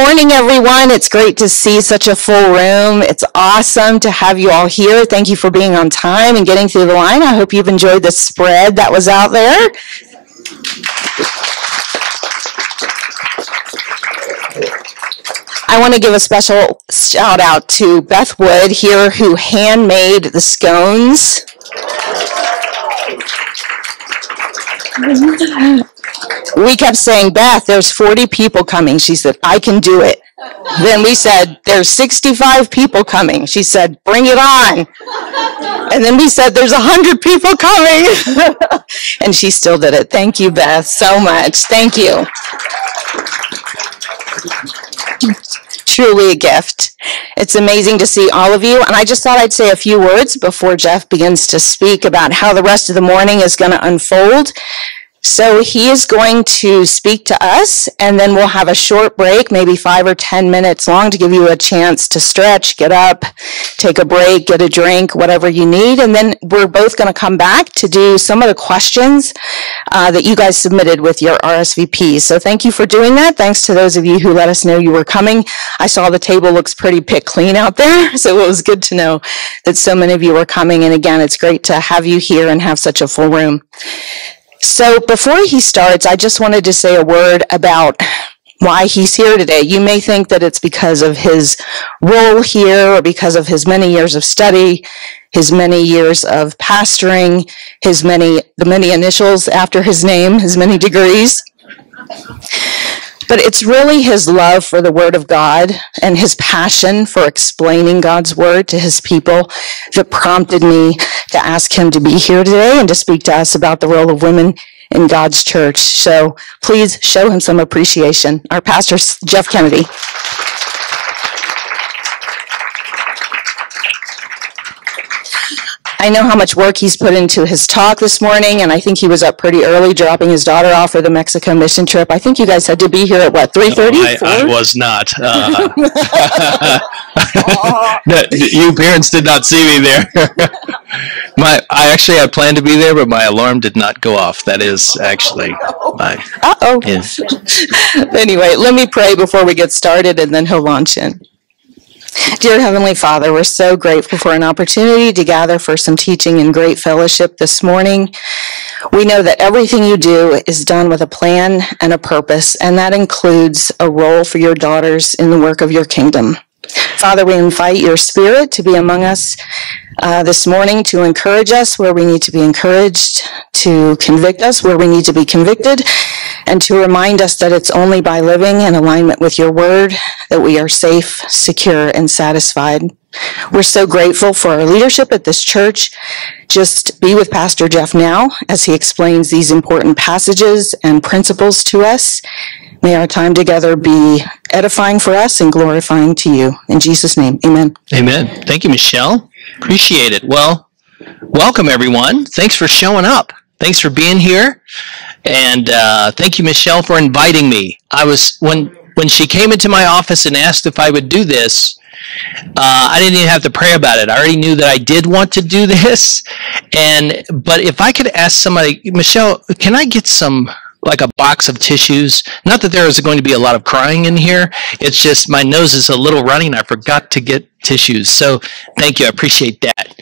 morning, everyone. It's great to see such a full room. It's awesome to have you all here. Thank you for being on time and getting through the line. I hope you've enjoyed the spread that was out there. I want to give a special shout out to Beth Wood here, who handmade the scones. We kept saying, Beth, there's 40 people coming. She said, I can do it. Then we said, there's 65 people coming. She said, bring it on. And then we said, there's 100 people coming. And she still did it. Thank you, Beth, so much. Thank you. Truly a gift. It's amazing to see all of you. And I just thought I'd say a few words before Jeff begins to speak about how the rest of the morning is going to unfold. So he is going to speak to us, and then we'll have a short break, maybe 5 or 10 minutes long, to give you a chance to stretch, get up, take a break, get a drink, whatever you need. And then we're both going to come back to do some of the questions that you guys submitted with your RSVPs. So thank you for doing that. Thanks to those of you who let us know you were coming. I saw the table looks pretty picked clean out there, so it was good to know that so many of you were coming. And again, it's great to have you here and have such a full room. So before he starts, I just wanted to say a word about why he's here today. You may think that it's because of his role here or because of his many years of study, his many years of pastoring, the many initials after his name, his many degrees. But it's really his love for the Word of God and his passion for explaining God's Word to his people that prompted me to ask him to be here today and to speak to us about the role of women in God's church. So please show him some appreciation. Our pastor, Jeff Kennedy. I know how much work he's put into his talk this morning, and I think he was up pretty early dropping his daughter off for the Mexico mission trip. I think you guys had to be here at, what, 3:30? No, I was not. No, you parents did not see me there. I planned to be there, but my alarm did not go off. That is actually my... Uh-oh. Yeah. Anyway, let me pray before we get started, and then he'll launch in. Dear Heavenly Father, we're so grateful for an opportunity to gather for some teaching and great fellowship this morning. We know that everything you do is done with a plan and a purpose, and that includes a role for your daughters in the work of your kingdom. Father, we invite your Spirit to be among us this morning, to encourage us where we need to be encouraged, to convict us where we need to be convicted, and to remind us that it's only by living in alignment with your word that we are safe, secure, and satisfied. We're so grateful for our leadership at this church. Just be with Pastor Jeff now as he explains these important passages and principles to us. May our time together be edifying for us and glorifying to you. In Jesus' name, amen. Amen. Thank you, Michelle. Appreciate it. Well, welcome, everyone. Thanks for showing up. Thanks for being here. And thank you, Michelle, for inviting me. When she came into my office and asked if I would do this, I didn't even have to pray about it. I already knew that I did want to do this. But if I could ask somebody, Michelle, can I get like a box of tissues? Not that there is going to be a lot of crying in here. It's just my nose is a little runny and I forgot to get tissues. So thank you. I appreciate that.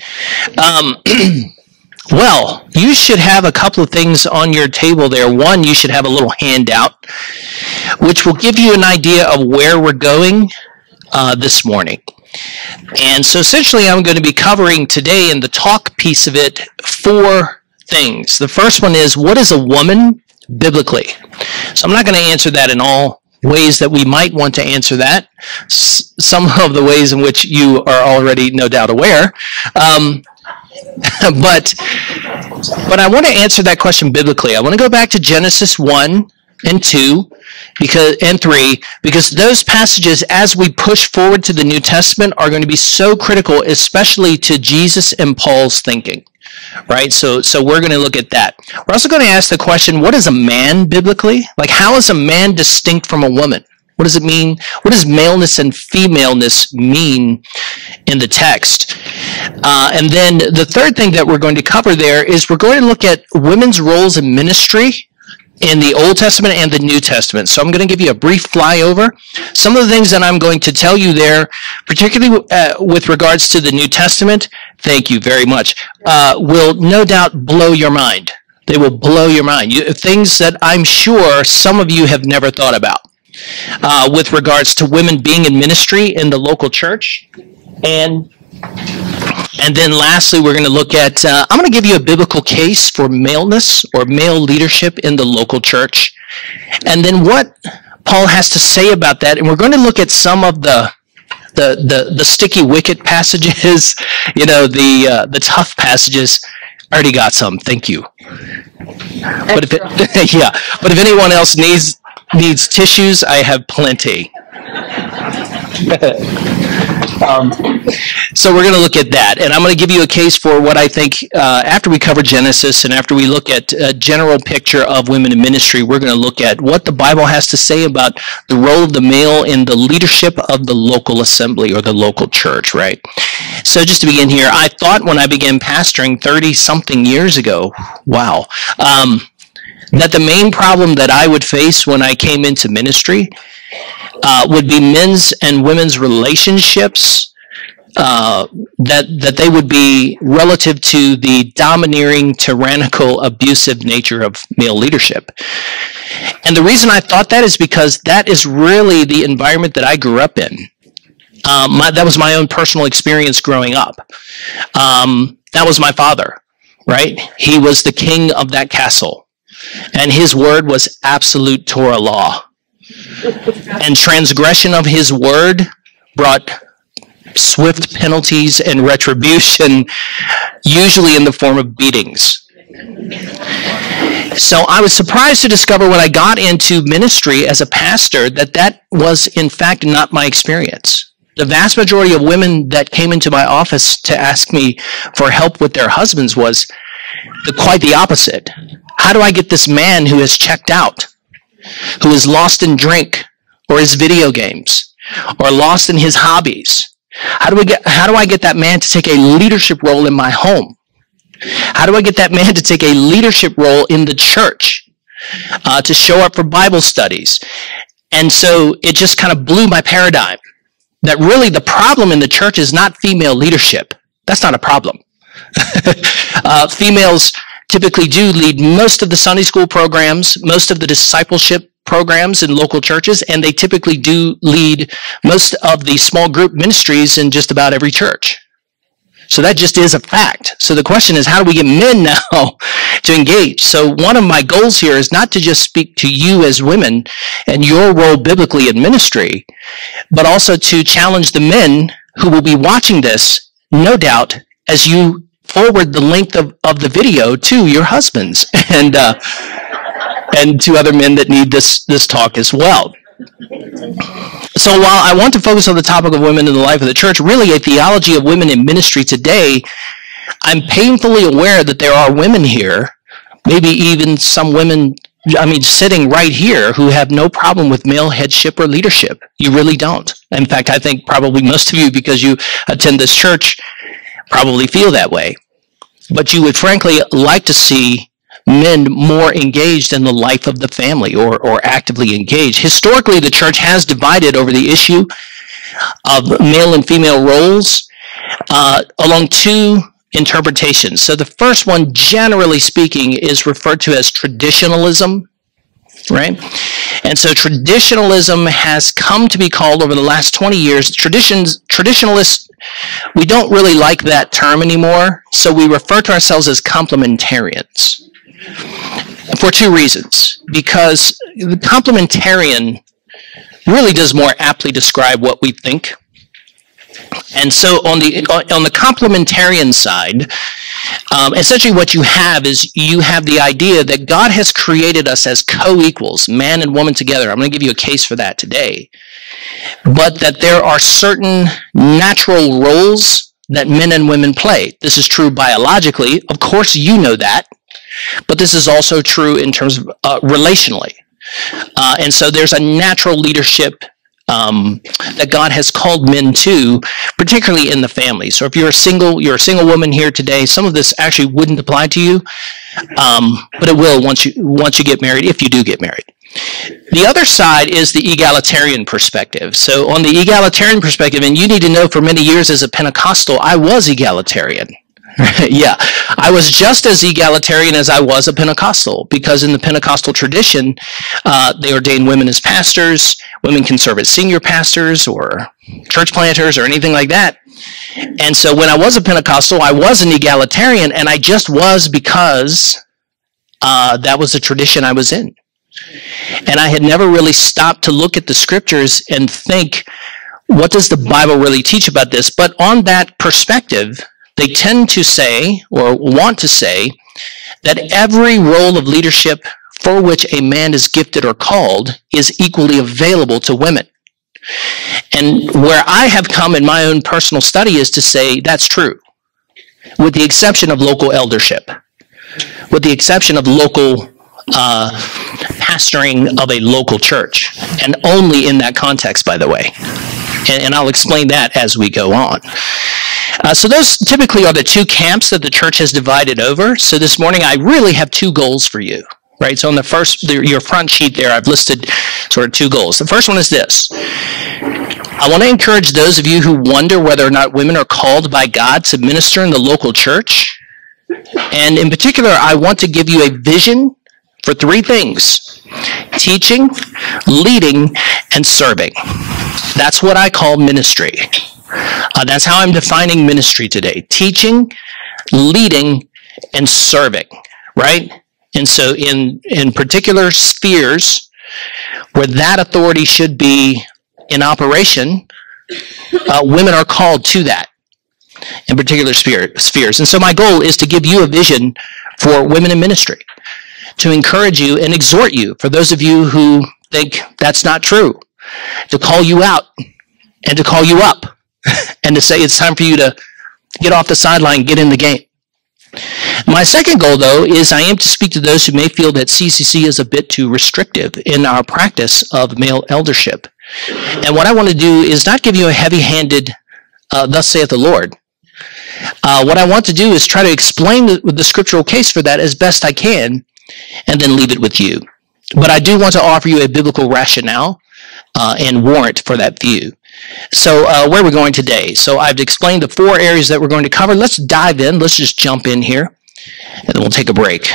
Well, you should have a couple of things on your table there. One, you should have a little handout, which will give you an idea of where we're going this morning. And so essentially I'm going to be covering today in the talk piece of it 4 things. The first one is, what is a woman biblically? So I'm not going to answer that in all ways that we might want to answer that. Some of the ways in which you are already no doubt aware. But I want to answer that question biblically. I want to go back to Genesis 1 and 2 and 3, because those passages, as we push forward to the New Testament, are going to be so critical, especially to Jesus and Paul's thinking. Right? So we're going to look at that. We're also going to ask the question, what is a man biblically? Like, how is a man distinct from a woman? What does it mean? What does maleness and femaleness mean in the text? And then the third thing that we're going to cover there is we're going to look at women's roles in ministry in the Old Testament and the New Testament. So I'm going to give you a brief flyover. Some of the things that I'm going to tell you there, particularly with regards to the New Testament, thank you very much, will no doubt blow your mind. They will blow your mind. Things that I'm sure some of you have never thought about with regards to women being in ministry in the local church. And then lastly, we're going to look at, I'm going to give you a biblical case for maleness or male leadership in the local church. And then what Paul has to say about that. And we're going to look at some of the sticky wicket passages, the tough passages. I already got some. Thank you. But if anyone else needs tissues, I have plenty. So we're going to look at that, and I'm going to give you a case for what I think, after we cover Genesis and after we look at a general picture of women in ministry, we're going to look at what the Bible has to say about the role of the male in the leadership of the local assembly or the local church, right? So just to begin here, I thought when I began pastoring 30-something years ago, wow, that the main problem that I would face when I came into ministry would be men's and women's relationships, that they would be relative to the domineering, tyrannical, abusive nature of male leadership. And the reason I thought that is because that is really the environment that I grew up in. That was my own personal experience growing up. That was my father, right? He was the king of that castle, and his word was absolute Torah law. And transgression of his word brought swift penalties and retribution, usually in the form of beatings. So I was surprised to discover when I got into ministry as a pastor that was in fact not my experience. The vast majority of women that came into my office to ask me for help with their husbands was quite the opposite. How do I get this man who has checked out, who is lost in drink or his video games or lost in his hobbies? How do I get that man to take a leadership role in my home? How do I get that man to take a leadership role in the church, to show up for Bible studies? And so it just kind of blew my paradigm that really the problem in the church is not female leadership. That's not a problem. Females typically do lead most of the Sunday school programs, most of the discipleship programs in local churches, and they typically do lead most of the small group ministries in just about every church. So that just is a fact. So the question is, how do we get men now to engage? So one of my goals here is not to just speak to you as women and your role biblically in ministry, but also to challenge the men who will be watching this, no doubt, as you forward the length of the video to your husbands and to other men that need this talk as well. So while I want to focus on the topic of women in the life of the church, really a theology of women in ministry today, I'm painfully aware that there are women here, maybe even some women, sitting right here, who have no problem with male headship or leadership. You really don't. In fact, I think probably most of you, because you attend this church, probably feel that way. But you would frankly like to see men more engaged in the life of the family or actively engaged. Historically, the church has divided over the issue of male and female roles along two interpretations. So the first one, generally speaking, is referred to as traditionalism, right? And so traditionalism has come to be called over the last 20 years, traditionalists, we don't really like that term anymore, so we refer to ourselves as complementarians. For two reasons. Because the complementarian really does more aptly describe what we think. And so on the complementarian side, essentially what you have is you have the idea that God has created us as co-equals, man and woman together. I'm going to give you a case for that today. But that there are certain natural roles that men and women play. This is true biologically. Of course, you know that. But this is also true in terms of relationally. And so there's a natural leadership that God has called men to, particularly in the family. So if you're a single woman here today, some of this actually wouldn't apply to you. But it will once you get married, if you do get married. The other side is the egalitarian perspective. So on the egalitarian perspective, and you need to know for many years as a Pentecostal, I was egalitarian. Yeah, I was just as egalitarian as I was a Pentecostal, because in the Pentecostal tradition, they ordain women as pastors. Women can serve as senior pastors or church planters or anything like that. And so when I was a Pentecostal, I was an egalitarian, and I just was because that was the tradition I was in. And I had never really stopped to look at the scriptures and think, what does the Bible really teach about this? But on that perspective, they tend to say, or want to say, that every role of leadership for which a man is gifted or called is equally available to women. And where I have come in my own personal study is to say that's true, with the exception of local eldership, with the exception of local pastoring of a local church, and only in that context, by the way. And I'll explain that as we go on. So those typically are the two camps that the church has divided over. So this morning, I really have two goals for you, right? So on your front sheet there, I've listed sort of two goals. The first one is this. I want to encourage those of you who wonder whether or not women are called by God to minister in the local church. And in particular, I want to give you a vision for three things: teaching, leading, and serving. That's what I call ministry. That's how I'm defining ministry today: teaching, leading, and serving, right? And so in particular spheres where that authority should be in operation, women are called to that in particular spheres. And so my goal is to give you a vision for women in ministry, to encourage you and exhort you, for those of you who think that's not true, to call you out and to call you up and to say it's time for you to get off the sideline, get in the game. My second goal, though, is I am to speak to those who may feel that CCC is a bit too restrictive in our practice of male eldership. And what I want to do is not give you a heavy-handed, thus saith the Lord. What I want to do is try to explain the scriptural case for that as best I can, and then leave it with you. But I do want to offer you a biblical rationale and warrant for that view. So where are we going today? So I've explained the four areas that we're going to cover. Let's dive in. Let's just jump in here, and then we'll take a break.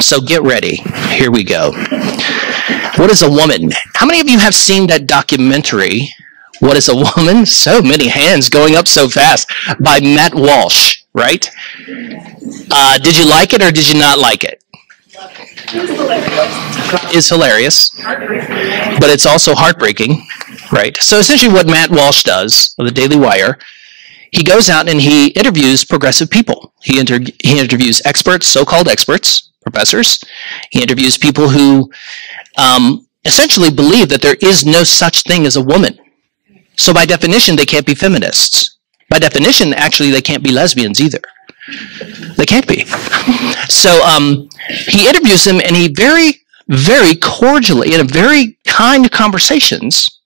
So get ready. Here we go. What is a woman? How many of you have seen that documentary, What is a Woman? So many hands going up so fast, by Matt Walsh, right? Did you like it or did you not like it? It's hilarious, but it's also heartbreaking, right? So essentially what Matt Walsh does of the Daily Wire, he goes out and he interviews progressive people. He interviews experts, so-called experts, professors. He interviews people who essentially believe that there is no such thing as a woman. So by definition, they can't be feminists. By definition, actually, they can't be lesbians either. They can't be. So he interviews them, and he very, very cordially, in a very kind conversations,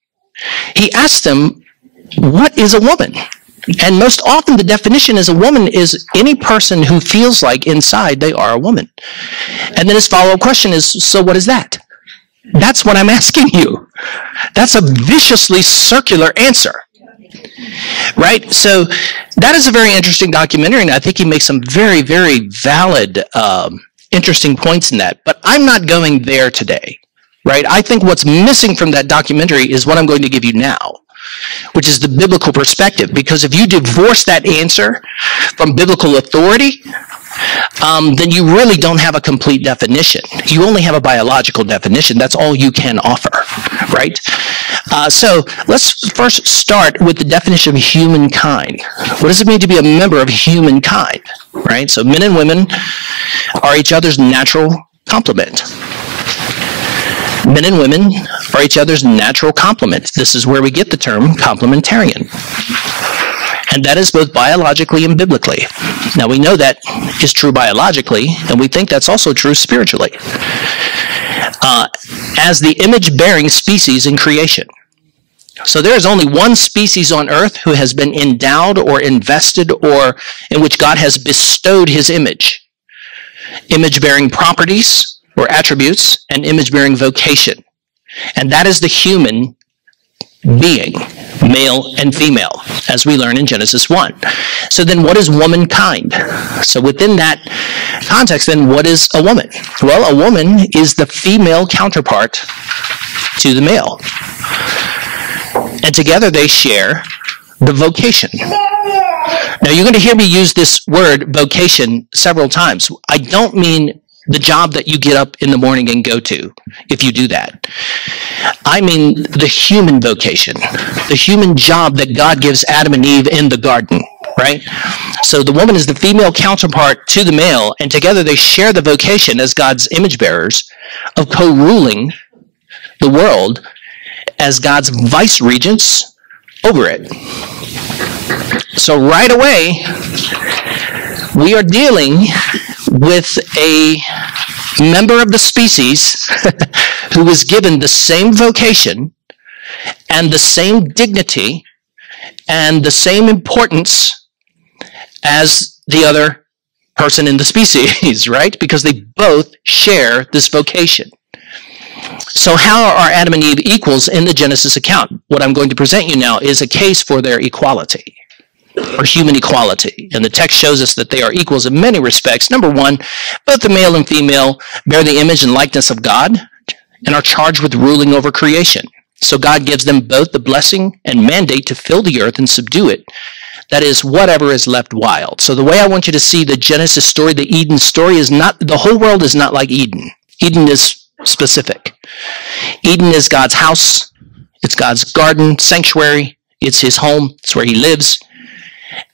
he asks them, what is a woman? And most often the definition as a woman is any person who feels like inside they are a woman. And then his follow-up question is, so what is that? That's what I'm asking you. That's a viciously circular answer. Right? So that is a very interesting documentary, and I think he makes some very, very valid, interesting points in that. But I'm not going there today. Right? I think what's missing from that documentary is what I'm going to give you now, which is the biblical perspective. Because if you divorce that answer from biblical authority, then you really don't have a complete definition. You only have a biological definition. That's all you can offer, right? So let's first start with the definition of humankind. What does it mean to be a member of humankind, right? So men and women are each other's natural complement. Men and women are each other's natural complement. This is where we get the term complementarian. And that is both biologically and biblically. Now, we know that is true biologically, and we think that's also true spiritually. As the image-bearing species in creation. So there is only one species on earth who has been endowed or invested or in which God has bestowed his image. image-bearing properties or attributes, and image-bearing vocation. And that is the human being, male and female, as we learn in Genesis 1. So then what is womankind? So within that context, then what is a woman? Well, a woman is the female counterpart to the male. And together they share the vocation. Now you're going to hear me use this word vocation several times. I don't mean the job that you get up in the morning and go to, if you do that. I mean the human vocation, the human job that God gives Adam and Eve in the garden, right? So the woman is the female counterpart to the male, and together they share the vocation as God's image bearers of co-ruling the world as God's vice regents over it. So right away, we are dealing with a member of the species who was given the same vocation and the same dignity and the same importance as the other person in the species, right? Because they both share this vocation. So how are Adam and Eve equals in the Genesis account? What I'm going to present you now is a case for their equality, or human equality. And the text shows us that they are equals in many respects. Number one, both the male and female bear the image and likeness of God and are charged with ruling over creation. So God gives them both the blessing and mandate to fill the earth and subdue it. That is, whatever is left wild. So the way I want you to see the Genesis story, the Eden story, is not, the whole world is not like Eden. Eden is specific. Eden is God's house. It's God's garden, sanctuary. It's his home. It's where he lives.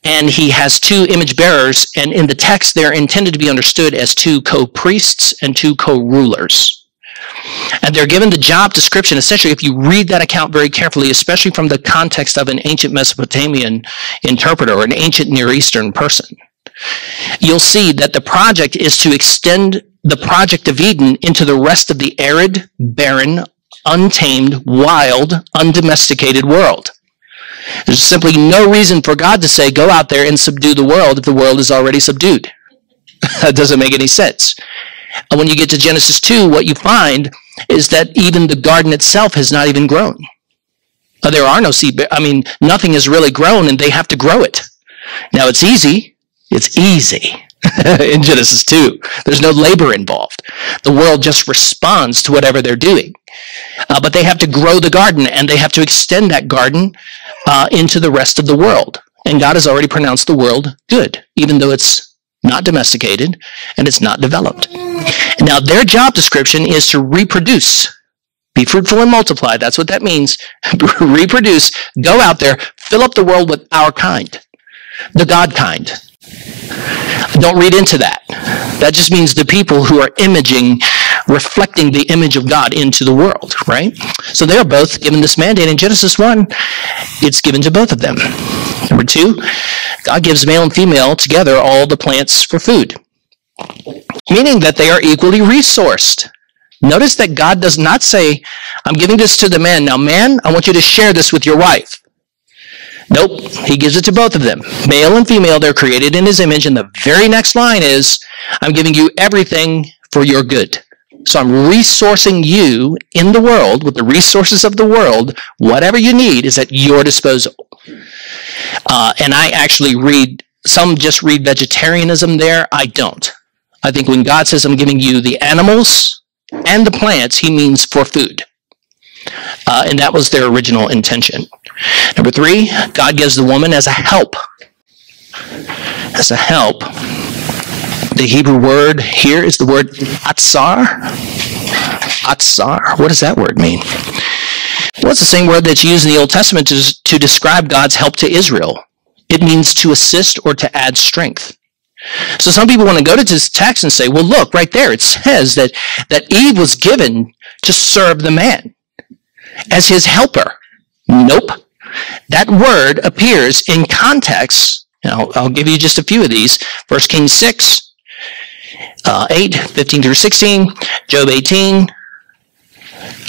And he has two image bearers, and in the text they're intended to be understood as two co-priests and two co-rulers. And they're given the job description. Essentially, if you read that account very carefully, especially from the context of an ancient Mesopotamian interpreter or an ancient Near Eastern person, you'll see that the project is to extend the project of Eden into the rest of the arid, barren, untamed, wild, undomesticated world. There's simply no reason for God to say, go out there and subdue the world if the world is already subdued. That doesn't make any sense. And when you get to Genesis 2, what you find is that even the garden itself has not even grown. There are no seed. Nothing has really grown, and they have to grow it. Now, it's easy. It's easy in Genesis 2. There's no labor involved. The world just responds to whatever they're doing. But they have to grow the garden, and they have to extend that garden into the rest of the world. And God has already pronounced the world good, even though it's not domesticated and it's not developed. Now, their job description is to reproduce. Be fruitful and multiply. That's what that means. Reproduce. Go out there. Fill up the world with our kind. The God kind. Don't read into that. That just means the people who are imaging, reflecting the image of God into the world, right? So they are both given this mandate. In Genesis 1, it's given to both of them. Number 2, God gives male and female together all the plants for food, meaning that they are equally resourced. Notice that God does not say, I'm giving this to the man. Now, man, I want you to share this with your wife. Nope, he gives it to both of them. Male and female, they're created in his image, and the very next line is, I'm giving you everything for your good. So I'm resourcing you in the world with the resources of the world. Whatever you need is at your disposal. And I actually some just read vegetarianism there. I don't. I think when God says I'm giving you the animals and the plants, he means for food. And that was their original intention. Number 3, God gives the woman as a help. As a help. The Hebrew word here is the word atzar. Atzar. What does that word mean? Well, it's the same word that's used in the Old Testament to describe God's help to Israel. It means to assist or to add strength. So some people want to go to this text and say, well, look, right there, it says that Eve was given to serve the man as his helper. Nope. That word appears in context. Now, I'll give you just a few of these. 1 Kings 6, 8, 15 through 16, Job 18.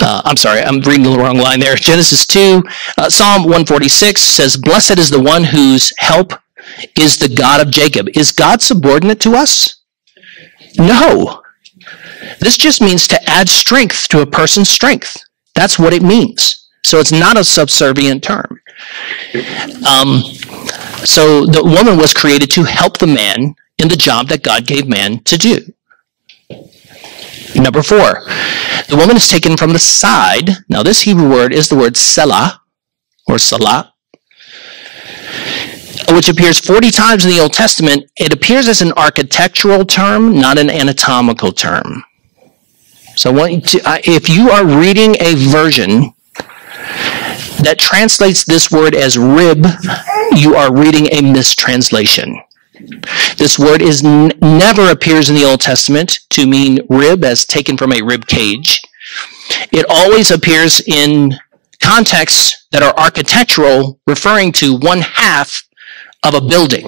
I'm sorry, I'm reading the wrong line there. Genesis 2, Psalm 146 says, blessed is the one whose help is the God of Jacob. Is God subordinate to us? No. This just means to add strength to a person's strength. That's what it means. So it's not a subservient term. So the woman was created to help the man in the job that God gave man to do. Number 4, the woman is taken from the side. Now this Hebrew word is the word selah, or salah, which appears 40 times in the Old Testament. It appears as an architectural term, not an anatomical term. So if you are reading a version that translates this word as rib, you are reading a mistranslation. This word never appears in the Old Testament to mean rib as taken from a rib cage. It always appears in contexts that are architectural, referring to one half of a building.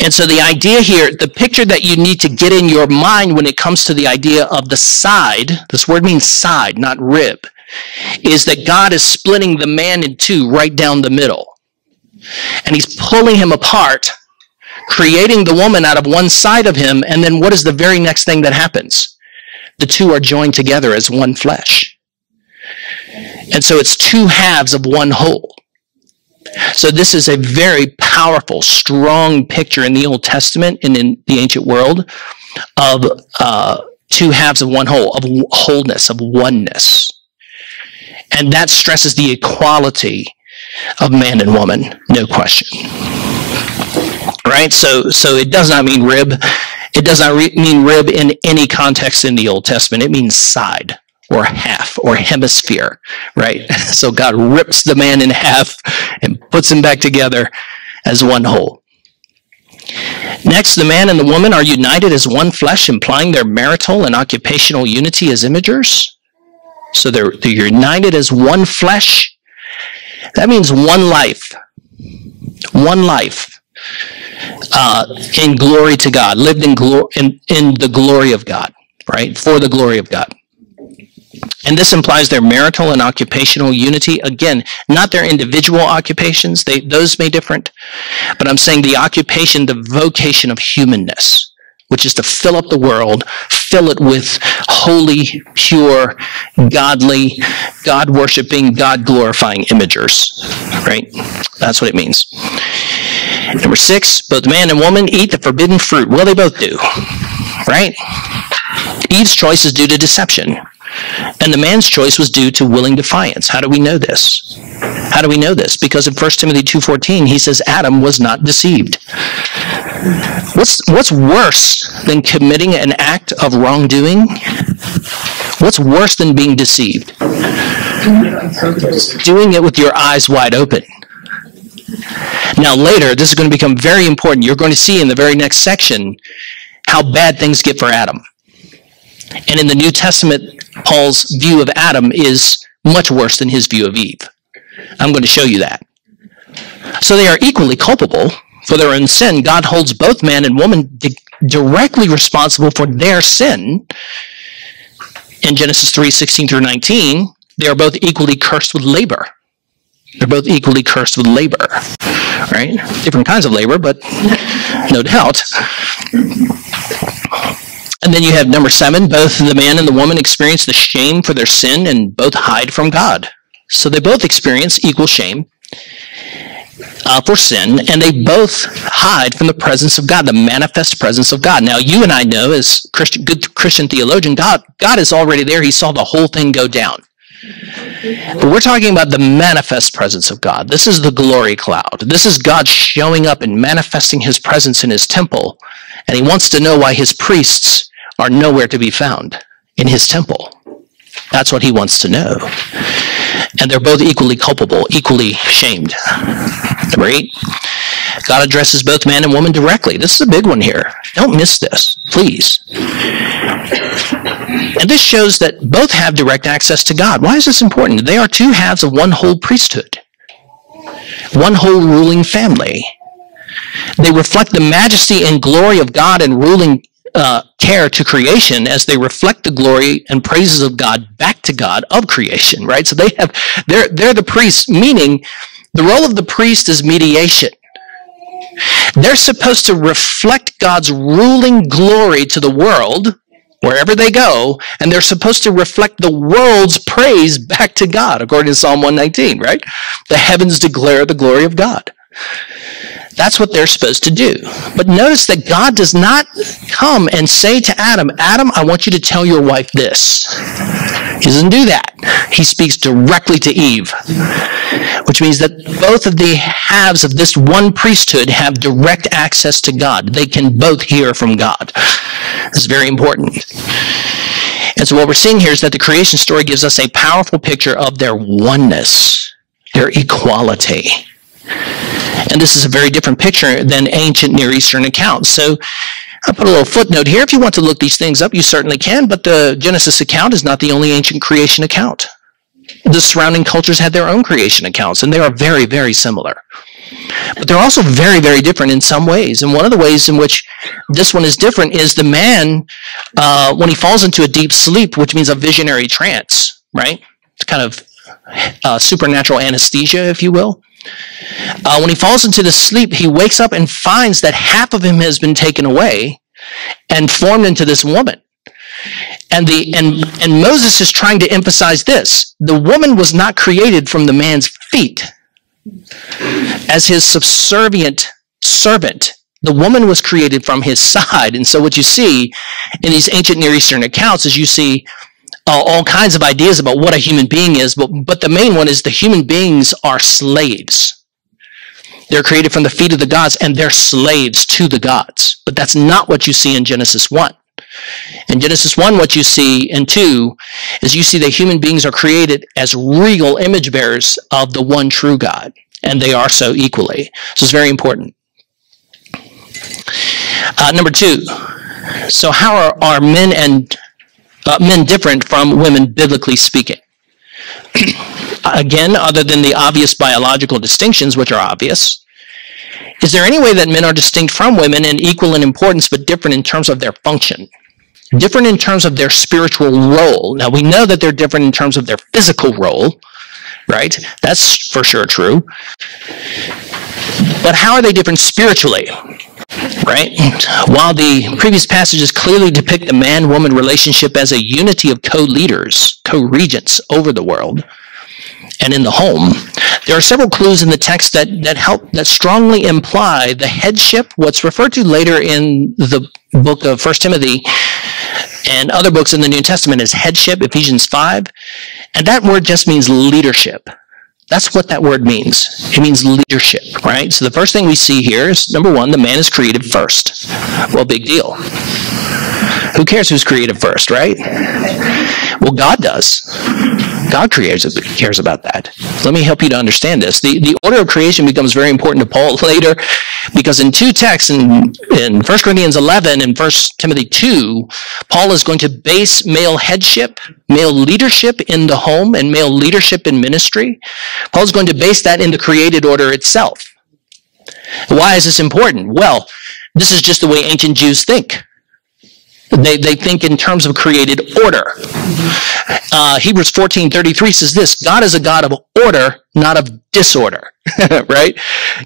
And so the idea here, the picture that you need to get in your mind when it comes to the idea of the side, this word means side, not rib, is that God is splitting the man in two right down the middle. And he's pulling him apart, creating the woman out of one side of him, and then what is the very next thing that happens? The two are joined together as one flesh. And so it's two halves of one whole. So this is a very powerful, strong picture in the Old Testament and in the ancient world of two halves of one whole, of wholeness, of oneness. And that stresses the equality of man and woman, no question. Right? So it does not mean rib. It does not mean rib in any context in the Old Testament. It means side, or half, or hemisphere, right? So God rips the man in half and puts him back together as one whole. Next, the man and the woman are united as one flesh, implying their marital and occupational unity as imagers. So they're united as one flesh. That means one life. One life in glory to God, lived in the glory of God, right? For the glory of God. And this implies their marital and occupational unity. Again, not their individual occupations. Those may different. But I'm saying the occupation, the vocation of humanness, which is to fill up the world, fill it with holy, pure, godly, God-worshiping, God-glorifying imagers. Right? That's what it means. Number 6, both man and woman eat the forbidden fruit. Well, they both do. Right? Eve's choice is due to deception. And the man's choice was due to willing defiance. How do we know this? How do we know this? Because in 1 Timothy 2:14, he says Adam was not deceived. What's worse than committing an act of wrongdoing? What's worse than being deceived? Doing it with your eyes wide open. Now later, this is going to become very important. You're going to see in the very next section how bad things get for Adam. And in the New Testament, Paul's view of Adam is much worse than his view of Eve. I'm going to show you that. So they are equally culpable for their own sin. God holds both man and woman directly responsible for their sin. In Genesis 3:16 through 19, they are both equally cursed with labor. They're both equally cursed with labor, right? Different kinds of labor, but no doubt. And then you have number 7, both the man and the woman experience the shame for their sin and both hide from God. So they both experience equal shame for sin, and they both hide from the presence of God, the manifest presence of God. Now, you and I know, as good Christian theologian, God is already there. He saw the whole thing go down. But we're talking about the manifest presence of God. This is the glory cloud. This is God showing up and manifesting his presence in his temple, and he wants to know why his priests are nowhere to be found in his temple. That's what he wants to know. And they're both equally culpable, equally shamed. Number 8, God addresses both man and woman directly. This is a big one here. Don't miss this, please. And this shows that both have direct access to God. Why is this important? They are two halves of one whole priesthood, one whole ruling family. They reflect the majesty and glory of God and ruling care to creation as they reflect the glory and praises of God back to God of creation, right? So they're the priests, meaning the role of the priest is mediation. They're supposed to reflect God's ruling glory to the world wherever they go, and they're supposed to reflect the world's praise back to God, according to Psalm 119, right? The heavens declare the glory of God. That's what they're supposed to do. But notice that God does not come and say to Adam, Adam, I want you to tell your wife this. He doesn't do that. He speaks directly to Eve, which means that both of the halves of this one priesthood have direct access to God. They can both hear from God. This is very important. And so what we're seeing here is that the creation story gives us a powerful picture of their oneness, their equality. And this is a very different picture than ancient Near Eastern accounts. So I put a little footnote here. If you want to look these things up, you certainly can, but the Genesis account is not the only ancient creation account. The surrounding cultures had their own creation accounts, and they are very, very similar. But they're also very, very different in some ways. And one of the ways in which this one is different is the man, when he falls into a deep sleep, which means a visionary trance, right? It's kind of supernatural anesthesia, if you will. When he falls into the sleep, he wakes up and finds that half of him has been taken away and formed into this woman. And Moses is trying to emphasize this. The woman was not created from the man's feet as his subservient servant. The woman was created from his side. And so what you see in these ancient Near Eastern accounts is you see all kinds of ideas about what a human being is, but the main one is the human beings are slaves. They're created from the feet of the gods, and they're slaves to the gods. But that's not what you see in Genesis 1. In Genesis 1, what you see, and 2, is you see that human beings are created as real image bearers of the one true God, and they are so equally. So it's very important. Number 2, so how are men different from women, biblically speaking? Again, other than the obvious biological distinctions, which are obvious, is there any way that men are distinct from women and equal in importance, but different in terms of their function? Different in terms of their spiritual role. Now, we know that they're different in terms of their physical role, right? That's for sure true. But how are they different spiritually? Right? While the previous passages clearly depict the man-woman relationship as a unity of co-leaders, co-regents over the world and in the home, there are several clues in the text that strongly imply the headship, what's referred to later in the book of 1 Timothy and other books in the New Testament as headship, Ephesians 5, and that word just means leadership. That's what that word means. It means leadership, right? So the first thing we see here is, number 1, the man is created first. Well, big deal. Who cares who's created first, right? Well, God does. God cares about that. Let me help you to understand this. The order of creation becomes very important to Paul later, because in 2 texts, in 1 Corinthians 11 and 1 Timothy 2, Paul is going to base male headship, male leadership in the home, and male leadership in ministry. Paul is going to base that in the created order itself. Why is this important? Well, this is just the way ancient Jews think. They think in terms of created order. Hebrews 14:33 says this: God is a God of order, not of disorder. Right?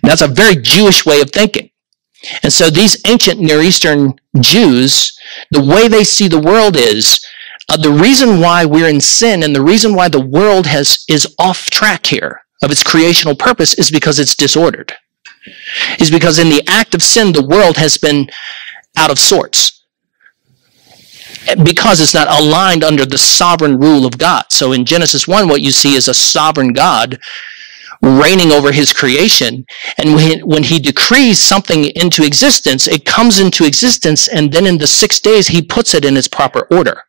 That's a very Jewish way of thinking. And so these ancient Near Eastern Jews, the way they see the world is, the reason why we're in sin and the reason why the world is off track here of its creational purpose is because it's disordered. Is because in the act of sin, the world has been out of sorts, because it's not aligned under the sovereign rule of God. So in Genesis 1, what you see is a sovereign God reigning over his creation. And when he decrees something into existence, it comes into existence, and then in the 6 days, he puts it in its proper order.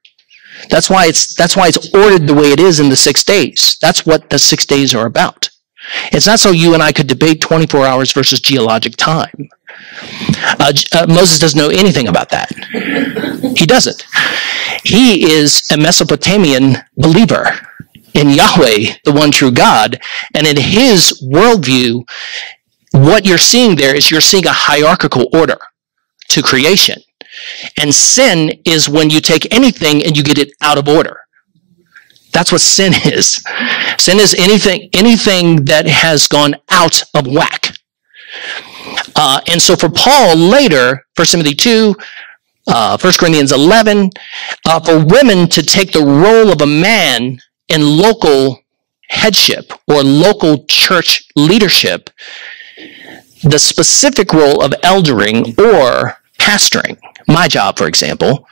That's why it's ordered the way it is in the 6 days. That's what the 6 days are about. It's not so you and I could debate 24 hours versus geologic time. Moses doesn't know anything about that. He doesn't. He is a Mesopotamian believer in Yahweh, the one true God, and in his worldview, what you're seeing there is you're seeing a hierarchical order to creation. And sin is when you take anything and you get it out of order. That's what sin is. Sin is anything that has gone out of whack. And so for Paul later, 1 Timothy 2, 1 Corinthians 11, for women to take the role of a man in local headship or local church leadership, the specific role of eldering or pastoring, my job, for example,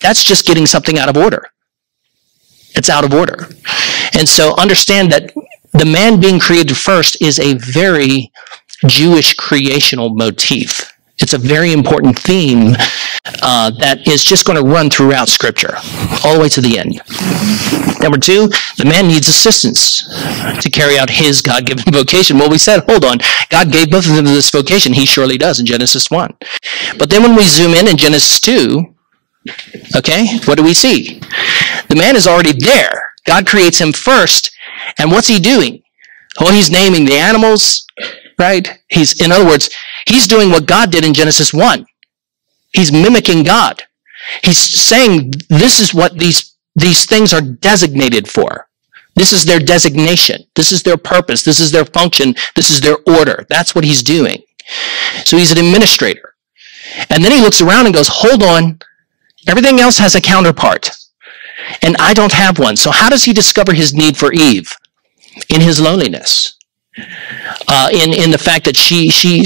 that's just getting something out of order. It's out of order. And so understand that the man being created first is a very Jewish creational motif. It's a very important theme that is just going to run throughout Scripture, all the way to the end. Number two, the man needs assistance to carry out his God-given vocation. Well, we said, hold on, God gave both of them this vocation. He surely does in Genesis 1. But then when we zoom in Genesis 2, okay, what do we see? The man is already there. God creates him first, and what's he doing? Well, he's naming the animals, right? In other words, he's doing what God did in Genesis 1. He's mimicking God. He's saying this is what these things are designated for. This is their designation. This is their purpose. This is their function. This is their order. That's what he's doing. So he's an administrator. And then he looks around and goes, hold on. Everything else has a counterpart. And I don't have one. So how does he discover his need for Eve? In his loneliness. In the fact that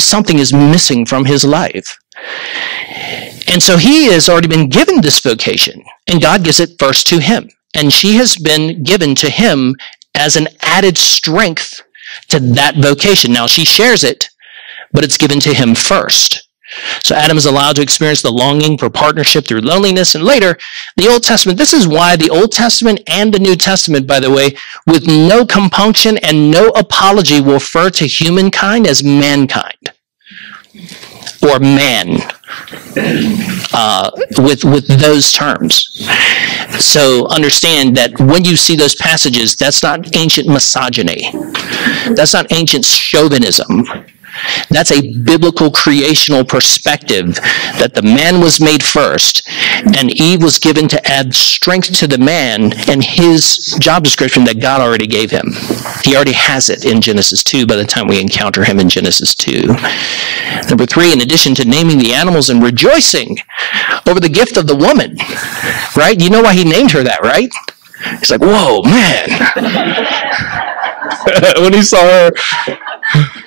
something is missing from his life. And so he has already been given this vocation, and God gives it first to him. And she has been given to him as an added strength to that vocation. Now, she shares it, but it's given to him first. So Adam is allowed to experience the longing for partnership through loneliness. And later, the Old Testament, this is why the Old Testament and the New Testament, by the way, with no compunction and no apology, will refer to humankind as mankind or man with those terms. So understand that when you see those passages, that's not ancient misogyny. That's not ancient chauvinism. That's a biblical creational perspective that the man was made first and Eve was given to add strength to the man and his job description that God already gave him. He already has it in Genesis 2 by the time we encounter him in Genesis 2. Number 3, in addition to naming the animals and rejoicing over the gift of the woman, right? You know why he named her that, right? He's like, whoa, man. When he saw her,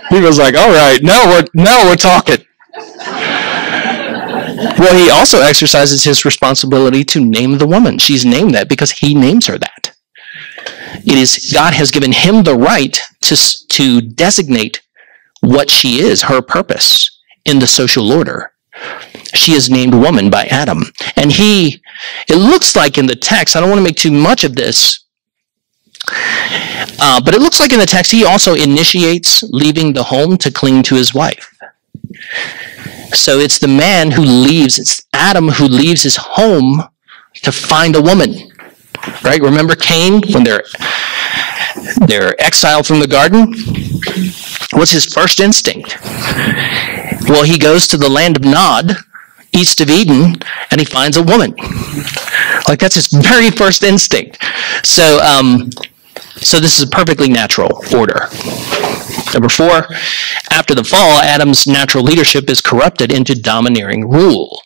he was like, all right, now we're talking. Well, he also exercises his responsibility to name the woman. She's named that because he names her that. It is God has given him the right to designate what she is, her purpose in the social order. She is named woman by Adam. And it looks like in the text, I don't want to make too much of this, but it looks like in the text, he also initiates leaving the home to cling to his wife. So it's the man who leaves, it's Adam who leaves his home to find a woman, right? Remember Cain, when they're exiled from the garden? What's his first instinct? Well, he goes to the land of Nod, east of Eden, and he finds a woman. Like, that's his very first instinct. So this is a perfectly natural order. Number 4, after the fall, Adam's natural leadership is corrupted into domineering rule.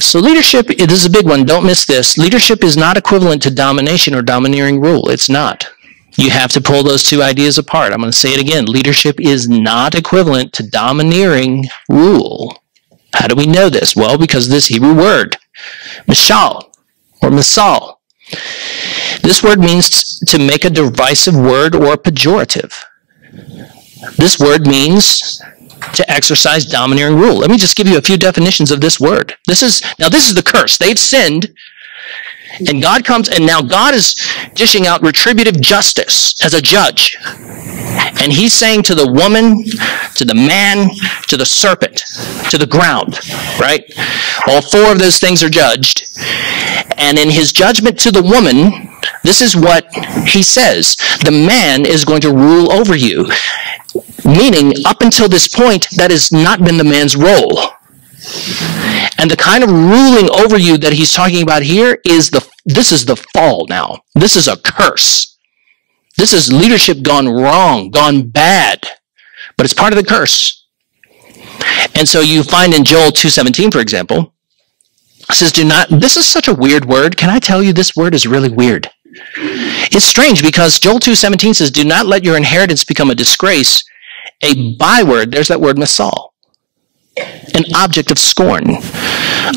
So leadership, this is a big one, don't miss this. Leadership is not equivalent to domination or domineering rule. It's not. You have to pull those two ideas apart. I'm going to say it again. Leadership is not equivalent to domineering rule. How do we know this? Well, because of this Hebrew word, mishal, or misal. This word means to make a derisive word or pejorative. This word means to exercise domineering rule. Let me just give you a few definitions of this word. This is the curse. They've sinned, and God comes, and now God is dishing out retributive justice as a judge. And he's saying to the woman, to the man, to the serpent, to the ground, right? All 4 of those things are judged. And in his judgment to the woman, this is what he says. The man is going to rule over you. Meaning, up until this point, that has not been the man's role. And the kind of ruling over you that he's talking about here this is the fall now. This is a curse. This is leadership gone wrong, gone bad. but it's part of the curse. And so you find in Joel 2:17, for example, it says, do not, this is such a weird word. Can I tell you, this word is really weird. It's strange because Joel 2:17 says, do not let your inheritance become a disgrace, a byword, there's that word masal, an object of scorn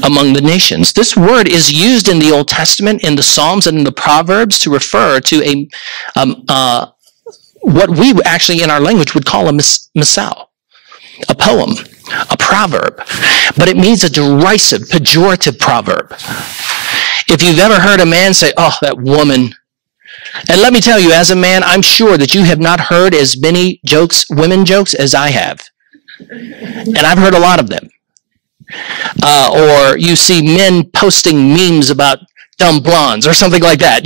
among the nations. This word is used in the Old Testament, in the Psalms, and in the Proverbs to refer to what we actually in our language would call a masal, a poem, a proverb, but it means a derisive, pejorative proverb. If you've ever heard a man say, oh, that woman, and let me tell you, as a man, I'm sure that you have not heard as many jokes, women jokes, as I have. And I've heard a lot of them. Or you see men posting memes about dumb blondes or something like that,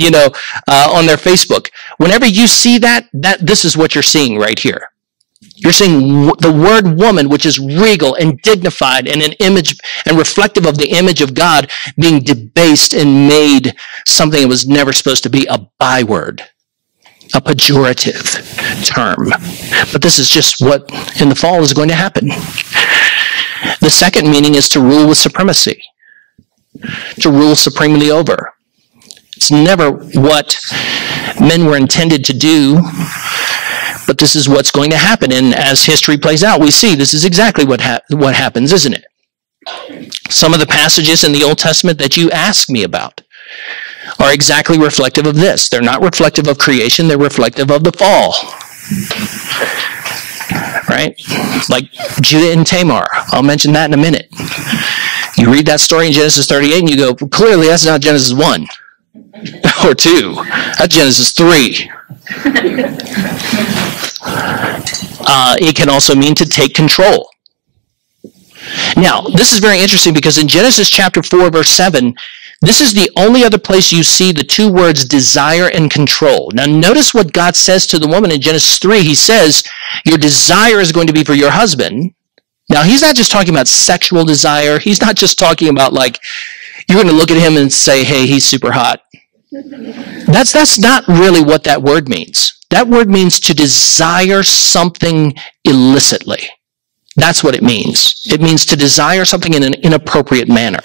on their Facebook. Whenever you see that this is what you're seeing right here. You're seeing the word woman, which is regal and dignified and an image and reflective of the image of God, being debased and made something that was never supposed to be, a byword, a pejorative term. But this is just what in the fall is going to happen. The second meaning is to rule with supremacy, to rule supremely over. It's never what men were intended to do, but this is what's going to happen. And as history plays out, we see this is exactly what happens, isn't it? Some of the passages in the Old Testament that you ask me about are exactly reflective of this. They're not reflective of creation, they're reflective of the fall. Right? Like Judah and Tamar. I'll mention that in a minute. You read that story in Genesis 38 and you go, clearly that's not Genesis 1 or 2. That's Genesis 3. It can also mean to take control. Now, this is very interesting because in Genesis chapter 4, verse 7, this is the only other place you see the two words desire and control. Now, notice what God says to the woman in Genesis 3. He says, your desire is going to be for your husband. Now, he's not just talking about sexual desire. He's not just talking about like, you're going to look at him and say, hey, he's super hot. That's not really what that word means. That word means to desire something illicitly. That's what it means. It means to desire something in an inappropriate manner.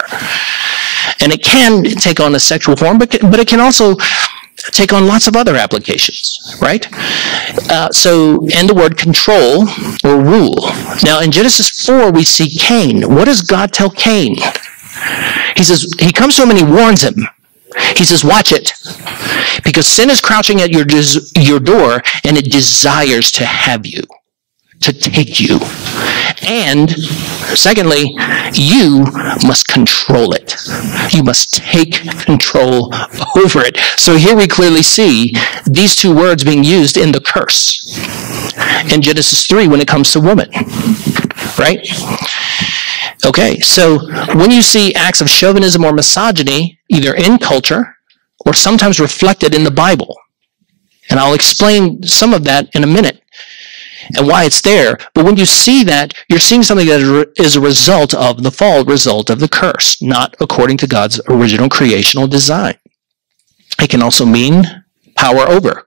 And it can take on a sexual form, but it can also take on lots of other applications, right? And the word control or rule. Now, in Genesis 4, we see Cain. What does God tell Cain? He says, he comes to him and he warns him. He says, watch it, because sin is crouching at your door, and it desires to have you, to take you. And secondly, you must control it. You must take control over it. So here we clearly see these two words being used in the curse in Genesis 3 when it comes to woman, right? Okay, so when you see acts of chauvinism or misogyny, either in culture or sometimes reflected in the Bible, and I'll explain some of that in a minute and why it's there, but when you see that, you're seeing something that is a result of the fall, result of the curse, not according to God's original creational design. It can also mean power over,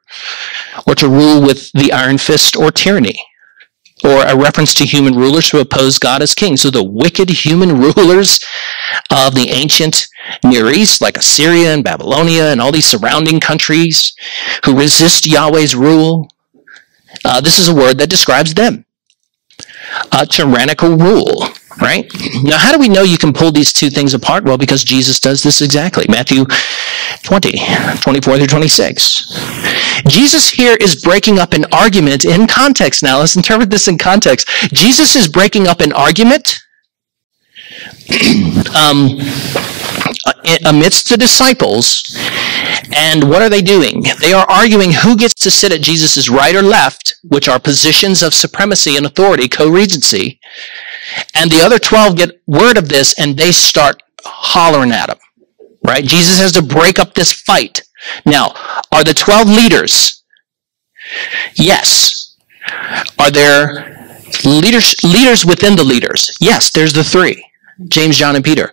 or to rule with the iron fist or tyranny, or a reference to human rulers who oppose God as king. So the wicked human rulers of the ancient Near East, like Assyria and Babylonia and all these surrounding countries who resist Yahweh's rule, this is a word that describes them. Tyrannical rule, right? Now, how do we know you can pull these two things apart? Well, because Jesus does this exactly. Matthew 20, 24 through 26. Jesus here is breaking up an argument in context. Now, let's interpret this in context. Jesus is breaking up an argument amidst the disciples. And what are they doing? They are arguing who gets to sit at Jesus' right or left, which are positions of supremacy and authority, co-regency. And the other 12 get word of this, and they start hollering at him, right? Jesus has to break up this fight. Now, are the 12 leaders? Yes. Are there leaders within the leaders? Yes, there's the three, James, John, and Peter.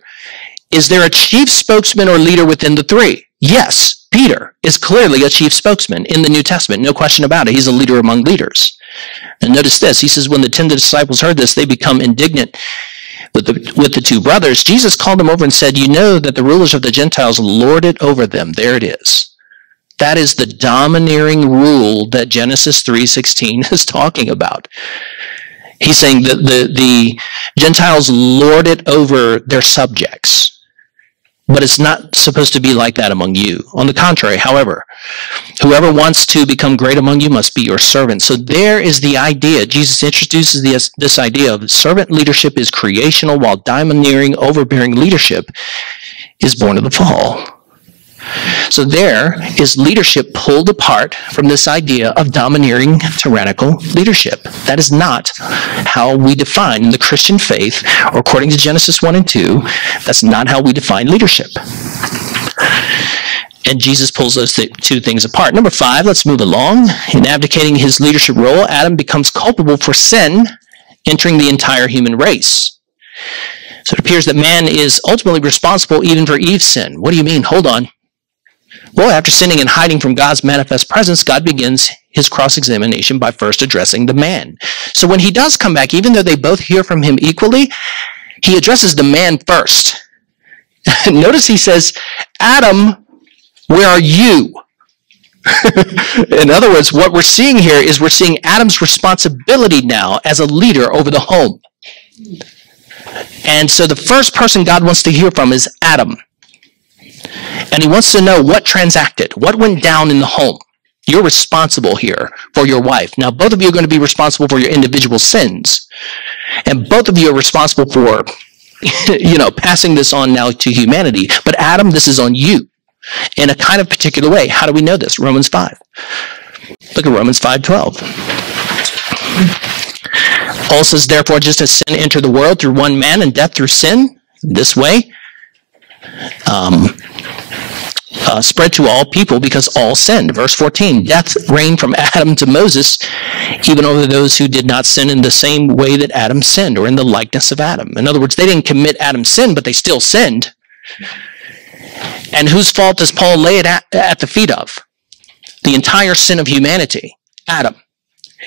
Is there a chief spokesman or leader within the three? Yes, Peter is clearly a chief spokesman in the New Testament. No question about it. He's a leader among leaders. And notice this. He says, when the 10 disciples heard this, they become indignant with the two brothers. Jesus called them over and said, you know that the rulers of the Gentiles lord it over them. There it is. That is the domineering rule that Genesis 3:16 is talking about. He's saying that the Gentiles lord it over their subjects. But it's not supposed to be like that among you. On the contrary, however, whoever wants to become great among you must be your servant. So there is the idea. Jesus introduces this idea of servant leadership is creational, while domineering, overbearing leadership is born of the fall. So there is leadership pulled apart from this idea of domineering, tyrannical leadership. That is not how we define the Christian faith, or according to Genesis 1 and 2, that's not how we define leadership. And Jesus pulls those two things apart. Number 5, let's move along. In abdicating his leadership role, Adam becomes culpable for sin entering the entire human race. So it appears that man is ultimately responsible even for Eve's sin. What do you mean? Hold on. Well, after sinning and hiding from God's manifest presence, God begins his cross-examination by first addressing the man. So when he does come back, even though they both hear from him equally, he addresses the man first. Notice he says, Adam, where are you? In other words, what we're seeing here is we're seeing Adam's responsibility now as a leader over the home. And so the first person God wants to hear from is Adam. And he wants to know what transacted, what went down in the home. You're responsible here for your wife. Now, both of you are going to be responsible for your individual sins. And both of you are responsible for, passing this on now to humanity. But Adam, this is on you in a kind of particular way. How do we know this? Romans 5. Look at Romans 5:12. Paul says, therefore, just as sin entered the world through one man and death through sin, this way, spread to all people because all sinned. Verse 14, death reigned from Adam to Moses, even over those who did not sin in the same way that Adam sinned, or in the likeness of Adam. In other words, they didn't commit Adam's sin, but they still sinned. And whose fault does Paul lay it at the feet of? The entire sin of humanity, Adam.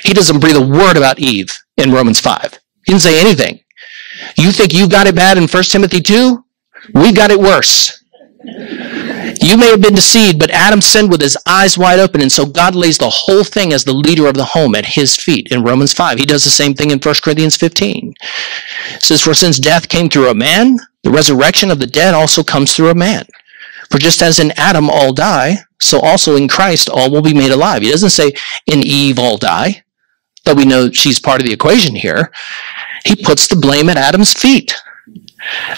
He doesn't breathe a word about Eve in Romans 5. He didn't say anything. You think you got it bad in 1 Timothy 2? We got it worse. You may have been deceived, but Adam sinned with his eyes wide open, and so God lays the whole thing as the leader of the home at his feet in Romans 5. He does the same thing in 1 Corinthians 15. It says, for since death came through a man, the resurrection of the dead also comes through a man. For just as in Adam all die, so also in Christ all will be made alive. He doesn't say in Eve all die, though we know she's part of the equation here. He puts the blame at Adam's feet.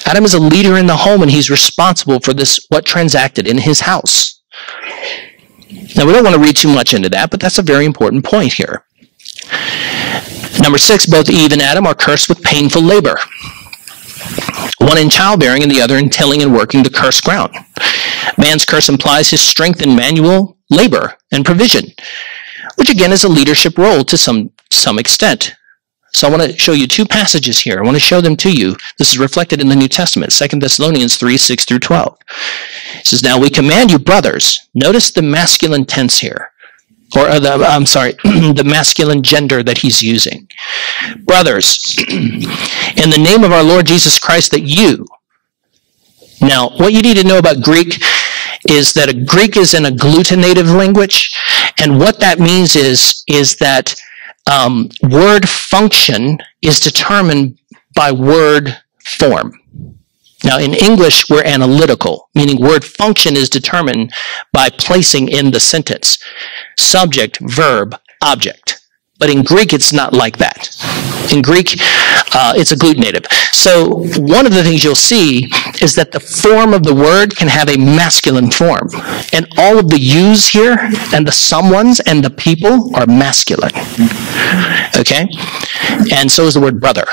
Adam is a leader in the home, and he's responsible for this, what transacted in his house. Now, we don't want to read too much into that, but that's a very important point here. Number 6, both Eve and Adam are cursed with painful labor. One in childbearing and the other in tilling and working the cursed ground. Man's curse implies his strength in manual labor and provision, which again is a leadership role to some extent. So I want to show you 2 passages here. I want to show them to you. This is reflected in the New Testament, 2 Thessalonians 3, 6 through 12. It says, now we command you, brothers. Notice the masculine tense here. The masculine gender that he's using. Brothers, in the name of our Lord Jesus Christ, that you. Now, what you need to know about Greek is that a Greek is an agglutinative language. And what that means is that word function is determined by word form. Now, in English, we're analytical, meaning word function is determined by placing in the sentence subject, verb, object. But in Greek, it's not like that. In Greek, it's agglutinative. So one of the things you'll see is that the form of the word can have a masculine form. And all of the yous here, and the someones, and the people are masculine. Okay? And so is the word brother.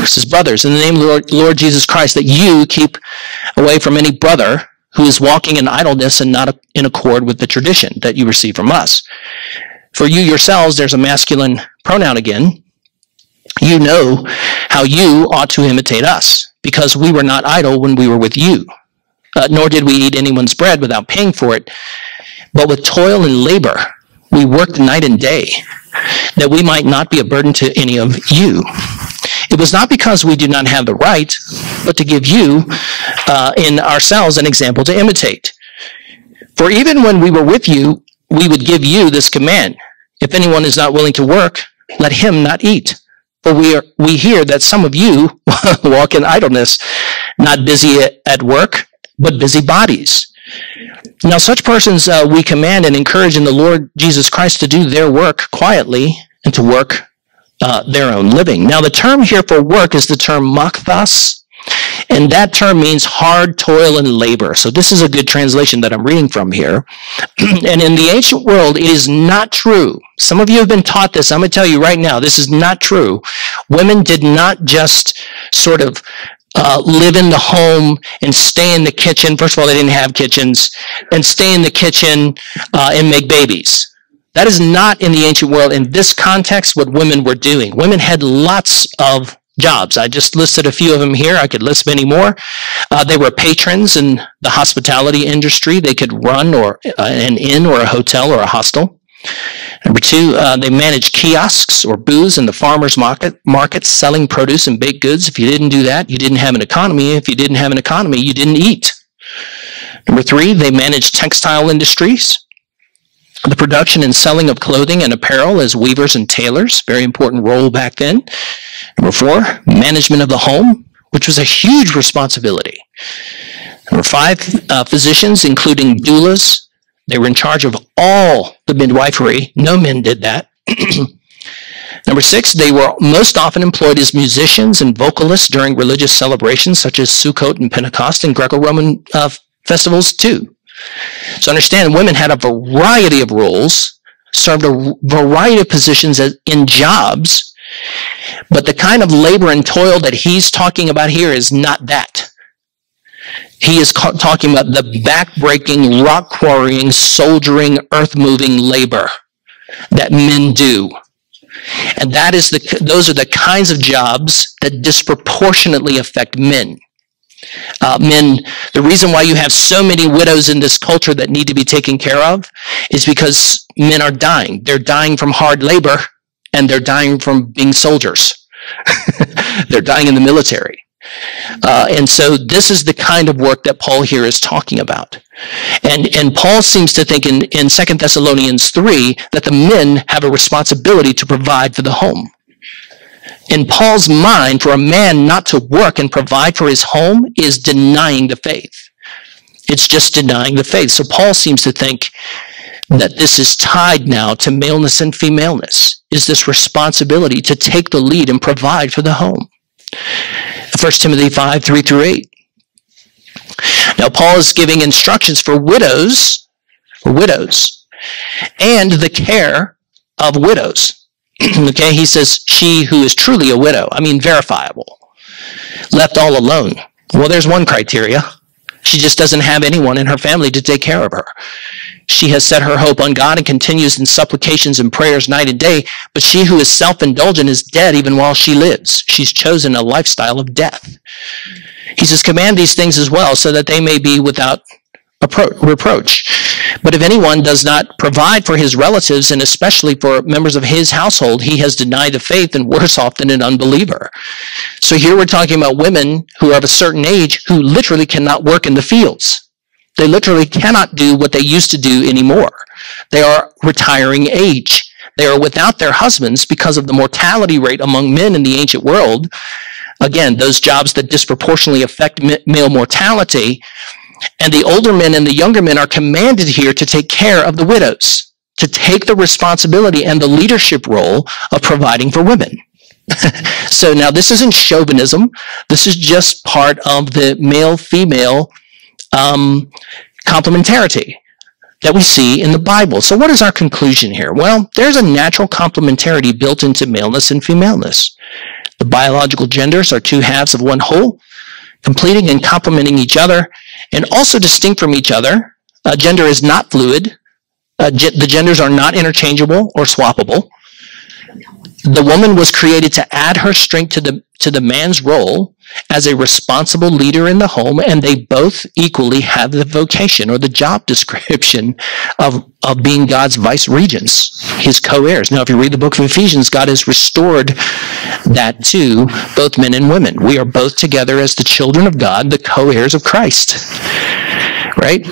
It says, brothers, in the name of the Lord Jesus Christ, that you keep away from any brother who is walking in idleness and not in accord with the tradition that you receive from us. For you yourselves, there's a masculine pronoun again. You know how you ought to imitate us, because we were not idle when we were with you, nor did we eat anyone's bread without paying for it, but with toil and labor we worked night and day, that we might not be a burden to any of you. It was not because we do not have the right, but to give you in ourselves an example to imitate. For even when we were with you, we would give you this command: if anyone is not willing to work, let him not eat. For we hear that some of you walk in idleness, not busy at work, but busy bodies. Now such persons we command and encourage in the Lord Jesus Christ to do their work quietly and to work their own living. Now the term here for work is the term makthas, and that term means hard toil and labor. So this is a good translation that I'm reading from here. And in the ancient world, it is not true. Some of you have been taught this. I'm going to tell you right now, this is not true. Women did not just sort of live in the home and stay in the kitchen. First of all, they didn't have kitchens, and stay in the kitchen and make babies. That is not in the ancient world. In this context, what women were doing. Women had lots of jobs. I just listed a few of them here. I could list many more. They were patrons in the hospitality industry. They could run an inn or a hotel or a hostel. Number two, they managed kiosks or booths in the farmers' markets, selling produce and baked goods. If you didn't do that, you didn't have an economy. If you didn't have an economy, you didn't eat. Number three, they managed textile industries, the production and selling of clothing and apparel as weavers and tailors, very important role back then. Number four, management of the home, which was a huge responsibility. Number five, physicians, including doulas. They were in charge of all the midwifery. No men did that. Number six, they were most often employed as musicians and vocalists during religious celebrations such as Sukkot and Pentecost and Greco-Roman festivals too. So understand, women had a variety of roles, served a variety of positions in jobs, but the kind of labor and toil that he's talking about here is not that. He is talking about the back-breaking, rock-quarrying, soldiering, earth-moving labor that men do. And those are the kinds of jobs that disproportionately affect men. The reason why you have so many widows in this culture that need to be taken care of is because men are dying. They're dying from hard labor, and they're dying from being soldiers. They're dying in the military. And so this is the kind of work that Paul here is talking about. And Paul seems to think in 2 Thessalonians 3 that the men have a responsibility to provide for the home. In Paul's mind, for a man not to work and provide for his home is denying the faith. It's just denying the faith. So Paul seems to think that this is tied now to maleness and femaleness, is this responsibility to take the lead and provide for the home. 1 Timothy 5, 3 through 8. Now, Paul is giving instructions for widows, and the care of widows. Okay, he says, she who is truly a widow, verifiable, left all alone. Well, there's one criteria. She just doesn't have anyone in her family to take care of her. She has set her hope on God and continues in supplications and prayers night and day, but she who is self-indulgent is dead even while she lives. She's chosen a lifestyle of death. He says, command these things as well, so that they may be without reproach. But if anyone does not provide for his relatives, and especially for members of his household, he has denied the faith and worse off than an unbeliever. So here we're talking about women who are of a certain age who literally cannot work in the fields. They literally cannot do what they used to do anymore. They are retiring age. They are without their husbands because of the mortality rate among men in the ancient world. Again, those jobs that disproportionately affect male mortality. And the older men and the younger men are commanded here to take care of the widows, to take the responsibility and the leadership role of providing for women. So now this isn't chauvinism. This is just part of the male-female complementarity that we see in the Bible. So what is our conclusion here? Well, there's a natural complementarity built into maleness and femaleness. The biological genders are two halves of one whole, completing and complementing each other, and also distinct from each other. Gender is not fluid. The genders are not interchangeable or swappable. The woman was created to add her strength to the man's role, as a responsible leader in the home, and they both equally have the vocation or the job description of being God's vice regents, his co-heirs. Now, if you read the book of Ephesians, God has restored that to both men and women. We are both together as the children of God, the co-heirs of Christ, right?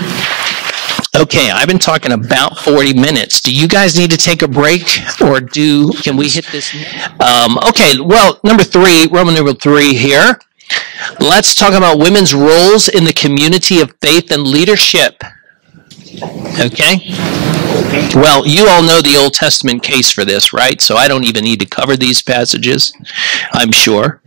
Okay, I've been talking about 40 minutes. Do you guys need to take a break, or can we hit this? Okay, well, Roman numeral 3 here. Let's talk about women's roles in the community of faith and leadership. Okay? Well, you all know the Old Testament case for this, right? So I don't even need to cover these passages, I'm sure.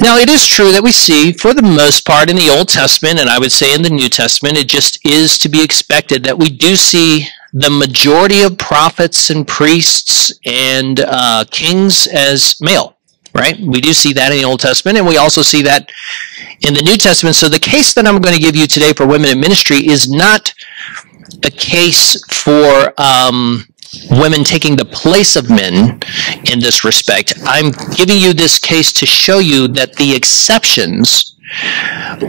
Now, it is true that we see, for the most part, in the Old Testament, and I would say in the New Testament, it just is to be expected that we do see the majority of prophets and priests and kings as male, right? We do see that in the Old Testament, and we also see that in the New Testament. So the case that I'm going to give you today for women in ministry is not a case for women taking the place of men in this respect. I'm giving you this case to show you that the exceptions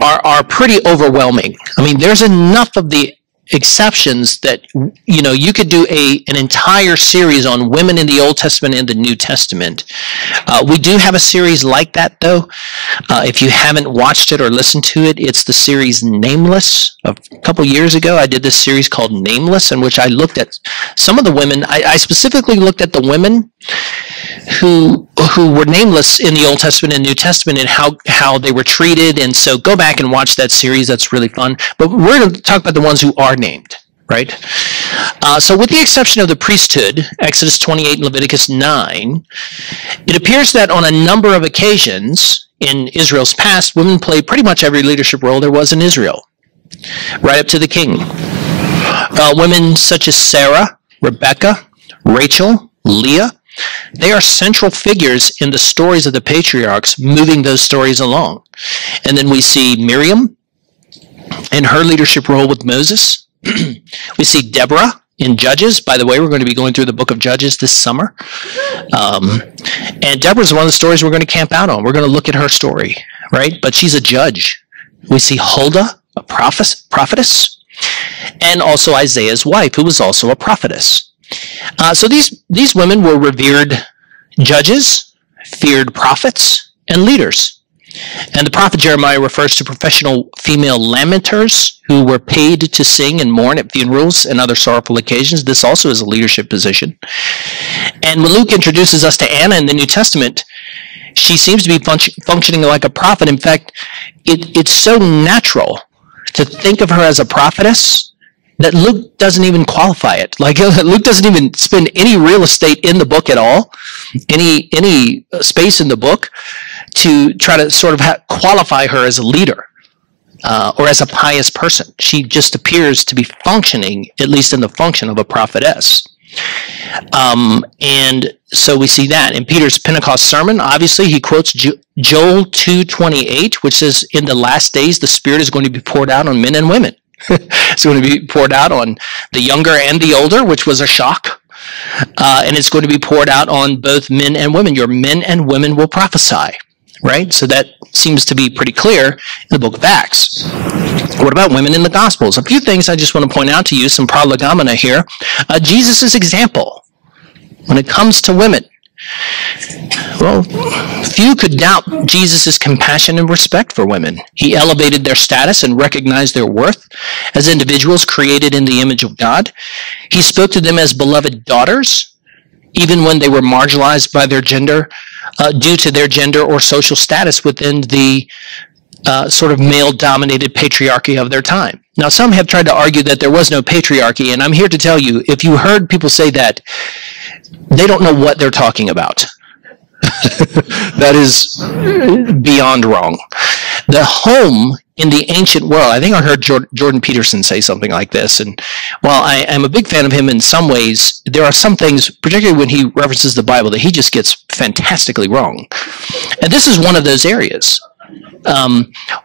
are pretty overwhelming. I mean, there's enough of the exceptions that, you know, you could do an entire series on women in the Old Testament and the New Testament. We do have a series like that, though. If you haven't watched it or listened to it, it's the series Nameless. A couple years ago, I did this series called Nameless, in which I looked at some of the women. I specifically looked at the women who were nameless in the Old Testament and New Testament, and how they were treated. And so go back and watch that series. That's really fun. But we're going to talk about the ones who are named, right? So with the exception of the priesthood, Exodus 28 and Leviticus 9, it appears that on a number of occasions in Israel's past, women played pretty much every leadership role there was in Israel, right up to the king. Women such as Sarah, Rebecca, Rachel, Leah, they are central figures in the stories of the patriarchs, moving those stories along. And then we see Miriam in her leadership role with Moses. We see Deborah in Judges. By the way, we're going to be going through the book of Judges this summer. And Deborah's one of the stories we're going to camp out on. We're going to look at her story, right? But she's a judge. We see Huldah, a prophetess, and also Isaiah's wife, who was also a prophetess. So these women were revered judges, feared prophets, and leaders. And the prophet Jeremiah refers to professional female lamenters who were paid to sing and mourn at funerals and other sorrowful occasions. This also is a leadership position. And when Luke introduces us to Anna in the New Testament, she seems to be functioning like a prophet. In fact, it's so natural to think of her as a prophetess that Luke doesn't even qualify it. Like, Luke doesn't even spend any real estate in the book at all, any space in the book to try to sort of qualify her as a leader or as a pious person. She just appears to be functioning, at least in the function of a prophetess. And so we see that in Peter's Pentecost sermon. Obviously, he quotes Joel 2:28, which says, "In the last days, the Spirit is going to be poured out on men and women." It's going to be poured out on the younger and the older, which was a shock. And it's going to be poured out on both men and women. Your men and women will prophesy, right? So that seems to be pretty clear in the book of Acts. What about women in the Gospels? A few things I just want to point out to you, some prolegomena here. Jesus' example when it comes to women. Well, few could doubt Jesus' compassion and respect for women. He elevated their status and recognized their worth as individuals created in the image of God. He spoke to them as beloved daughters, even when they were marginalized by their gender, due to their gender or social status within the sort of male-dominated patriarchy of their time. Now, some have tried to argue that there was no patriarchy, and I'm here to tell you, if you heard people say that, they don't know what they're talking about. That is beyond wrong. The home in the ancient world, I think I heard Jordan Peterson say something like this, and while I am a big fan of him in some ways, there are some things, particularly when he references the Bible, that he just gets fantastically wrong. And this is one of those areas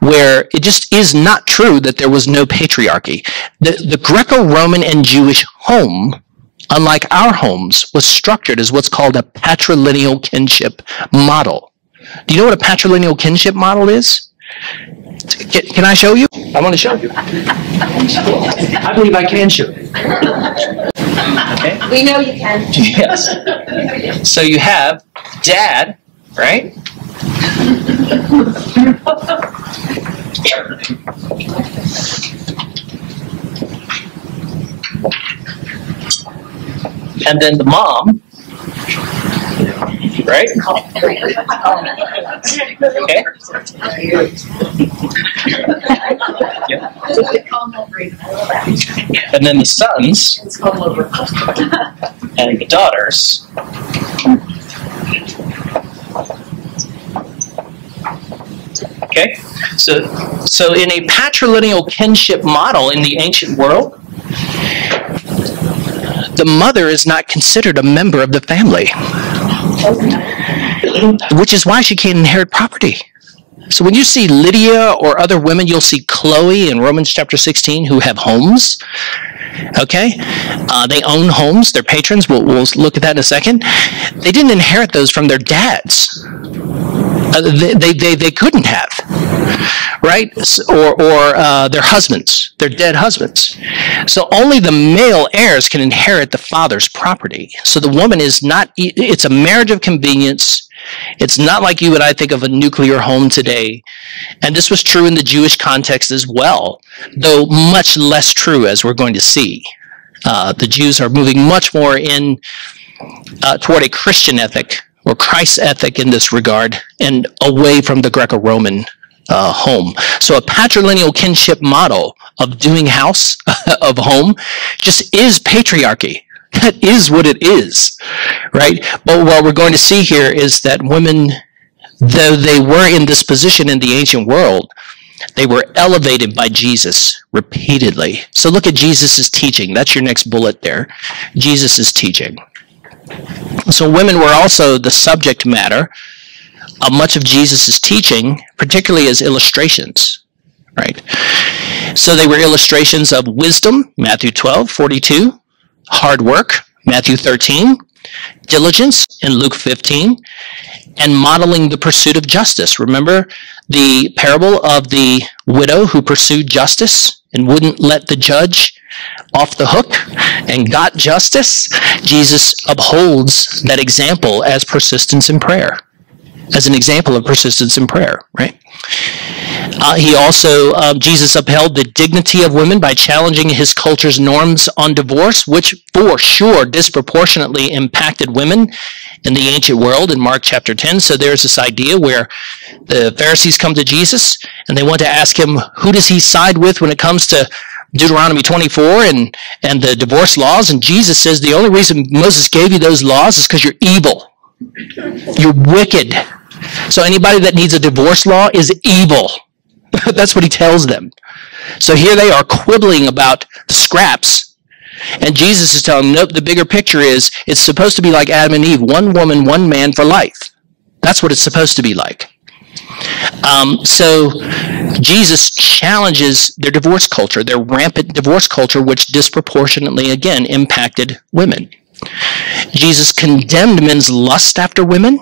where it just is not true that there was no patriarchy. The Greco-Roman and Jewish home, unlike our homes, was structured as what's called a patrilineal kinship model. Do you know what a patrilineal kinship model is? Can I show you? I want to show you. I believe I can show you. Okay? We know you can. Yes. So you have dad, right? And then the mom, right? Okay. Yeah. And then the sons and the daughters. Okay, so in a patrilineal kinship model in the ancient world, the mother is not considered a member of the family, which is why she can't inherit property. So when you see Lydia or other women, you'll see Chloe in Romans chapter 16 who have homes. Okay, they own homes. They're patrons. We'll look at that in a second. They didn't inherit those from their dads. They couldn't have, right? Or their husbands, their dead husbands. So only the male heirs can inherit the father's property. So the woman is not, it's a marriage of convenience. It's not like you and I think of a nuclear home today. And this was true in the Jewish context as well, though much less true, as we're going to see. The Jews are moving much more in toward a Christian ethic, or Christ's ethic in this regard, and away from the Greco-Roman home. So a patrilineal kinship model of doing house, of home, just is patriarchy. That is what it is, right? But what we're going to see here is that women, though they were in this position in the ancient world, they were elevated by Jesus repeatedly. So look at Jesus' teaching. That's your next bullet there. Jesus' teaching. So women were also the subject matter of much of Jesus' teaching, particularly as illustrations, right? So they were illustrations of wisdom, Matthew 12:42, hard work, Matthew 13, diligence in Luke 15, and modeling the pursuit of justice. Remember the parable of the widow who pursued justice and wouldn't let the judge off the hook and got justice? Jesus upholds that example as persistence in prayer, as an example of persistence in prayer, right? Jesus upheld the dignity of women by challenging his culture's norms on divorce, which for sure disproportionately impacted women in the ancient world in Mark chapter 10. So there's this idea where the Pharisees come to Jesus and they want to ask him, who does he side with when it comes to Deuteronomy 24 and the divorce laws? And Jesus says the only reason Moses gave you those laws is because you're evil. You're wicked. So anybody that needs a divorce law is evil. That's what he tells them. So here they are quibbling about the scraps. And Jesus is telling them, nope, the bigger picture is it's supposed to be like Adam and Eve, one woman, one man for life. That's what it's supposed to be like. So Jesus challenges their divorce culture, their rampant divorce culture, which disproportionately, again, impacted women. Jesus condemned men's lust after women.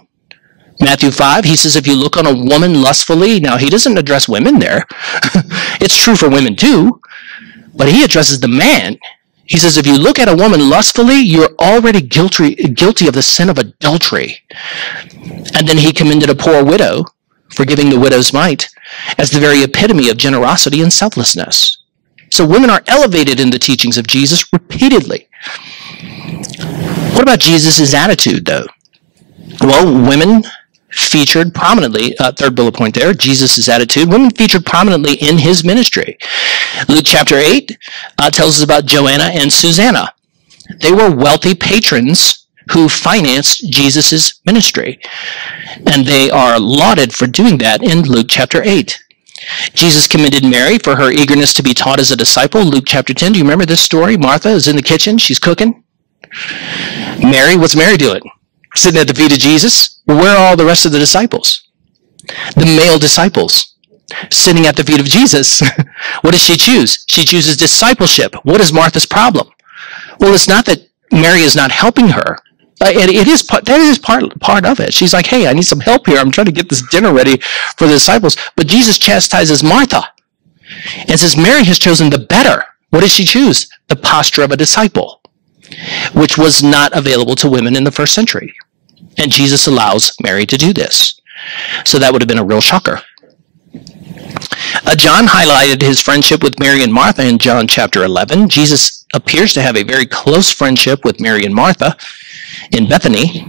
Matthew 5, he says, if you look on a woman lustfully, now he doesn't address women there. It's true for women too, but he addresses the man. He says, if you look at a woman lustfully, you're already guilty of the sin of adultery. And then he commended a poor widow for giving the widow's mite as the very epitome of generosity and selflessness. So women are elevated in the teachings of Jesus repeatedly. What about Jesus' attitude, though? Well, women featured prominently, third bullet point there, Jesus' attitude. Women featured prominently in his ministry. Luke chapter 8 tells us about Joanna and Susanna. They were wealthy patrons who financed Jesus' ministry. And they are lauded for doing that in Luke chapter 8. Jesus commended Mary for her eagerness to be taught as a disciple. Luke chapter 10, do you remember this story? Martha is in the kitchen, she's cooking. Mary, what's Mary doing? Sitting at the feet of Jesus. Where are all the rest of the disciples? The male disciples sitting at the feet of Jesus. What does she choose? She chooses discipleship. What is Martha's problem? Well, it's not that Mary is not helping her. And that is part of it. She's like, hey, I need some help here. I'm trying to get this dinner ready for the disciples. But Jesus chastises Martha and says, Mary has chosen the better. What did she choose? The posture of a disciple, which was not available to women in the first century. And Jesus allows Mary to do this. So that would have been a real shocker. John highlighted his friendship with Mary and Martha in John chapter 11. Jesus appears to have a very close friendship with Mary and Martha in Bethany.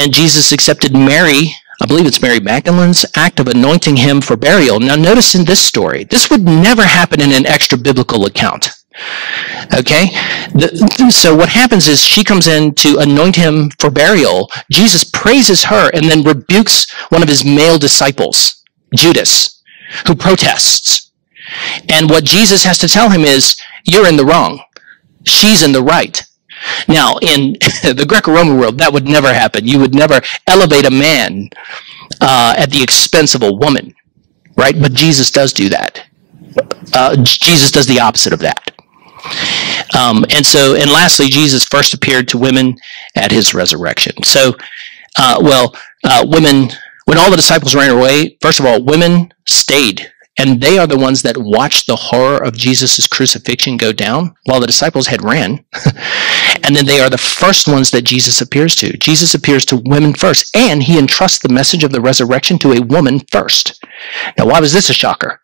And Jesus accepted Mary, I believe it's Mary Magdalene's, act of anointing him for burial. Now notice in this story, this would never happen in an extra biblical account. Okay? So what happens is she comes in to anoint him for burial. Jesus praises her and then rebukes one of his male disciples, Judas, who protests. And what Jesus has to tell him is, you're in the wrong. She's in the right. Now, in the Greco-Roman world, that would never happen. You would never elevate a man at the expense of a woman, right? But Jesus does do that. Jesus does the opposite of that. And lastly, Jesus first appeared to women at his resurrection. So, women, when all the disciples ran away, first of all, women stayed. And they are the ones that watched the horror of Jesus' crucifixion go down while the disciples had ran. And then they are the first ones that Jesus appears to. Jesus appears to women first, and he entrusts the message of the resurrection to a woman first. Now, why was this a shocker?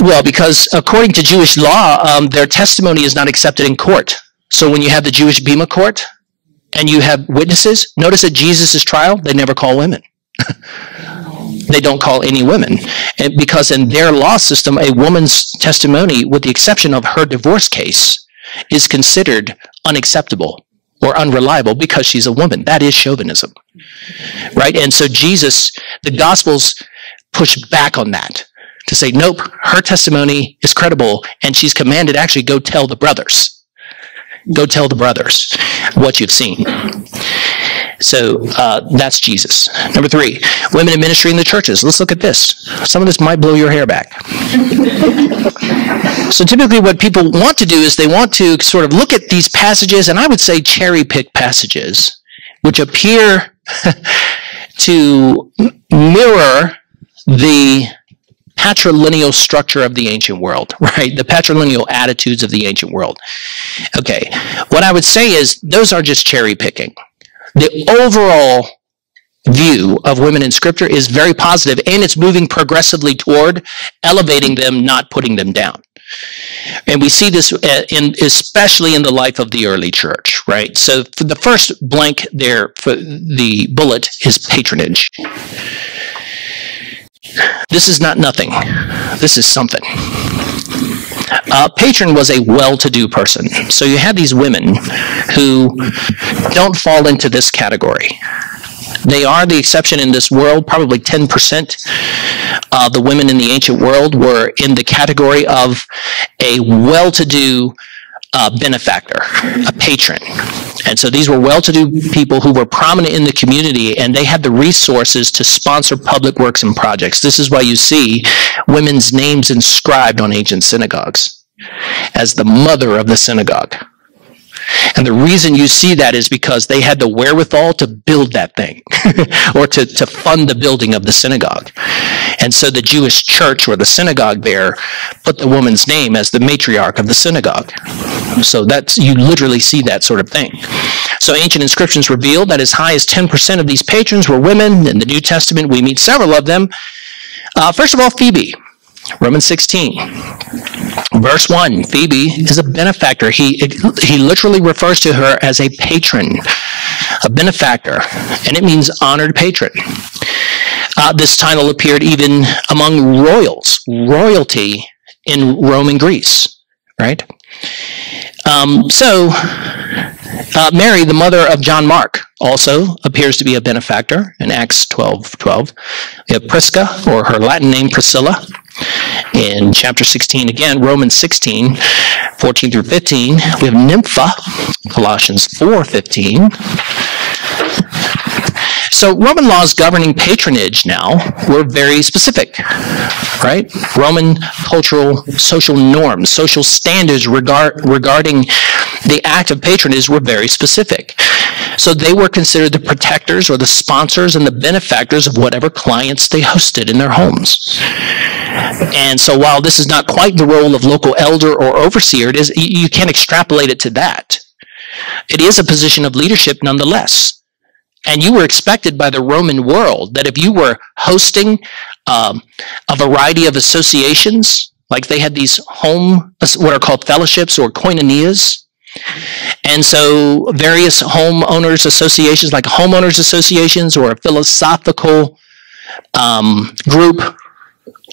Well, because according to Jewish law, their testimony is not accepted in court. So when you have the Jewish Bema court and you have witnesses, notice at Jesus' trial, they never call women. They don't call any women. And because in their law system, a woman's testimony, with the exception of her divorce case, is considered unacceptable or unreliable because she's a woman. That is chauvinism, right? And so Jesus, the Gospels push back on that to say, nope, her testimony is credible, and she's commanded, actually, go tell the brothers. Go tell the brothers what you've seen. So that's Jesus. Number 3, women in ministry in the churches. Let's look at this. Some of this might blow your hair back. So typically what people want to do is they want to sort of look at these passages, and I would say cherry pick passages, which appear to mirror the patrilineal structure of the ancient world, right? The patrilineal attitudes of the ancient world. Okay, what I would say is those are just cherry picking. The overall view of women in Scripture is very positive, and it's moving progressively toward elevating them, not putting them down. And we see this especially in the life of the early church, right? So for the first blank there for the bullet is patronage. This is not nothing. This is something. Patron was a well-to-do person. So you had these women who don't fall into this category. They are the exception in this world. Probably 10% of the women in the ancient world were in the category of a well-to-do benefactor, a patron. And so these were well-to-do people who were prominent in the community, and they had the resources to sponsor public works and projects. This is why you see women's names inscribed on ancient synagogues as the mother of the synagogue. And the reason you see that is because they had the wherewithal to build that thing or to fund the building of the synagogue. And so the Jewish church or the synagogue there put the woman's name as the matriarch of the synagogue. So that's, you literally see that sort of thing. So ancient inscriptions reveal that as high as 10% of these patrons were women. In the New Testament, we meet several of them. First of all, Phoebe, Romans 16. Verse 1, Phoebe is a benefactor. He literally refers to her as a patron, a benefactor, and it means honored patron. This title appeared even among royalty in Rome and Greece, right? Mary, the mother of John Mark, also appears to be a benefactor in Acts 12:12. We have Prisca, or her Latin name Priscilla, in chapter 16. Again, Romans 16, 14 through 15. We have Nympha, Colossians 4:15. So Roman laws governing patronage now were very specific, right? Roman cultural, social norms, social standards regarding the act of patronage were very specific. So they were considered the protectors or the sponsors and the benefactors of whatever clients they hosted in their homes. And so while this is not quite the role of local elder or overseer, it is, you can't extrapolate it to that. It is a position of leadership nonetheless. And you were expected by the Roman world that if you were hosting a variety of associations, like they had these what are called fellowships or koinonias, and so various homeowners associations, like homeowners associations or a philosophical group,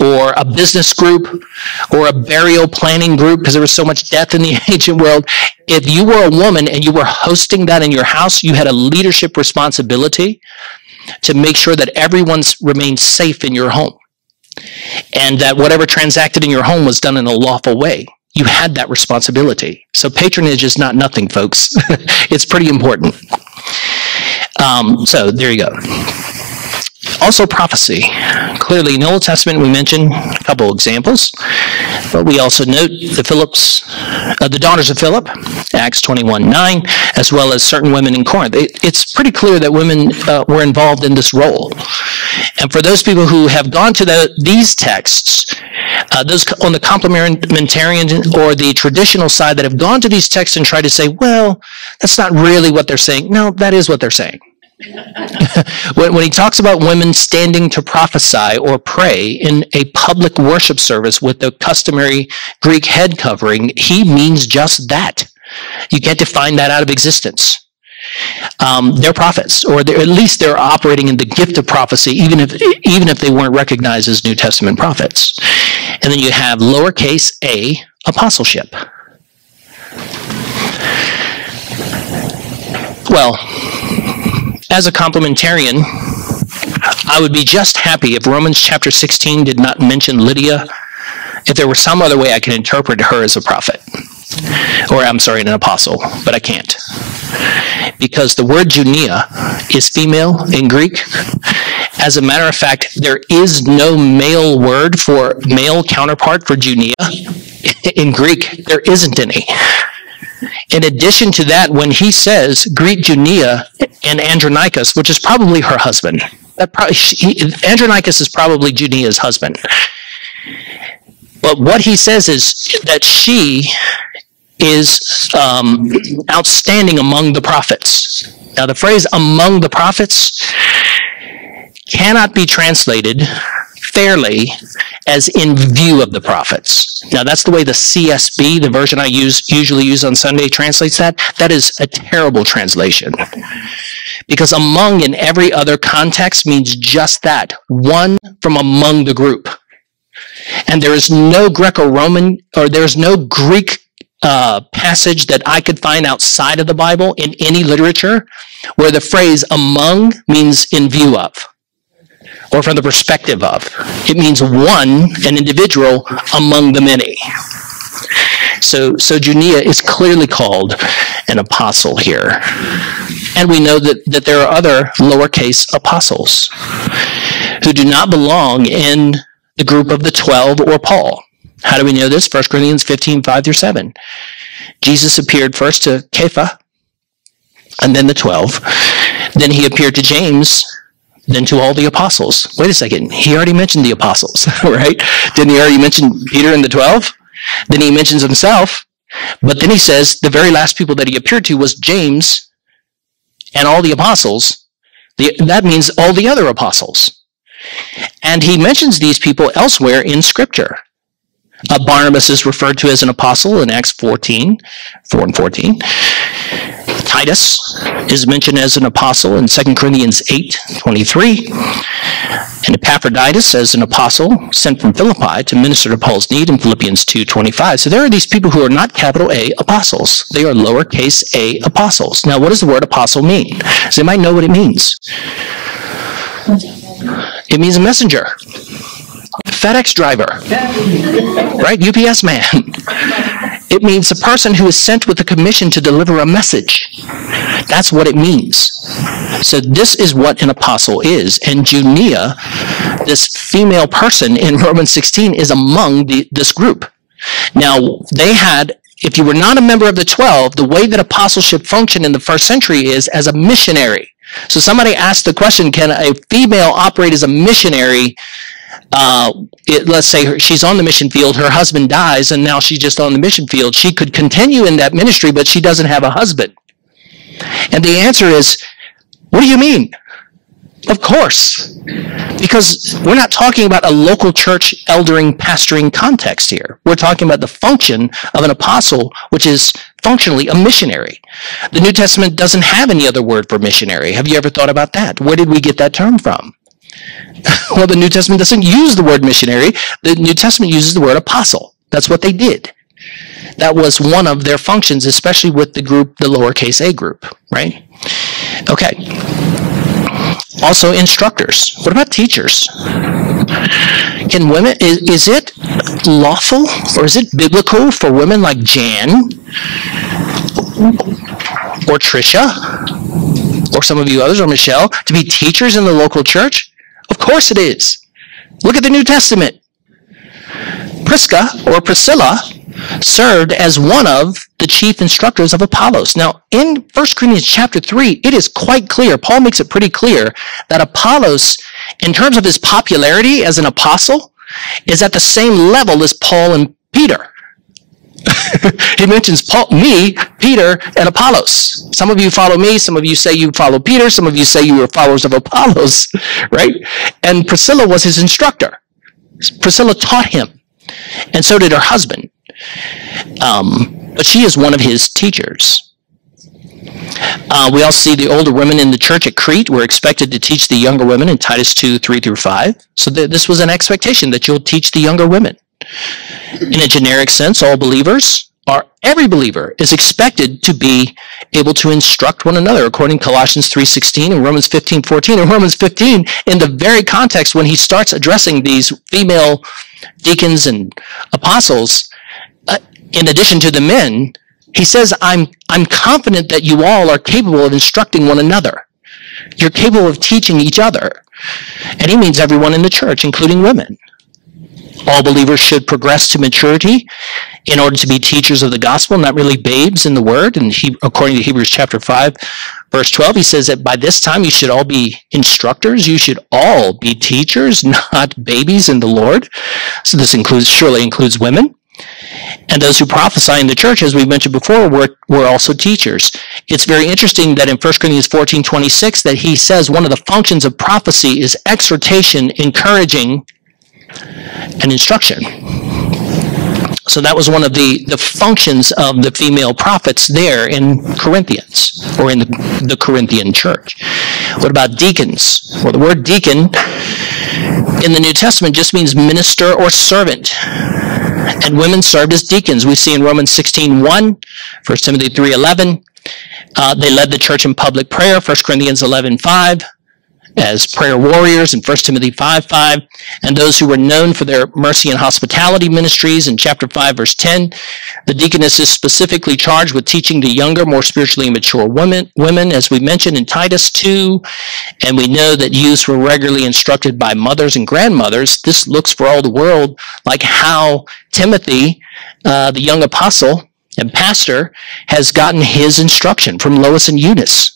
or a business group, or a burial planning group, because there was so much death in the ancient world. If you were a woman and you were hosting that in your house, you had a leadership responsibility to make sure that everyone remained safe in your home, and that whatever transacted in your home was done in a lawful way. You had that responsibility. So patronage is not nothing, folks. It's pretty important. So there you go. Also prophecy. Clearly in the Old Testament we mentioned a couple examples, but we also note the daughters of Philip, Acts 21:9, as well as certain women in Corinth. It's pretty clear that women were involved in this role. And for those people who have gone to these texts, those on the complementarian or the traditional side that have gone to these texts and tried to say, well, that's not really what they're saying. No, that is what they're saying. When he talks about women standing to prophesy or pray in a public worship service with the customary Greek head covering, he means just that. You can't define that out of existence. They're prophets, or at least they're operating in the gift of prophecy, even if they weren't recognized as New Testament prophets. And then you have lowercase a, apostleship. Well, as a complementarian, I would be just happy if Romans chapter 16 did not mention Lydia, if there were some other way I could interpret her as a prophet. Or, I'm sorry, an apostle, but I can't. Because the word Junia is female in Greek. As a matter of fact, there is no male word for male counterpart for Junia. In Greek, there isn't any. In addition to that, when he says, greet Junia and Andronicus, which is probably her husband. Andronicus is probably Junia's husband. But what he says is that she is outstanding among the prophets. Now, the phrase among the prophets cannot be translated fairly as in view of the prophets. Now, that's the way the CSB, the version I usually use on Sunday, translates that. That is a terrible translation. Because among in every other context means just that, one from among the group. And there is no Greco-Roman, or there's no Greek passage that I could find outside of the Bible in any literature where the phrase among means in view of, or from the perspective of. It means one, an individual, among the many. So Junia is clearly called an apostle here. And we know that there are other lowercase apostles who do not belong in the group of the 12 or Paul. How do we know this? 1 Corinthians 15, 5 through 7. Jesus appeared first to Kepha, and then the 12. Then he appeared to James, then to all the apostles. Wait a second, he already mentioned the apostles, right? Didn't he already mention Peter and the 12? Then he mentions himself, but then he says the very last people that he appeared to was James and all the apostles. That means all the other apostles. And he mentions these people elsewhere in Scripture. Barnabas is referred to as an apostle in Acts 14, 4 and 14. Titus is mentioned as an apostle in 2 Corinthians 8, 23. And Epaphroditus as an apostle sent from Philippi to minister to Paul's need in Philippians 2, 25. So there are these people who are not capital A apostles. They are lowercase a apostles. Now, what does the word apostle mean? Does anybody know what it means? It means a messenger. FedEx driver, right? UPS man. It means a person who is sent with a commission to deliver a message. That's what it means. So this is what an apostle is. And Junia, this female person in Romans 16, is among this group. Now, they had, if you were not a member of the 12, the way that apostleship functioned in the first century is as a missionary. So somebody asked the question, can a female operate as a missionary? Let's say she's on the mission field, her husband dies, and now she's just on the mission field. She could continue in that ministry, but she doesn't have a husband. And the answer is, what do you mean? Of course. Because we're not talking about a local church eldering, pastoring context here. We're talking about the function of an apostle, which is functionally a missionary. The New Testament doesn't have any other word for missionary. Have you ever thought about that? Where did we get that term from? Well, the New Testament doesn't use the word missionary. The New Testament uses the word apostle. That's what they did. That was one of their functions, especially with the group, the lowercase a group, right? Okay. Also, instructors. What about teachers? Can women, is it lawful or is it biblical for women like Jan or Tricia or some of you others or Michelle to be teachers in the local church? Of course it is. Look at the New Testament. Prisca or Priscilla served as one of the chief instructors of Apollos. Now, in 1 Corinthians chapter 3, it is quite clear, Paul makes it pretty clear, that Apollos, in terms of his popularity as an apostle, is at the same level as Paul and Peter. He mentions Paul, me, Peter, and Apollos. Some of you follow me, some of you say you follow Peter, some of you say you are followers of Apollos, right? And Priscilla was his instructor. Priscilla taught him, and so did her husband. But she is one of his teachers. We also see the older women in the church at Crete were expected to teach the younger women in Titus 2, 3 through 5. So this was an expectation that you'll teach the younger women. In a generic sense, all believers, or every believer, is expected to be able to instruct one another, according to Colossians 3:16 and Romans 15:14. And Romans 15, in the very context when he starts addressing these female deacons and apostles, in addition to the men, he says, I'm confident that you all are capable of instructing one another. You're capable of teaching each other. And he means everyone in the church, including women. All believers should progress to maturity in order to be teachers of the gospel, not really babes in the word. And according to Hebrews chapter 5, verse 12, he says that by this time you should all be instructors. You should all be teachers, not babies in the Lord. So this surely includes women. And those who prophesy in the church, as we mentioned before, were also teachers. It's very interesting that in 1 Corinthians 14:26 that he says one of the functions of prophecy is exhortation, encouraging, and instruction. So that was one of the functions of the female prophets there in Corinthians, or in the Corinthian church. What about deacons? Well, the word deacon in the New Testament just means minister or servant. And women served as deacons. We see in Romans 16:1, 1 Timothy 3:11. They led the church in public prayer, 1 Corinthians 11:5, as prayer warriors in 1 Timothy 5:5. And those who were known for their mercy and hospitality ministries in chapter 5, verse 10. The deaconess is specifically charged with teaching the younger, more spiritually immature women, as we mentioned in Titus 2. And we know that youths were regularly instructed by mothers and grandmothers. This looks for all the world like how Timothy, the young apostle and pastor, has gotten his instruction from Lois and Eunice.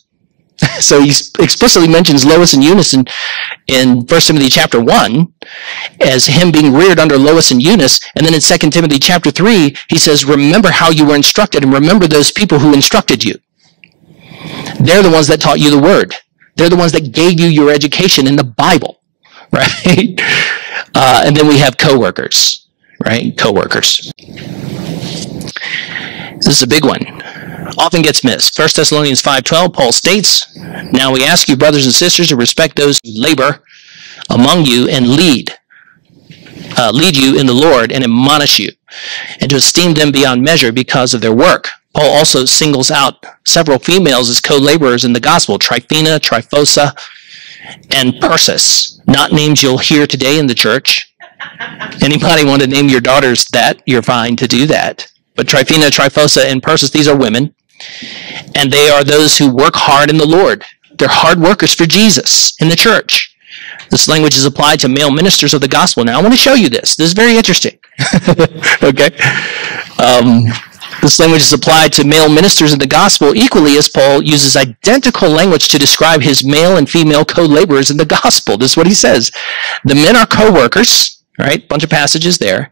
So he explicitly mentions Lois and Eunice in 1 Timothy chapter 1 as him being reared under Lois and Eunice. And then in 2 Timothy chapter 3, he says, remember how you were instructed and remember those people who instructed you. They're the ones that taught you the word. They're the ones that gave you your education in the Bible, right? And then we have co-workers, right? Co-workers. This is a big one. Often gets missed. 1 Thessalonians 5:12, Paul states, now we ask you, brothers and sisters, to respect those who labor among you and lead you in the Lord and admonish you, and to esteem them beyond measure because of their work. Paul also singles out several females as co-laborers in the gospel, Tryphena, Tryphosa, and Persis, not names you'll hear today in the church. Anybody want to name your daughters that, you're fine to do that. But Tryphena, Tryphosa, and Persis, these are women. And they are those who work hard in the Lord. They're hard workers for Jesus in the church. This language is applied to male ministers of the gospel. Now, I want to show you this. This is very interesting. Okay? This language is applied to male ministers of the gospel equally as Paul uses identical language to describe his male and female co-laborers in the gospel. This is what he says. The men are co-workers, right? Bunch of passages there.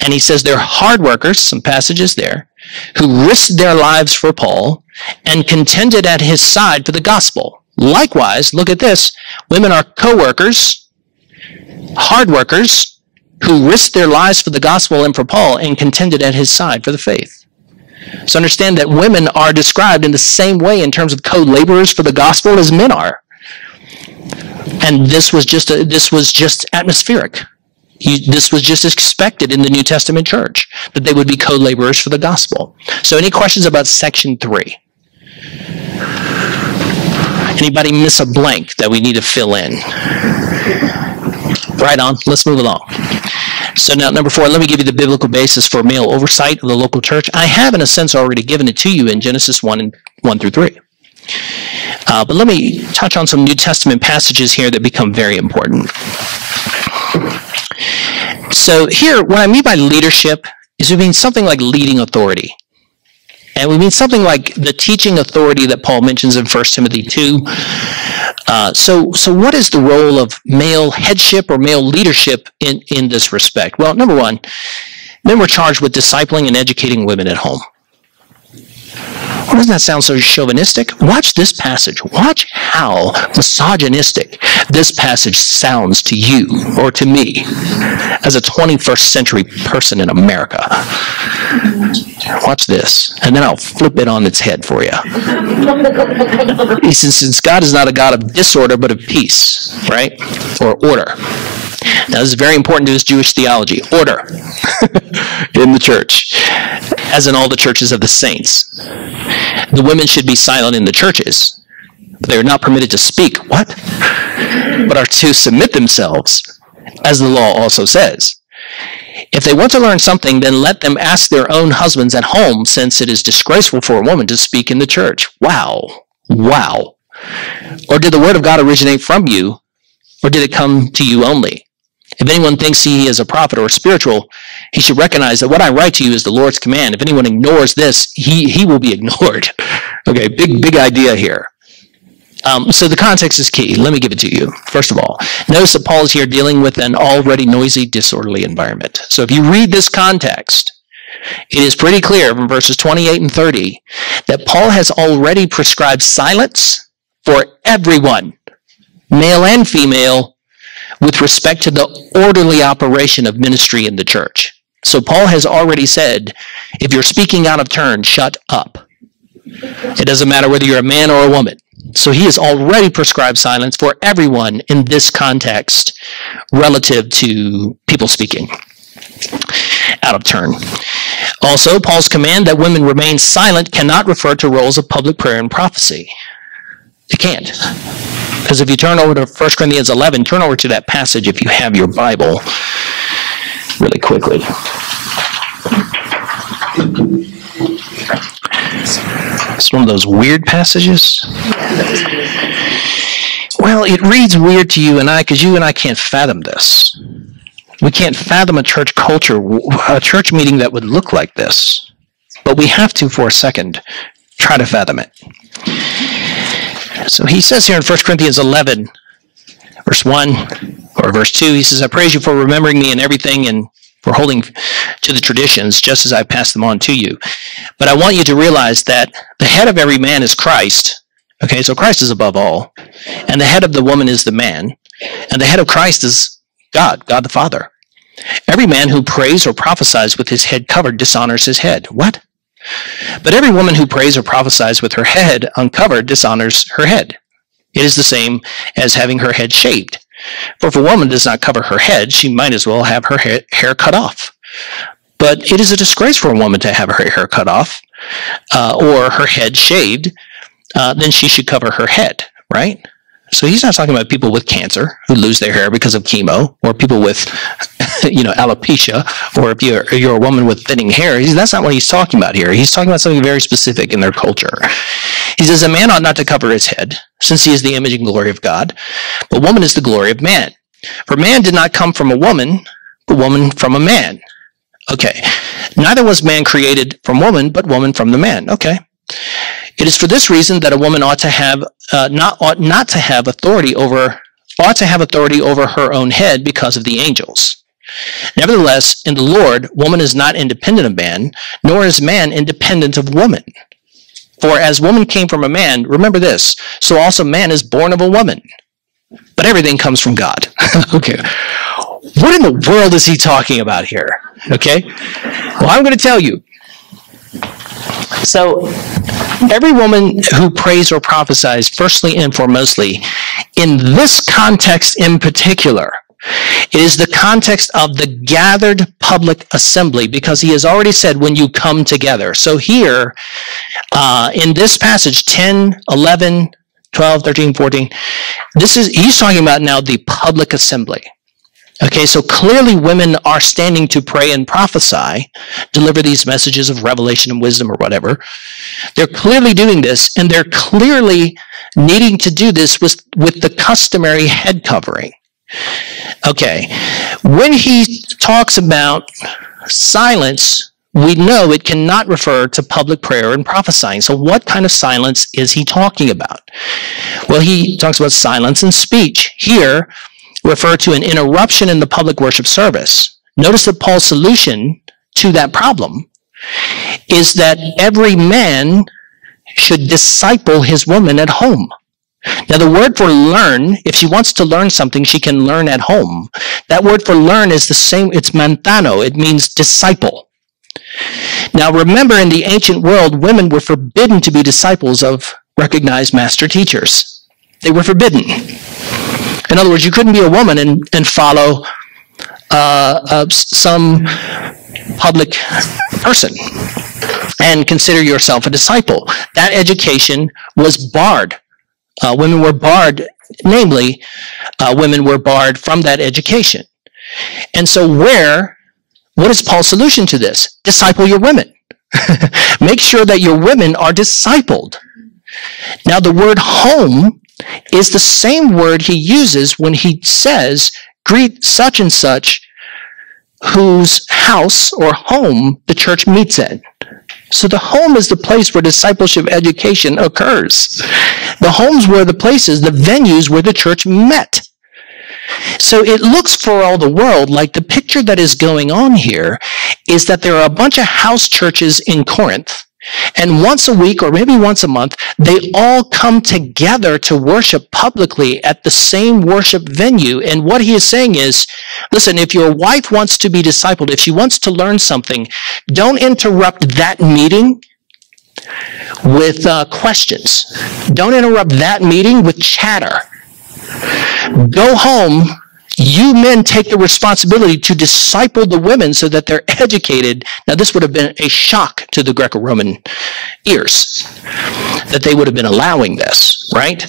And he says they're hard workers, some passages there, who risked their lives for Paul and contended at his side for the gospel. Likewise, look at this. Women are co-workers, hard workers, who risked their lives for the gospel and for Paul and contended at his side for the faith. So understand that women are described in the same way in terms of co-laborers for the gospel as men are. And this was just atmospheric. This was just expected in the New Testament church, that they would be co-laborers for the gospel. So any questions about section 3? Anybody miss a blank that we need to fill in? Right on. Let's move along. So now, number 4, let me give you the biblical basis for male oversight of the local church. I have, in a sense, already given it to you in Genesis 1 through 3. But let me touch on some New Testament passages here that become very important. So here, what I mean by leadership is we mean something like leading authority. And we mean something like the teaching authority that Paul mentions in 1 Timothy 2. So what is the role of male headship or male leadership in this respect? Well, number 1, men were charged with discipling and educating women at home. Well, doesn't that sound so chauvinistic? Watch this passage. Watch how misogynistic this passage sounds to you or to me as a 21st century person in America. Watch this, and then I'll flip it on its head for you. He says, since God is not a God of disorder, but of peace, right? Or order. Now, this is very important to his Jewish theology. Order in the church, as in all the churches of the saints. The women should be silent in the churches. They are not permitted to speak. What? But are to submit themselves, as the law also says. If they want to learn something, then let them ask their own husbands at home, since it is disgraceful for a woman to speak in the church. Wow. Wow. Or did the word of God originate from you, or did it come to you only? If anyone thinks he is a prophet or spiritual, he should recognize that what I write to you is the Lord's command. If anyone ignores this, he will be ignored. Okay, big idea here. So the context is key. Let me give it to you. First of all, notice that Paul is here dealing with an already noisy, disorderly environment. So if you read this context, it is pretty clear from verses 28 and 30 that Paul has already prescribed silence for everyone, male and female, with respect to the orderly operation of ministry in the church. So Paul has already said, if you're speaking out of turn, shut up. It doesn't matter whether you're a man or a woman. So he has already prescribed silence for everyone in this context relative to people speaking out of turn. Also, Paul's command that women remain silent cannot refer to roles of public prayer and prophecy. It can't. Because if you turn over to 1 Corinthians 11, turn over to that passage if you have your Bible really quickly. It's one of those weird passages. Well, it reads weird to you and I because you and I can't fathom this. We can't fathom a church culture, a church meeting that would look like this. But we have to, for a second, try to fathom it. So he says here in 1 Corinthians 11, verse 1 or verse 2, he says, I praise you for remembering me in everything and for holding to the traditions just as I passed them on to you. But I want you to realize that the head of every man is Christ. Okay, so Christ is above all. And the head of the woman is the man. And the head of Christ is God the Father. Every man who prays or prophesies with his head covered dishonors his head. What? But every woman who prays or prophesies with her head uncovered dishonors her head. It is the same as having her head shaved. For if a woman does not cover her head, she might as well have her hair cut off. But it is a disgrace for a woman to have her hair cut off or her head shaved. Then she should cover her head, right? So he's not talking about people with cancer who lose their hair because of chemo, or people with alopecia, or if you're a woman with thinning hair. That's not what he's talking about here. He's talking about something very specific in their culture. He says, a man ought not to cover his head, since he is the image and glory of God, but woman is the glory of man. For man did not come from a woman, but woman from a man. Okay. Neither was man created from woman, but woman from the man. Okay. It is for this reason that a woman ought to have authority over her own head because of the angels. Nevertheless, in the Lord, woman is not independent of man, nor is man independent of woman. For as woman came from a man, remember this, so also man is born of a woman. But everything comes from God. Okay. What in the world is he talking about here? Okay. Well, I'm going to tell you. So, every woman who prays or prophesies, firstly and foremostly, in this context in particular, it is the context of the gathered public assembly, because he has already said when you come together. So here, in this passage, 10, 11, 12, 13, 14, he's talking about now the public assembly. Okay, so clearly women are standing to pray and prophesy, deliver these messages of revelation and wisdom or whatever. They're clearly doing this, and they're clearly needing to do this with the customary head covering. Okay, when he talks about silence, we know it cannot refer to public prayer and prophesying. So what kind of silence is he talking about? Well, he talks about silence and speech. Here, refer to an interruption in the public worship service. Notice that Paul's solution to that problem is that every man should disciple his woman at home. Now, the word for learn, if she wants to learn something, she can learn at home. That word for learn is the same, it's manthano, it means disciple. Now, remember, in the ancient world, women were forbidden to be disciples of recognized master teachers. They were forbidden. In other words, you couldn't be a woman and follow some public person and consider yourself a disciple. That education was barred. Women were barred, namely, women were barred from that education. And so what is Paul's solution to this? Disciple your women. Make sure that your women are discipled. Now, the word home is the same word he uses when he says, greet such and such whose house or home the church meets in. So the home is the place where discipleship education occurs. The homes were the places, the venues where the church met. So it looks for all the world like the picture that is going on here is that there are a bunch of house churches in Corinth, and once a week or maybe once a month, they all come together to worship publicly at the same worship venue. And what he is saying is, listen, if your wife wants to be discipled, if she wants to learn something, don't interrupt that meeting with questions. Don't interrupt that meeting with chatter. Go home. You men take the responsibility to disciple the women so that they're educated. Now, this would have been a shock to the Greco-Roman ears, that they would have been allowing this, right?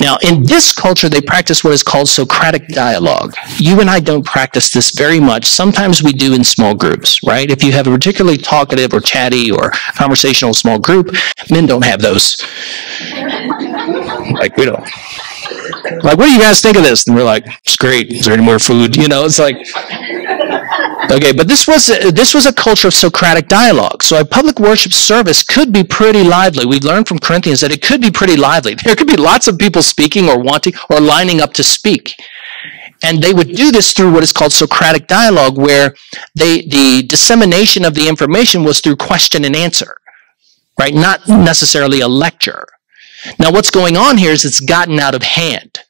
Now, in this culture, they practice what is called Socratic dialogue. You and I don't practice this very much. Sometimes we do in small groups, right? If you have a particularly talkative or chatty or conversational small group, men don't have those. Like, we don't. Like, what do you guys think of this? And we're like, it's great. Is there any more food? You know, it's like, okay, but this was a culture of Socratic dialogue. So a public worship service could be pretty lively. We learned from Corinthians that it could be pretty lively. There could be lots of people speaking or wanting or lining up to speak. And they would do this through what is called Socratic dialogue, where the dissemination of the information was through question and answer, right? Not necessarily a lecture. Now, what's going on here is it's gotten out of hand.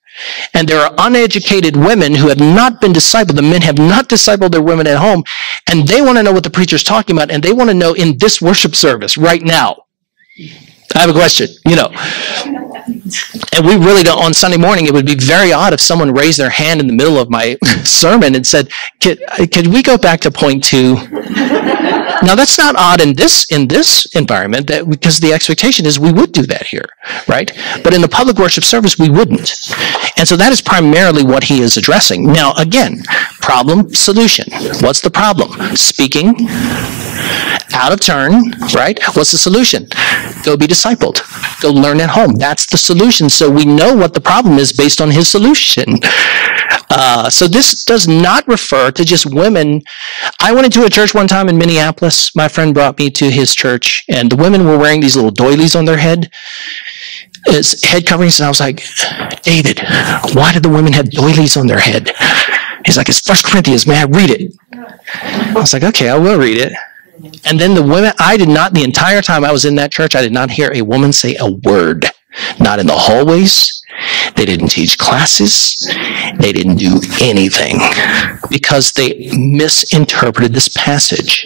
And there are uneducated women who have not been discipled. The men have not discipled their women at home. And they want to know what the preacher's talking about. And they want to know in this worship service right now. I have a question, you know. And we really don't, on Sunday morning, it would be very odd if someone raised their hand in the middle of my sermon and said, could we go back to point 2? Now, that's not odd in this environment, because the expectation is we would do that here, right? But in the public worship service, we wouldn't. And so that is primarily what he is addressing. Now, again, problem, solution. What's the problem? Speaking out of turn, right? What's the solution? Go be discipled. Go learn at home. That's the solution. So we know what the problem is based on his solution. So this does not refer to just women. I went into a church one time in Minneapolis. My friend brought me to his church, and the women were wearing these little doilies on their head. It's head coverings, and I was like, David, why did the women have doilies on their head? He's like, it's 1 Corinthians, may I read it? I was like, okay, I will read it. And then the women, the entire time I was in that church, I did not hear a woman say a word. Not in the hallways. They didn't teach classes. They didn't do anything because they misinterpreted this passage.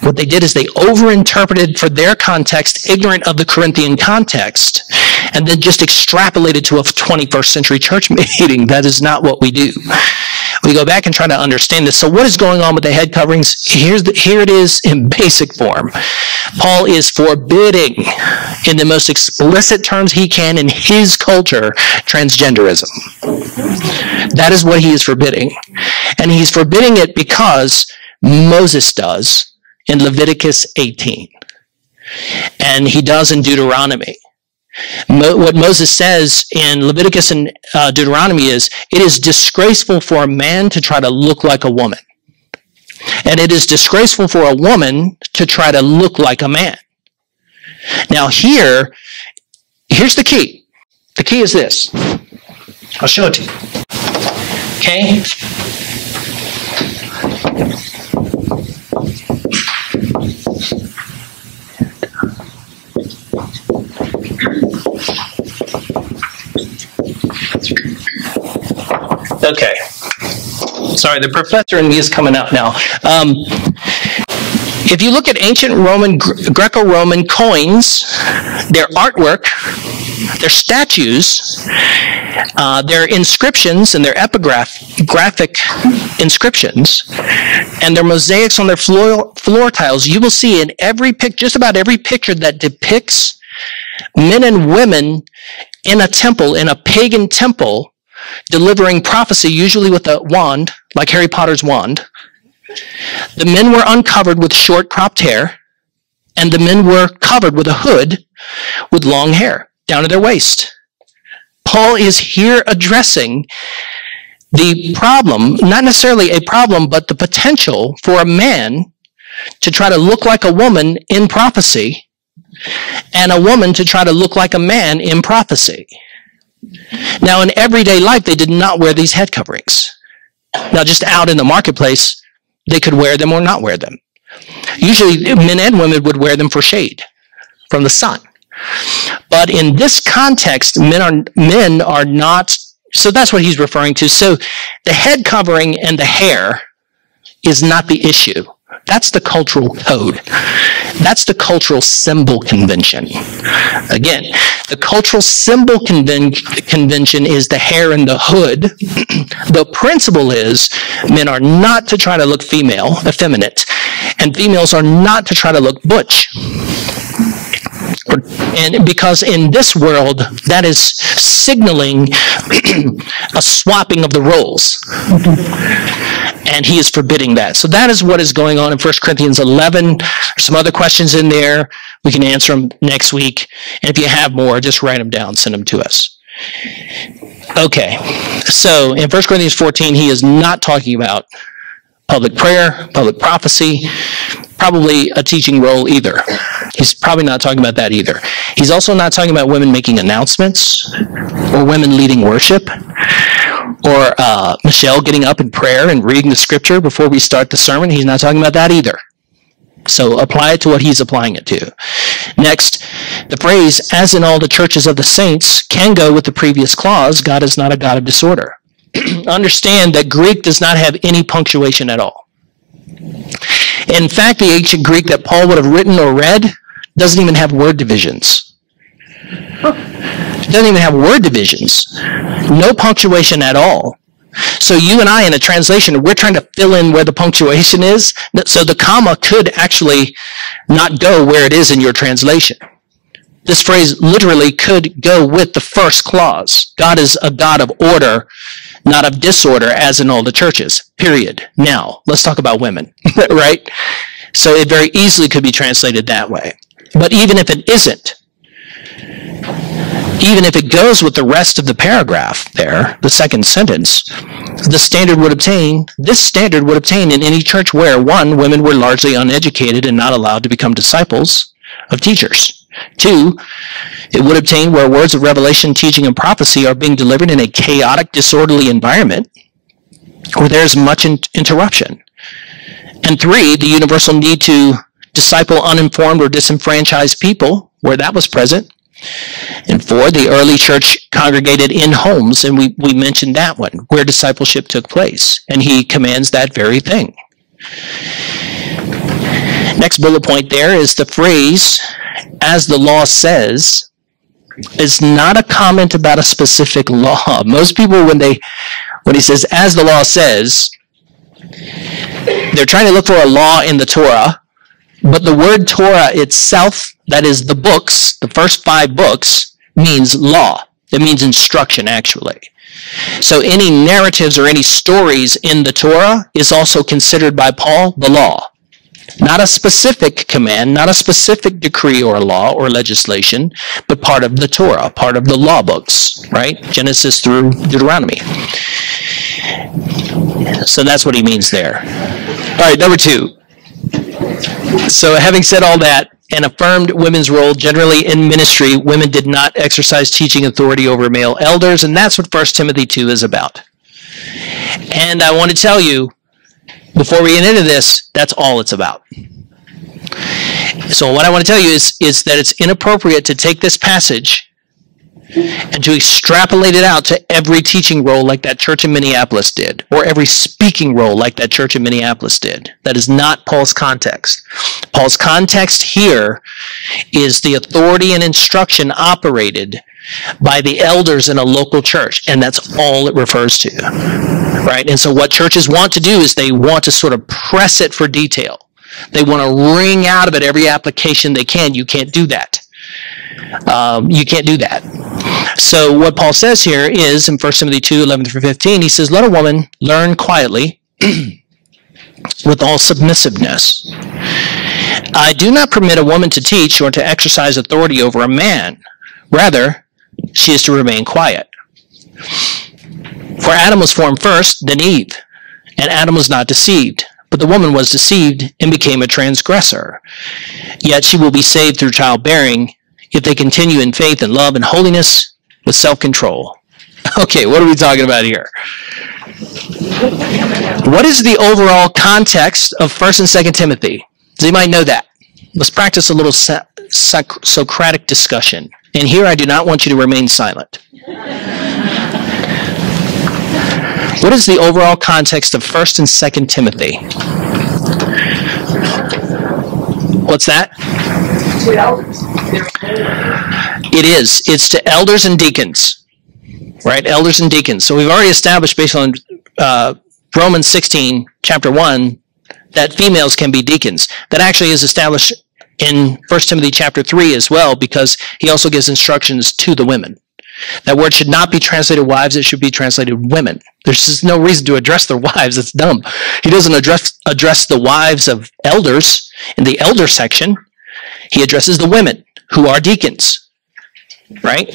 What they did is they overinterpreted for their context, ignorant of the Corinthian context, and then just extrapolated to a 21st century church meeting. That is not what we do. We go back and try to understand this. So what is going on with the head coverings? Here it is in basic form. Paul is forbidding, in the most explicit terms he can in his culture, transgenderism. That is what he is forbidding. And he's forbidding it because Moses does in Leviticus 18. And he does in Deuteronomy. What Moses says in Leviticus and Deuteronomy is, it is disgraceful for a man to try to look like a woman. And it is disgraceful for a woman to try to look like a man. Now here's the key. The key is this. I'll show it to you. Okay? Okay. Sorry, the professor in me is coming out now. If you look at ancient Roman, Greco-Roman coins, their artwork, their statues, their inscriptions and their graphic inscriptions, and their mosaics on their floor tiles, you will see in just about every picture that depicts men and women in a temple, in a pagan temple, delivering prophecy, usually with a wand, like Harry Potter's wand. The men were uncovered with short cropped hair, and the men were covered with a hood with long hair down to their waist. Paul is here addressing the problem, not necessarily a problem, but the potential for a man to try to look like a woman in prophecy, and a woman to try to look like a man in prophecy. Now, in everyday life, they did not wear these head coverings. Now, just out in the marketplace, they could wear them or not wear them. Usually, men and women would wear them for shade from the sun. But in this context, men are not, so that's what he's referring to. So the head covering and the hair is not the issue. That's the cultural code. That's the cultural symbol convention. Again, the cultural symbol convention is the hair and the hood. The principle is men are not to try to look female, effeminate, and females are not to try to look butch. And because in this world, that is signaling a swapping of the roles. And he is forbidding that. So that is what is going on in 1 Corinthians 11. There's some other questions in there. We can answer them next week. And if you have more, just write them down, send them to us. Okay. So in 1 Corinthians 14, he is not talking about public prayer, public prophecy, probably a teaching role either. He's probably not talking about that either. He's also not talking about women making announcements or women leading worship or Michelle getting up in prayer and reading the scripture before we start the sermon. He's not talking about that either. So apply it to what he's applying it to. Next, the phrase, as in all the churches of the saints, can go with the previous clause, God is not a God of disorder. Understand that Greek does not have any punctuation at all. In fact, the ancient Greek that Paul would have written or read doesn't even have word divisions. It doesn't even have word divisions. No punctuation at all. So you and I in a translation, we're trying to fill in where the punctuation is. So the comma could actually not go where it is in your translation. This phrase literally could go with the first clause. God is a God of order, not of disorder as in all the churches, period. Now, let's talk about women, right? So it very easily could be translated that way. But even if it isn't, even if it goes with the rest of the paragraph there, the second sentence, this standard would obtain in any church where, 1, women were largely uneducated and not allowed to become disciples of teachers. 2, it would obtain where words of revelation, teaching, and prophecy are being delivered in a chaotic, disorderly environment where there's much interruption. And 3, the universal need to disciple uninformed or disenfranchised people where that was present. And 4, the early church congregated in homes, and we mentioned that one, where discipleship took place. And he commands that very thing. Next bullet point there is the phrase, as the law says, is not a comment about a specific law. Most people, when he says, as the law says, they're trying to look for a law in the Torah, but the word Torah itself, that is the books, the first 5 books, means law. It means instruction, actually. So any narratives or any stories in the Torah is also considered by Paul the law. Not a specific command, not a specific decree or law or legislation, but part of the Torah, part of the law books, right? Genesis through Deuteronomy. So that's what he means there. All right, number 2. So having said all that, and affirmed women's role generally in ministry, women did not exercise teaching authority over male elders, and that's what 1 Timothy 2 is about. And I want to tell you, before we get into this, that's all it's about. So what I want to tell you is that it's inappropriate to take this passage and to extrapolate it out to every teaching role like that church in Minneapolis did, or every speaking role like that church in Minneapolis did. That is not Paul's context. Paul's context here is the authority and instruction operated by the elders in a local church, and that's all it refers to, right? And so what churches want to do is they want to sort of press it for detail. They want to wring out of it every application they can. You can't do that. You can't do that. So what Paul says here is in 1 Timothy 2, 11 through 15, he says, let a woman learn quietly with all submissiveness. I do not permit a woman to teach or to exercise authority over a man. Rather, she is to remain quiet. For Adam was formed first, then Eve. And Adam was not deceived, but the woman was deceived and became a transgressor. Yet she will be saved through childbearing if they continue in faith and love and holiness with self-control. Okay, what are we talking about here? What is the overall context of 1 and 2 Timothy? Does anybody know that? Let's practice a little Socratic discussion. And here I do not want you to remain silent. What is the overall context of 1 and 2 Timothy? What's that? To elders. It is. It's to elders and deacons, right? Elders and deacons. So we've already established based on Romans 16, chapter 1, that females can be deacons. That actually is established in 1 Timothy chapter 3 as well, because he also gives instructions to the women. That word should not be translated wives, it should be translated women. There's just no reason to address their wives. It's dumb. He doesn't address the wives of elders in the elder section. He addresses the women who are deacons, right?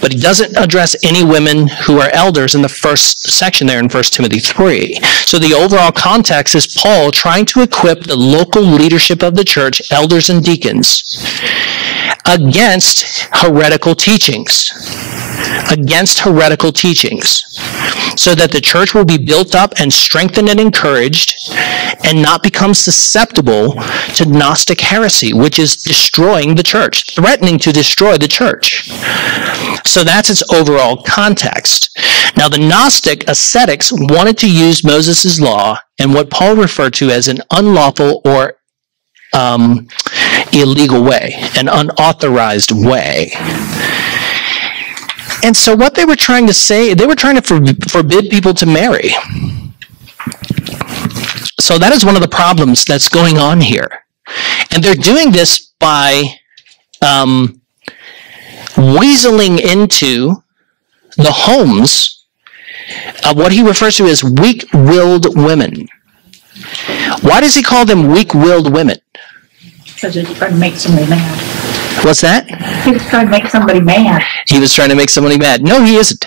But he doesn't address any women who are elders in the first section there in 1 Timothy 3. So the overall context is Paul trying to equip the local leadership of the church, elders and deacons, against heretical teachings. Against heretical teachings, so that the church will be built up and strengthened and encouraged and not become susceptible to Gnostic heresy, which is destroying the church, threatening to destroy the church. So that's its overall context. Now, the Gnostic ascetics wanted to use Moses' law and what Paul referred to as an unlawful or illegal way, an unauthorized way. And so what they were trying to say, they were trying to forbid people to marry. So that is one of the problems that's going on here. And they're doing this by weaseling into the homes what he refers to as weak-willed women. Why does he call them weak-willed women? Because he's trying to make somebody mad. What's that? He was trying to make somebody mad. He was trying to make somebody mad. No, he isn't.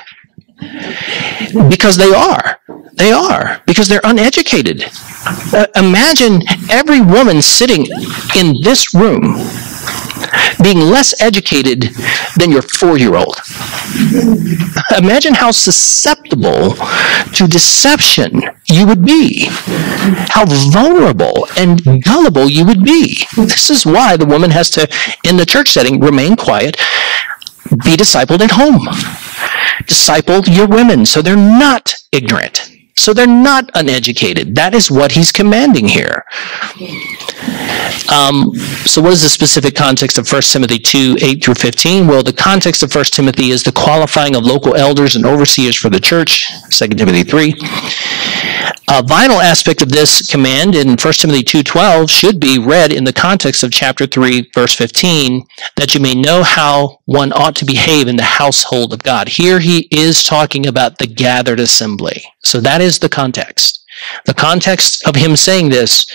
Because they are. They are. Because they're uneducated. Imagine every woman sitting in this room being less educated than your 4-year-old. Imagine how susceptible to deception you would be. How vulnerable and gullible you would be. This is why the woman has to, in the church setting, remain quiet, be discipled at home. Disciple your women so they're not ignorant, so they're not uneducated. That is what he's commanding here. So what is the specific context of 1 Timothy 2, 8 through 15? Well, the context of 1 Timothy is the qualifying of local elders and overseers for the church, 2 Timothy 3. A vital aspect of this command in 1 Timothy 2:12 should be read in the context of chapter 3, verse 15, that you may know how one ought to behave in the household of God. Here he is talking about the gathered assembly. So that is the context. The context of him saying this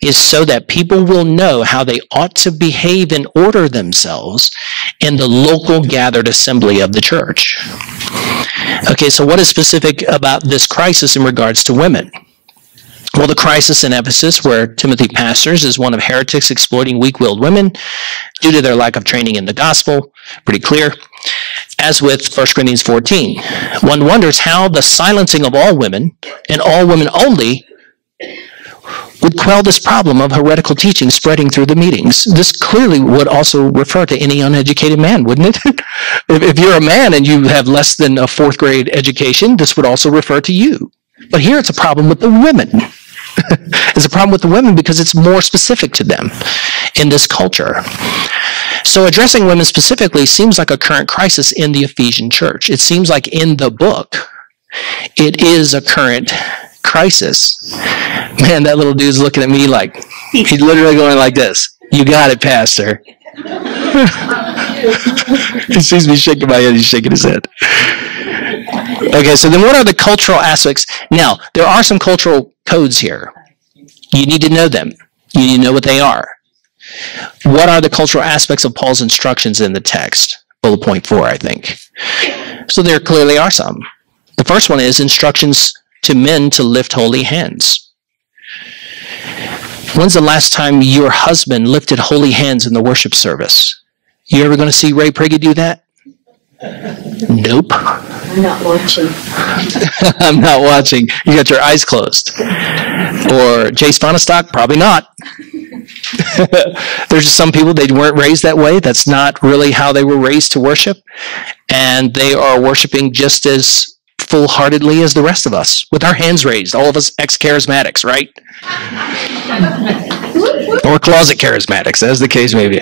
is so that people will know how they ought to behave and order themselves in the local gathered assembly of the church. Okay, so what is specific about this crisis in regards to women? Well, the crisis in Ephesus, where Timothy pastors, is one of heretics exploiting weak-willed women due to their lack of training in the gospel. Pretty clear. As with 1 Corinthians 14, one wonders how the silencing of all women, and all women only, would quell this problem of heretical teaching spreading through the meetings. This clearly would also refer to any uneducated man, wouldn't it? If you're a man and you have less than a 4th grade education, this would also refer to you. But here it's a problem with the women. It's a problem with the women because it's more specific to them in this culture. So addressing women specifically seems like a current crisis in the Ephesian church. It seems like in the book, it is a current crisis. Man, that little dude's looking at me like, he's literally going like this. You got it, Pastor. He sees me shaking my head, he's shaking his head. Okay, so then what are the cultural aspects? Now, there are some cultural codes here. You need to know them. You need to know what they are. What are the cultural aspects of Paul's instructions in the text? Bullet point 4, I think. So there clearly are some. The first one is instructions to men to lift holy hands. When's the last time your husband lifted holy hands in the worship service? You ever going to see Ray Priggy do that? Nope. I'm not watching. I'm not watching. You got your eyes closed. Or Jace Fonestock? Probably not. There's just some people, they weren't raised that way. That's not really how they were raised to worship. And they are worshiping just as full-heartedly as the rest of us, with our hands raised, all of us ex-charismatics, right? Or closet charismatics, as the case may be.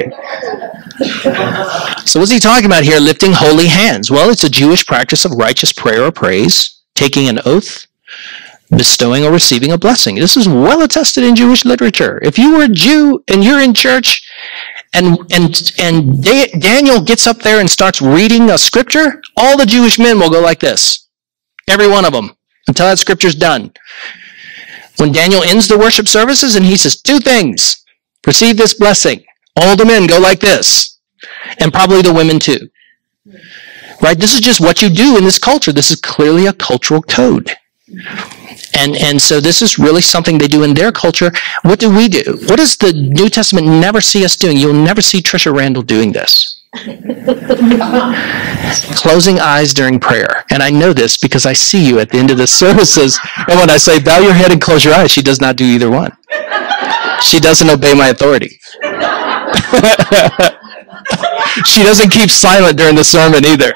So what's he talking about here, lifting holy hands? Well, it's a Jewish practice of righteous prayer or praise, taking an oath, bestowing or receiving a blessing. This is well attested in Jewish literature. If you were a Jew and you're in church and Daniel gets up there and starts reading a scripture, all the Jewish men will go like this. Every one of them, until that scripture's done. When Daniel ends the worship services and he says 2 things, receive this blessing, all the men go like this, and probably the women too. Right? This is just what you do in this culture. This is clearly a cultural code. And so this is really something they do in their culture. What do we do? What does the New Testament never see us doing? You'll never see Trisha Randall doing this. Closing eyes during prayer. And I know this because I see you at the end of the services. And when I say bow your head and close your eyes, she does not do either one. She doesn't obey my authority. She doesn't keep silent during the sermon either,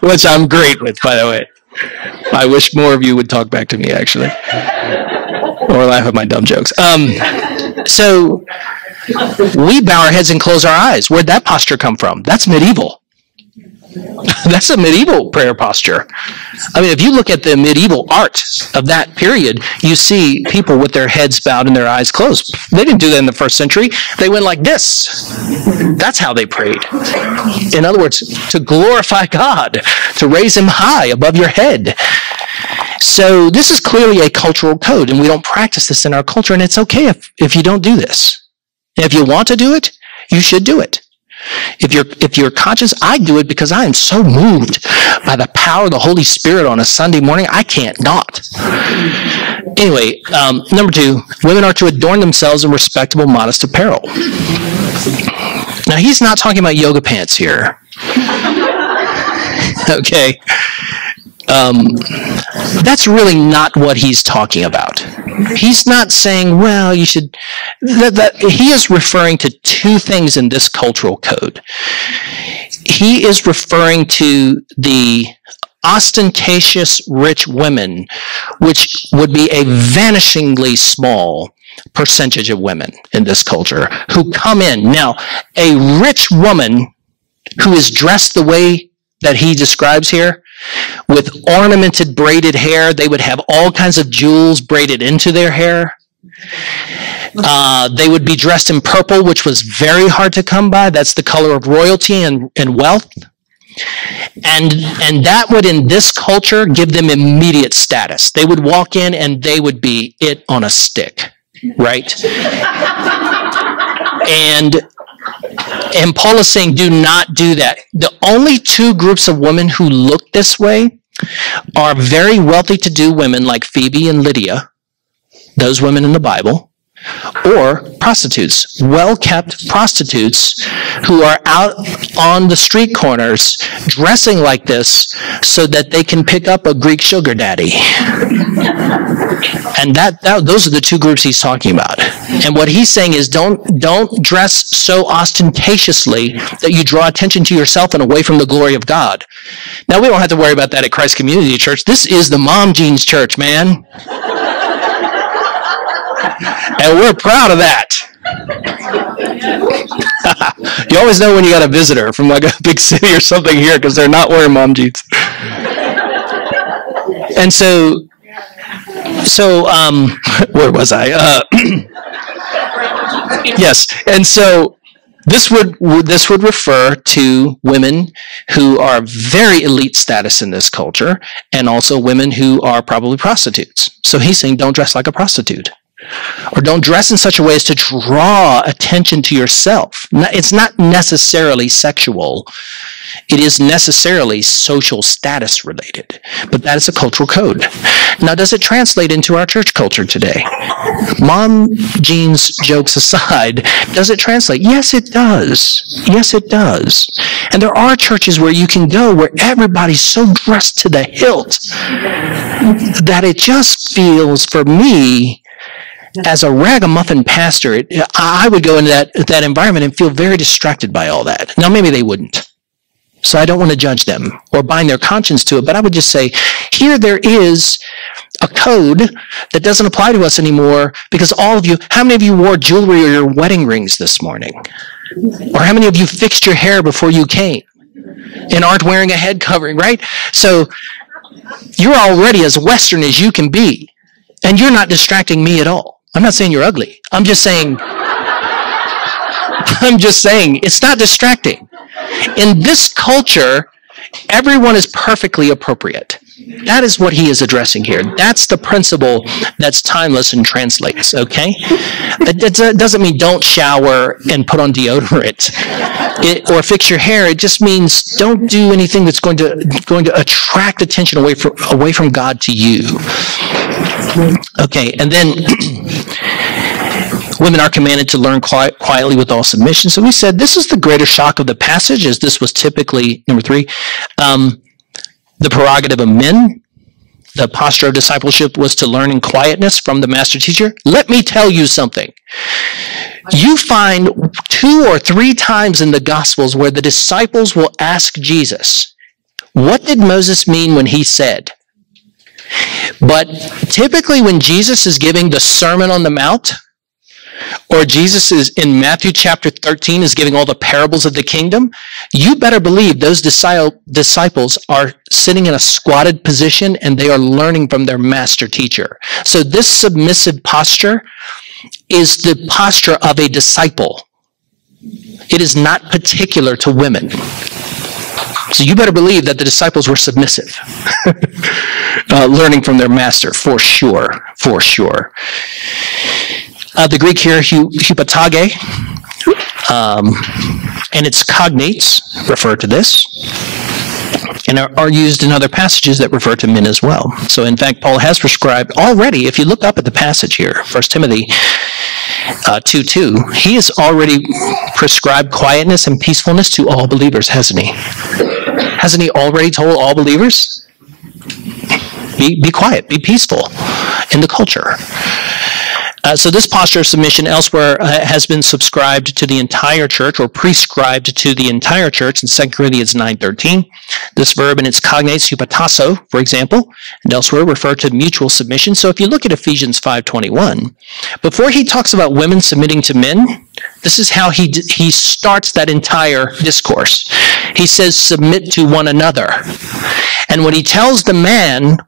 which I'm great with, by the way. I wish more of you would talk back to me, actually, or laugh at my dumb jokes. So we bow our heads and close our eyes. Where'd that posture come from? That's medieval. That's a medieval prayer posture. I mean, if you look at the medieval art of that period, you see people with their heads bowed and their eyes closed. They didn't do that in the first century. They went like this. That's how they prayed. In other words, to glorify God, to raise him high above your head. So this is clearly a cultural code, and we don't practice this in our culture, and it's okay if you don't do this. And if you want to do it, you should do it. If you're conscious, I do it because I am so moved by the power of the Holy Spirit on a Sunday morning, I can't not. Anyway, number 2, women are to adorn themselves in respectable, modest apparel. Now, he's not talking about yoga pants here. Okay. That's really not what he's talking about. He's not saying, well, you should... he is referring to 2 things in this cultural code. He is referring to the ostentatious rich women, which would be a vanishingly small percentage of women in this culture who come in. Now, a rich woman who is dressed the way that he describes here, with ornamented braided hair, they would have all kinds of jewels braided into their hair. They would be dressed in purple, which was very hard to come by. That's the color of royalty and wealth. And that would, in this culture, give them immediate status. They would walk in and they would be it on a stick, right? And Paul is saying, do not do that. The only 2 groups of women who look this way are very wealthy-to-do women like Phoebe and Lydia, those women in the Bible, or prostitutes, well-kept prostitutes who are out on the street corners dressing like this so that they can pick up a Greek sugar daddy. And those are the 2 groups he's talking about. And what he's saying is don't dress so ostentatiously that you draw attention to yourself and away from the glory of God. Now, we don't have to worry about that at Christ Community Church. This is the Mom Jeans Church, man. And we're proud of that. You always know when you got a visitor from like a big city or something here because they're not wearing mom jeans. And so where was I? Yes. And so this would refer to women who are very elite status in this culture, and also women who are probably prostitutes. So he's saying, don't dress like a prostitute. Or don't dress in such a way as to draw attention to yourself. It's not necessarily sexual. It is necessarily social status related. But that is a cultural code. Now, does it translate into our church culture today? Mom jeans jokes aside, does it translate? Yes, it does. Yes, it does. And there are churches where you can go where everybody's so dressed to the hilt that it just feels, for me, as a ragamuffin pastor, I would go into that environment and feel very distracted by all that. Now, maybe they wouldn't. So I don't want to judge them or bind their conscience to it, but I would just say, here there is a code that doesn't apply to us anymore because all of you, how many of you wore jewelry or your wedding rings this morning? Or how many of you fixed your hair before you came and aren't wearing a head covering, right? So you're already as Western as you can be, and you're not distracting me at all. I'm not saying you're ugly. I'm just saying it's not distracting. In this culture, everyone is perfectly appropriate. That is what he is addressing here. That's the principle that's timeless and translates, okay? It doesn't mean don't shower and put on deodorant or fix your hair. It just means don't do anything that's going to attract attention away from God to you. Okay, and then women are commanded to learn quietly with all submission. So we said this is the greater shock of the passage, as this was typically, number 3, the prerogative of men. The posture of discipleship was to learn in quietness from the master teacher. Let me tell you something. You find 2 or 3 times in the Gospels where the disciples will ask Jesus, what did Moses mean when he said? But typically when Jesus is giving the Sermon on the Mount, or Jesus is in Matthew chapter 13 is giving all the parables of the kingdom, you better believe those disciples are sitting in a squatted position and they are learning from their master teacher. So this submissive posture is the posture of a disciple. It is not particular to women. So you better believe that the disciples were submissive, learning from their master, for sure, for sure. The Greek here, hupatage, and its cognates refer to this, and are used in other passages that refer to men as well. So in fact, Paul has prescribed already, if you look up at the passage here, 1 Timothy 2:2, he has already prescribed quietness and peacefulness to all believers, hasn't he? Hasn't he already told all believers? Be quiet, be peaceful in the culture. So this posture of submission elsewhere has been subscribed to the entire church, or prescribed to the entire church in 2 Corinthians 9:13. This verb and its cognates, hupatasso, for example, and elsewhere refer to mutual submission. So if you look at Ephesians 5:21, before he talks about women submitting to men, this is how he starts that entire discourse. He says, submit to one another. And when he tells the man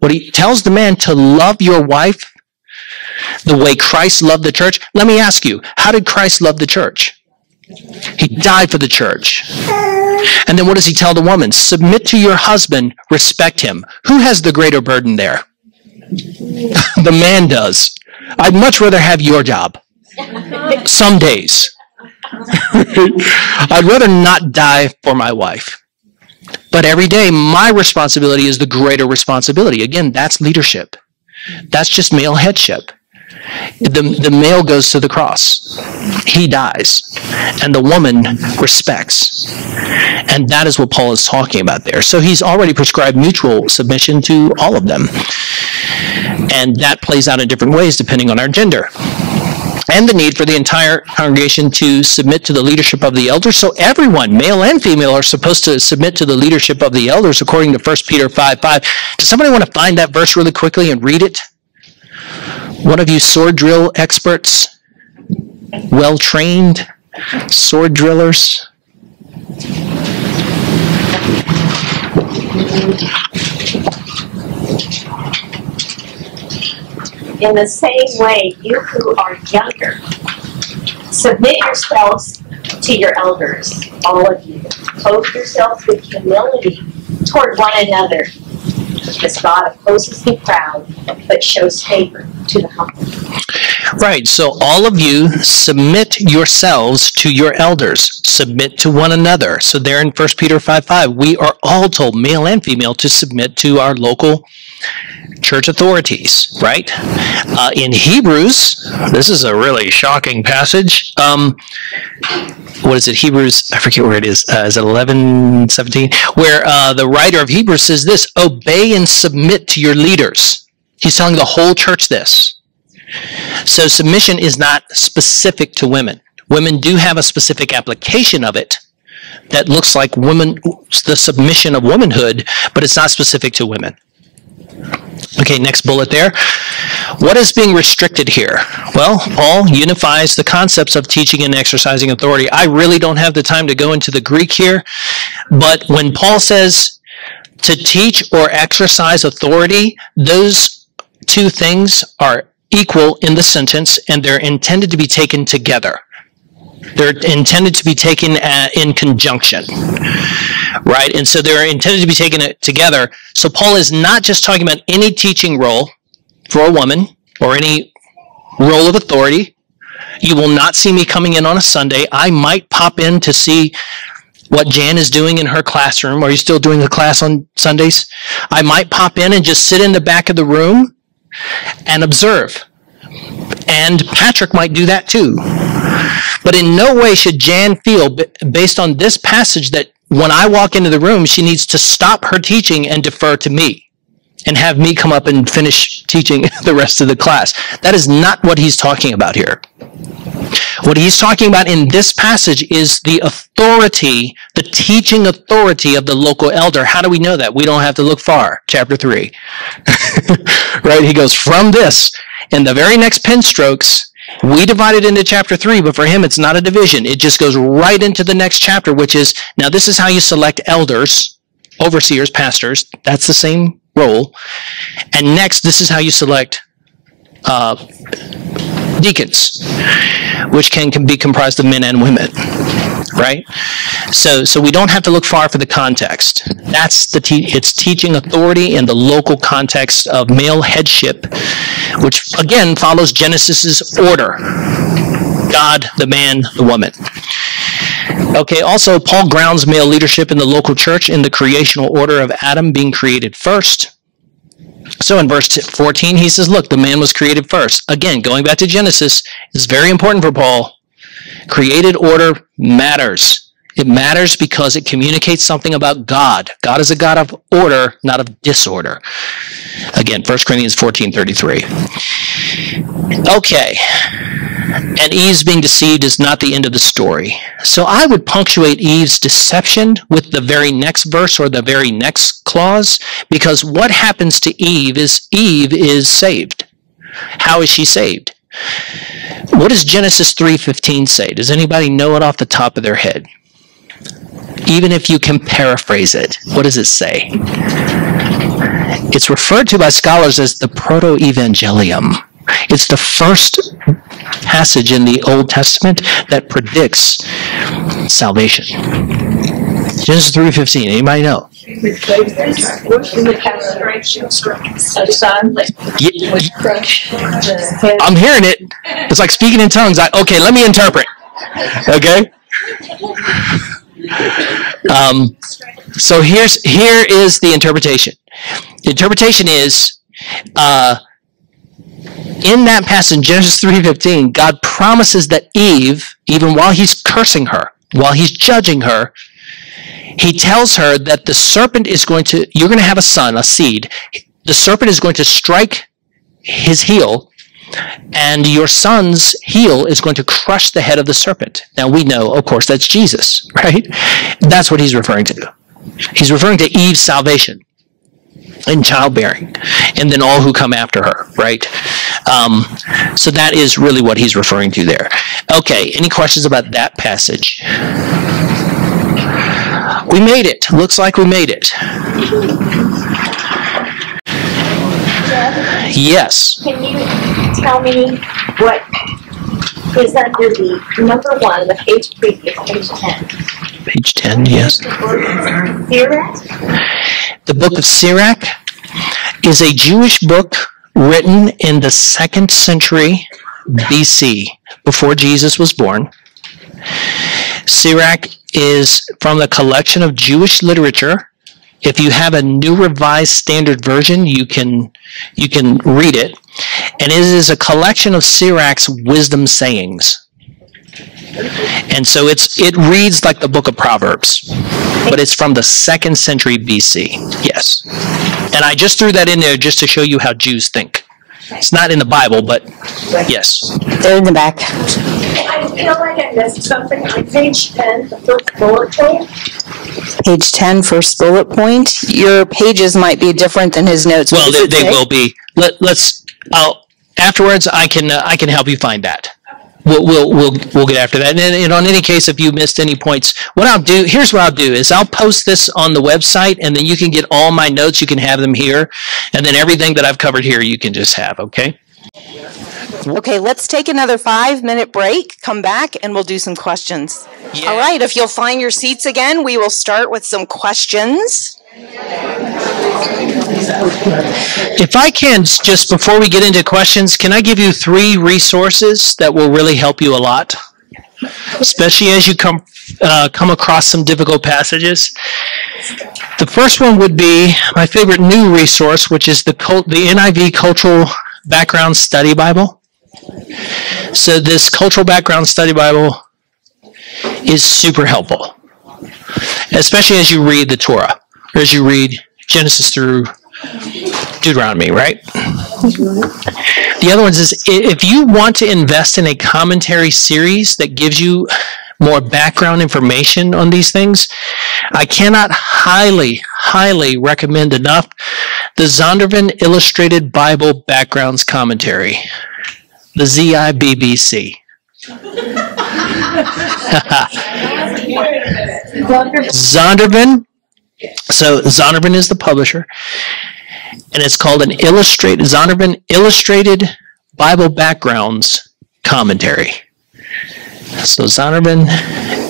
to love your wife the way Christ loved the church, let me ask you, how did Christ love the church? He died for the church. And then what does he tell the woman? Submit to your husband, respect him. Who has the greater burden there? The man does. I'd much rather have your job. Some days. I'd rather not die for my wife. But every day, my responsibility is the greater responsibility. Again, that's leadership. That's just male headship. The male goes to the cross. He dies. And the woman respects. And that is what Paul is talking about there. So he's already prescribed mutual submission to all of them. And that plays out in different ways depending on our gender. And the need for the entire congregation to submit to the leadership of the elders. So everyone, male and female, are supposed to submit to the leadership of the elders according to 1 Peter 5:5. Does somebody want to find that verse really quickly and read it? One of you sword drill experts, well-trained sword drillers. In the same way, you who are younger, submit yourselves to your elders, all of you. Clothe yourselves with humility toward one another, because God opposes the proud, but shows favor to the humble. Right, so all of you submit yourselves to your elders. Submit to one another. So there in 1 Peter 5:5, we are all told, male and female, to submit to our local church authorities, right? In Hebrews, this is a really shocking passage. What is it? Hebrews, I forget where it is. Is it 11:17? Where the writer of Hebrews says this, obey and submit to your leaders. He's telling the whole church this. So submission is not specific to women. Women do have a specific application of it that looks like women, the submission of womanhood, but it's not specific to women. Okay, next bullet there. What is being restricted here? Well, Paul unifies the concepts of teaching and exercising authority. I really don't have the time to go into the Greek here, but when Paul says to teach or exercise authority, those two things are equal in the sentence, and they're intended to be taken together. They're intended to be taken in conjunction. Right? And so they're intended to be taken together. So Paul is not just talking about any teaching role for a woman or any role of authority. You will not see me coming in on a Sunday. I might pop in to see what Jan is doing in her classroom. Are you still doing the class on Sundays? I might pop in and just sit in the back of the room and observe. And Patrick might do that too. But in no way should Jan feel, based on this passage, that when I walk into the room, she needs to stop her teaching and defer to me and have me come up and finish teaching the rest of the class. That is not what he's talking about here. What he's talking about in this passage is the authority, the teaching authority of the local elder. How do we know that? We don't have to look far. Chapter 3. Right? He goes from this, in the very next pen strokes, We divide it into chapter 3, but for him it's not a division. It just goes right into the next chapter, which is, now this is how you select elders, overseers, pastors. That's the same role. And next, this is how you select deacons, which can be comprised of men and women, right? So we don't have to look far for the context. That's it's teaching authority in the local context of male headship, which again follows Genesis's order: God, the man, the woman. Okay, also Paul grounds male leadership in the local church in the creational order of Adam being created first. So in verse 14, he says, look, the man was created first. Again, going back to Genesis, is very important for Paul. Created order matters. It matters because it communicates something about God. God is a God of order, not of disorder. Again, 1 Corinthians 14:33. Okay. And Eve's being deceived is not the end of the story. So I would punctuate Eve's deception with the very next verse or the very next clause, because what happens to Eve is saved. How is she saved? What does Genesis 3:15 say? Does anybody know it off the top of their head? Even if you can paraphrase it, what does it say? It's referred to by scholars as the proto-evangelium. It's the first passage in the Old Testament that predicts salvation. Genesis 3:15. Anybody know? I'm hearing it. It's like speaking in tongues. Okay, let me interpret. Okay. So here is the interpretation. The interpretation is, in that passage, Genesis 3:15, God promises that Eve, even while he's cursing her, while he's judging her, he tells her that the serpent is you're going to have a son, a seed. The serpent is going to strike his heel, and your son's heel is going to crush the head of the serpent. Now we know, of course, that's Jesus, right? That's what he's referring to. He's referring to Eve's salvation in childbearing, and then all who come after her, right? So that is really what he's referring to there. Okay, any questions about that passage? We made it. Looks like we made it. Yes. Can you tell me what is under the number 1, the page previous, page 10? Page 10, yes. Sirach? The book of Sirach is a Jewish book written in the 2nd century BC, before Jesus was born. Sirach is from the collection of Jewish literature. If you have a New Revised Standard Version, you can read it. And it is a collection of Sirach's wisdom sayings. And so it reads like the book of Proverbs, but it's from the 2nd century BC. Yes. And I just threw that in there just to show you how Jews think. It's not in the Bible, but yes. They're in the back. I feel like I missed something on page 10, the first bullet point. Page 10, first bullet point. Your pages might be different than his notes. Well, they will be. Afterwards, I can help you find that. We'll get after that. And on any case, if you missed any points, here's what I'll do is I'll post this on the website, and then you can get all my notes. You can have them here, and then everything that I've covered here, you can just have. Okay. Okay, let's take another 5-minute break, come back, and we'll do some questions. Yeah. All right, if you'll find your seats again, we will start with some questions. If I can, just before we get into questions, can I give you 3 resources that will really help you a lot, especially as you come across some difficult passages? The first one would be my favorite new resource, which is the NIV Cultural Background Study Bible. So this Cultural Background Study Bible is super helpful, especially as you read the Torah, or as you read Genesis through Deuteronomy, right? The other one is, if you want to invest in a commentary series that gives you more background information on these things, I cannot highly recommend enough the Zondervan Illustrated Bible Backgrounds Commentary. The ZIBBC. Zondervan. So Zondervan is the publisher, and it's called an Zondervan Illustrated Bible Backgrounds Commentary. So Zondervan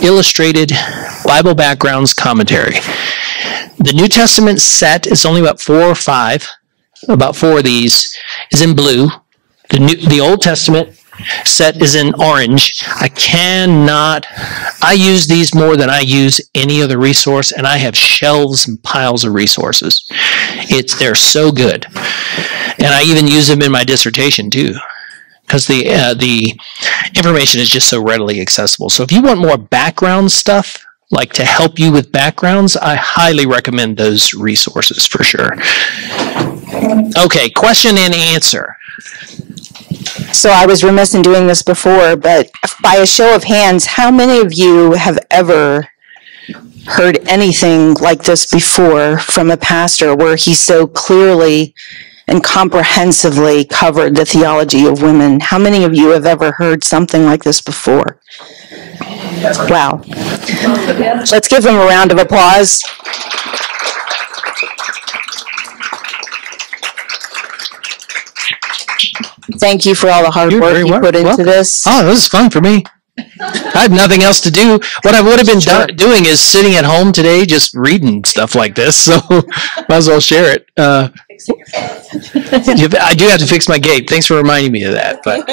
Illustrated Bible Backgrounds Commentary. The New Testament set is only about 4 or 5. About 4 of these is in blue. The Old Testament set is in orange. I use these more than I use any other resource, and I have shelves and piles of resources. They're so good. And I even use them in my dissertation too, because the information is just so readily accessible. So if you want more background stuff, like to help you with backgrounds, I highly recommend those resources for sure. Okay, question and answer. So I was remiss in doing this before, but by a show of hands, how many of you have ever heard anything like this before from a pastor where he so clearly and comprehensively covered the theology of women? How many of you have ever heard something like this before? Wow. Let's give him a round of applause. Thank you for all the hard work you put into this. Oh, this is fun for me. I had nothing else to do. What I would have been doing is sitting at home today just reading stuff like this, so might as well share it. I do have to fix my gate. Thanks for reminding me of that. But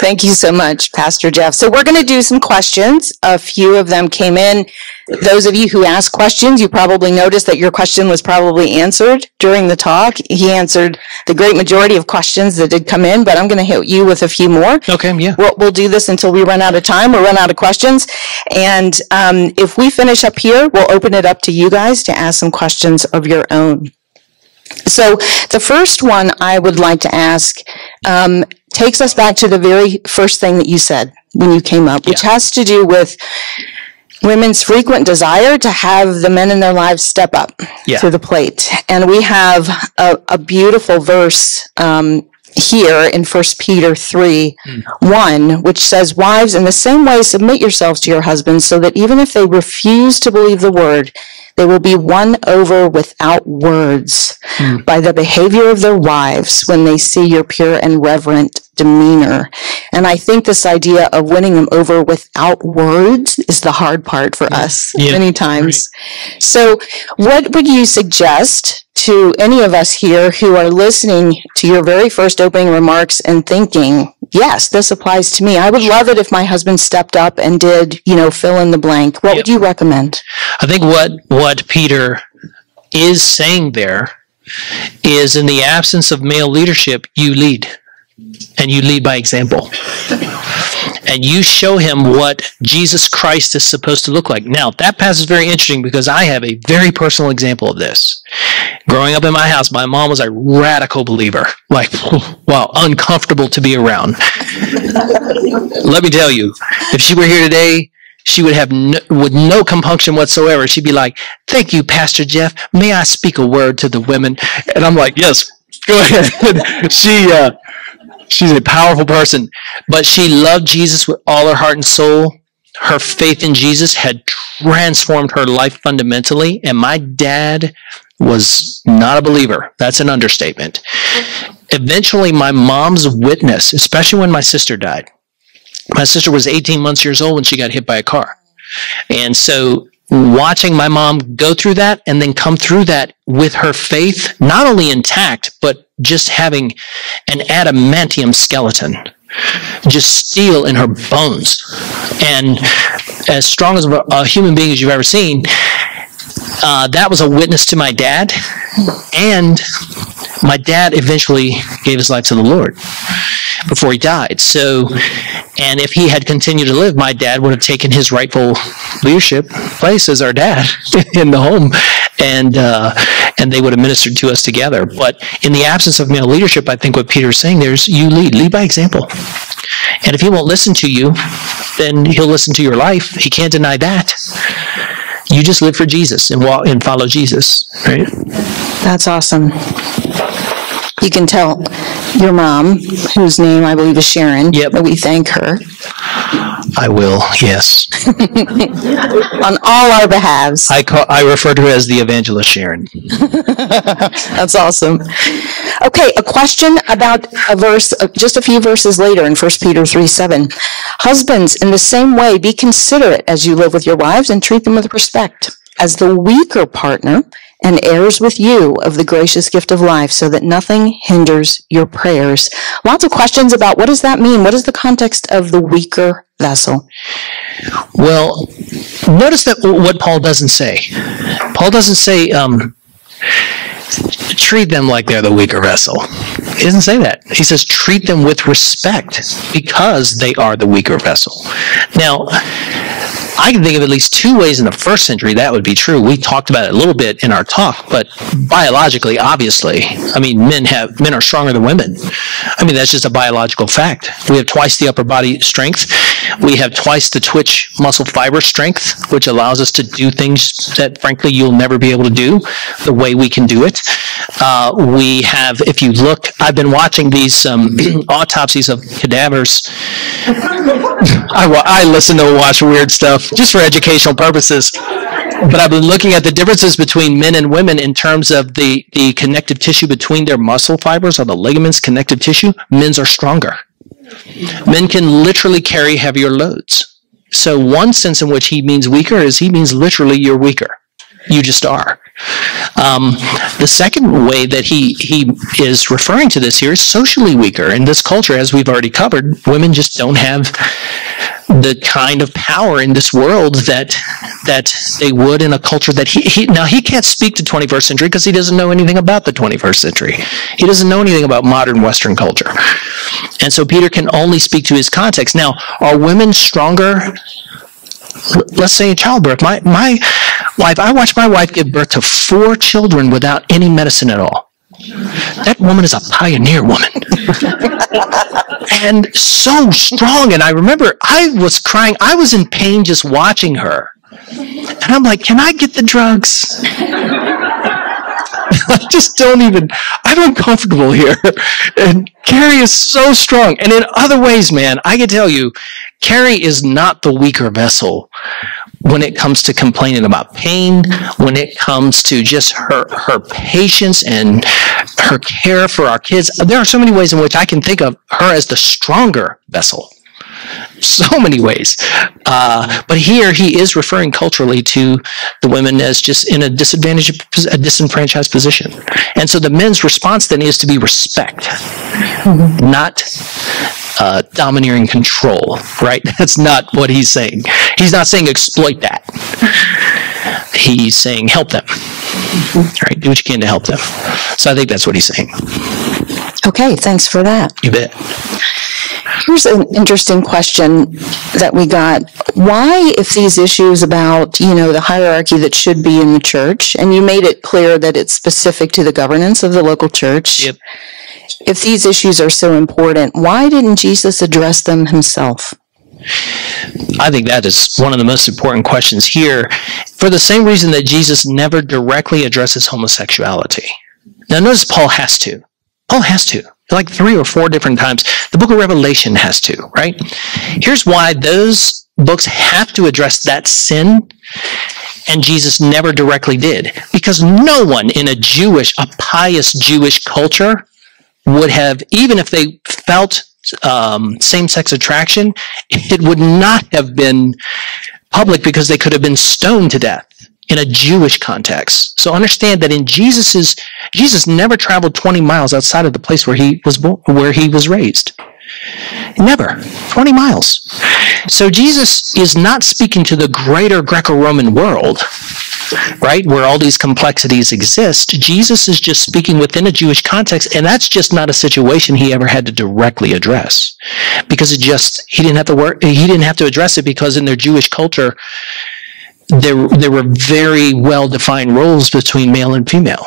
thank you so much, Pastor Jeff. So we're going to do some questions. A few of them came in. Those of you who asked questions, you probably noticed that your question was probably answered during the talk. He answered the great majority of questions that did come in, but I'm going to hit you with a few more. Okay, yeah. We'll do this until we run out of time or run out of questions. And if we finish up here, we'll open it up to you guys to ask some questions of your own. So the first one I would like to ask takes us back to the very first thing that you said when you came up, which has to do with women's frequent desire to have the men in their lives step up to the plate. And we have a beautiful verse here in 1 Peter 3:1, which says, "Wives, in the same way submit yourselves to your husbands, so that even if they refuse to believe the word, they will be won over without words by the behavior of their wives when they see your pure and reverent demeanor." And I think this idea of winning them over without words is the hard part for us many times. Right. So what would you suggest to any of us here who are listening to your very first opening remarks and thinking, yes, this applies to me. I would love it if my husband stepped up and did, fill in the blank. What would you recommend? I think what Peter is saying there is, in the absence of male leadership, you lead. And you lead by example. And you show him what Jesus Christ is supposed to look like. Now, that passage is very interesting because I have a very personal example of this. Growing up in my house, my mom was a radical believer. Like, wow, uncomfortable to be around. Let me tell you, if she were here today, she would have with no compunction whatsoever. She'd be like, "Thank you, Pastor Jeff. May I speak a word to the women?" And I'm like, "Yes, go ahead." She's a powerful person, but she loved Jesus with all her heart and soul. Her faith in Jesus had transformed her life fundamentally, and my dad was not a believer. That's an understatement. Eventually, my mom's witness, especially when my sister died. My sister was 18 years old when she got hit by a car. And so watching my mom go through that and then come through that with her faith, not only intact, but just having an adamantium skeleton, just steel in her bones, and as strong as a human being as you've ever seen, that was a witness to my dad. And my dad eventually gave his life to the Lord before he died. So, and if he had continued to live, my dad would have taken his rightful leadership place as our dad in the home, and they would have ministered to us together. But in the absence of male leadership, I think what Peter is saying there is you lead by example. And if he won't listen to you, then he'll listen to your life. He can't deny that. You just live for Jesus and walk and follow Jesus, right? That's awesome. You can tell your mom, whose name I believe is Sharon. Yep. That we thank her. I will, yes. On all our behalves. I refer to her as the evangelist Sharon. That's awesome. Okay, a question about a verse, just a few verses later in 1 Peter 3:7. Husbands, in the same way, be considerate as you live with your wives and treat them with respect, as the weaker partner and heirs with you of the gracious gift of life, so that nothing hinders your prayers. Lots of questions about what does that mean? What is the context of the weaker vessel? Well, notice that what Paul doesn't say. Paul doesn't say, treat them like they're the weaker vessel. He doesn't say that. He says, treat them with respect because they are the weaker vessel. Now, I can think of at least two ways in the first century that would be true. We talked about it a little bit in our talk, but biologically, obviously, I mean, men are stronger than women. I mean, that's just a biological fact. We have twice the upper body strength. We have twice the twitch muscle fiber strength, which allows us to do things that, frankly, you'll never be able to do the way we can do it. We have, if you look, I've been watching these autopsies of cadavers. I listen to watch weird stuff just for educational purposes. But I've been looking at the differences between men and women in terms of the connective tissue between their muscle fibers or the ligaments, connective tissue. Men's are stronger. Men can literally carry heavier loads. So one sense in which he means weaker is he means literally you're weaker. You just are. The second way that he is referring to this here is socially weaker. In this culture, as we've already covered, women just don't have the kind of power in this world that they would in a culture that now he can't speak to 21st century because he doesn't know anything about the 21st century. He doesn't know anything about modern Western culture. And so Peter can only speak to his context. Now, are women stronger? Let's say in childbirth. My wife, I watched my wife give birth to 4 children without any medicine at all. That woman is a pioneer woman. And so strong. And I remember I was crying. I was in pain just watching her. And I'm like, can I get the drugs? I just I'm uncomfortable here. And Carrie is so strong. And in other ways, man, I can tell you, Carrie is not the weaker vessel when it comes to complaining about pain, when it comes to just her patience and her care for our kids. There are so many ways in which I can think of her as the stronger vessel. So many ways. But here he is referring culturally to the women as just in a disenfranchised position. And so the men's response then is to be respect, not domineering control, right? That's not what he's saying. He's not saying exploit that. He's saying help them, right? Do what you can to help them. So I think that's what he's saying. Okay, thanks for that. You bet. Here's an interesting question that we got. Why, if these issues about, the hierarchy that should be in the church, and you made it clear that it's specific to the governance of the local church, yep. If these issues are so important, why didn't Jesus address them himself? I think that is one of the most important questions here, for the same reason that Jesus never directly addresses homosexuality. Now notice Paul has to. Paul has to. Like 3 or 4 different times. The book of Revelation has to, right? Here's why those books have to address that sin, and Jesus never directly did. Because no one in a pious Jewish culture would have, even if they felt same-sex attraction, it would not have been public because they could have been stoned to death in a Jewish context. So understand that Jesus never traveled 20 miles outside of the place where he was raised. Never. 20 miles. So Jesus is not speaking to the greater Greco-Roman world, right, where all these complexities exist. Jesus is just speaking within a Jewish context, and that's just not a situation he ever had to directly address, because he didn't have to address it, because in their Jewish culture there were very well-defined roles between male and female.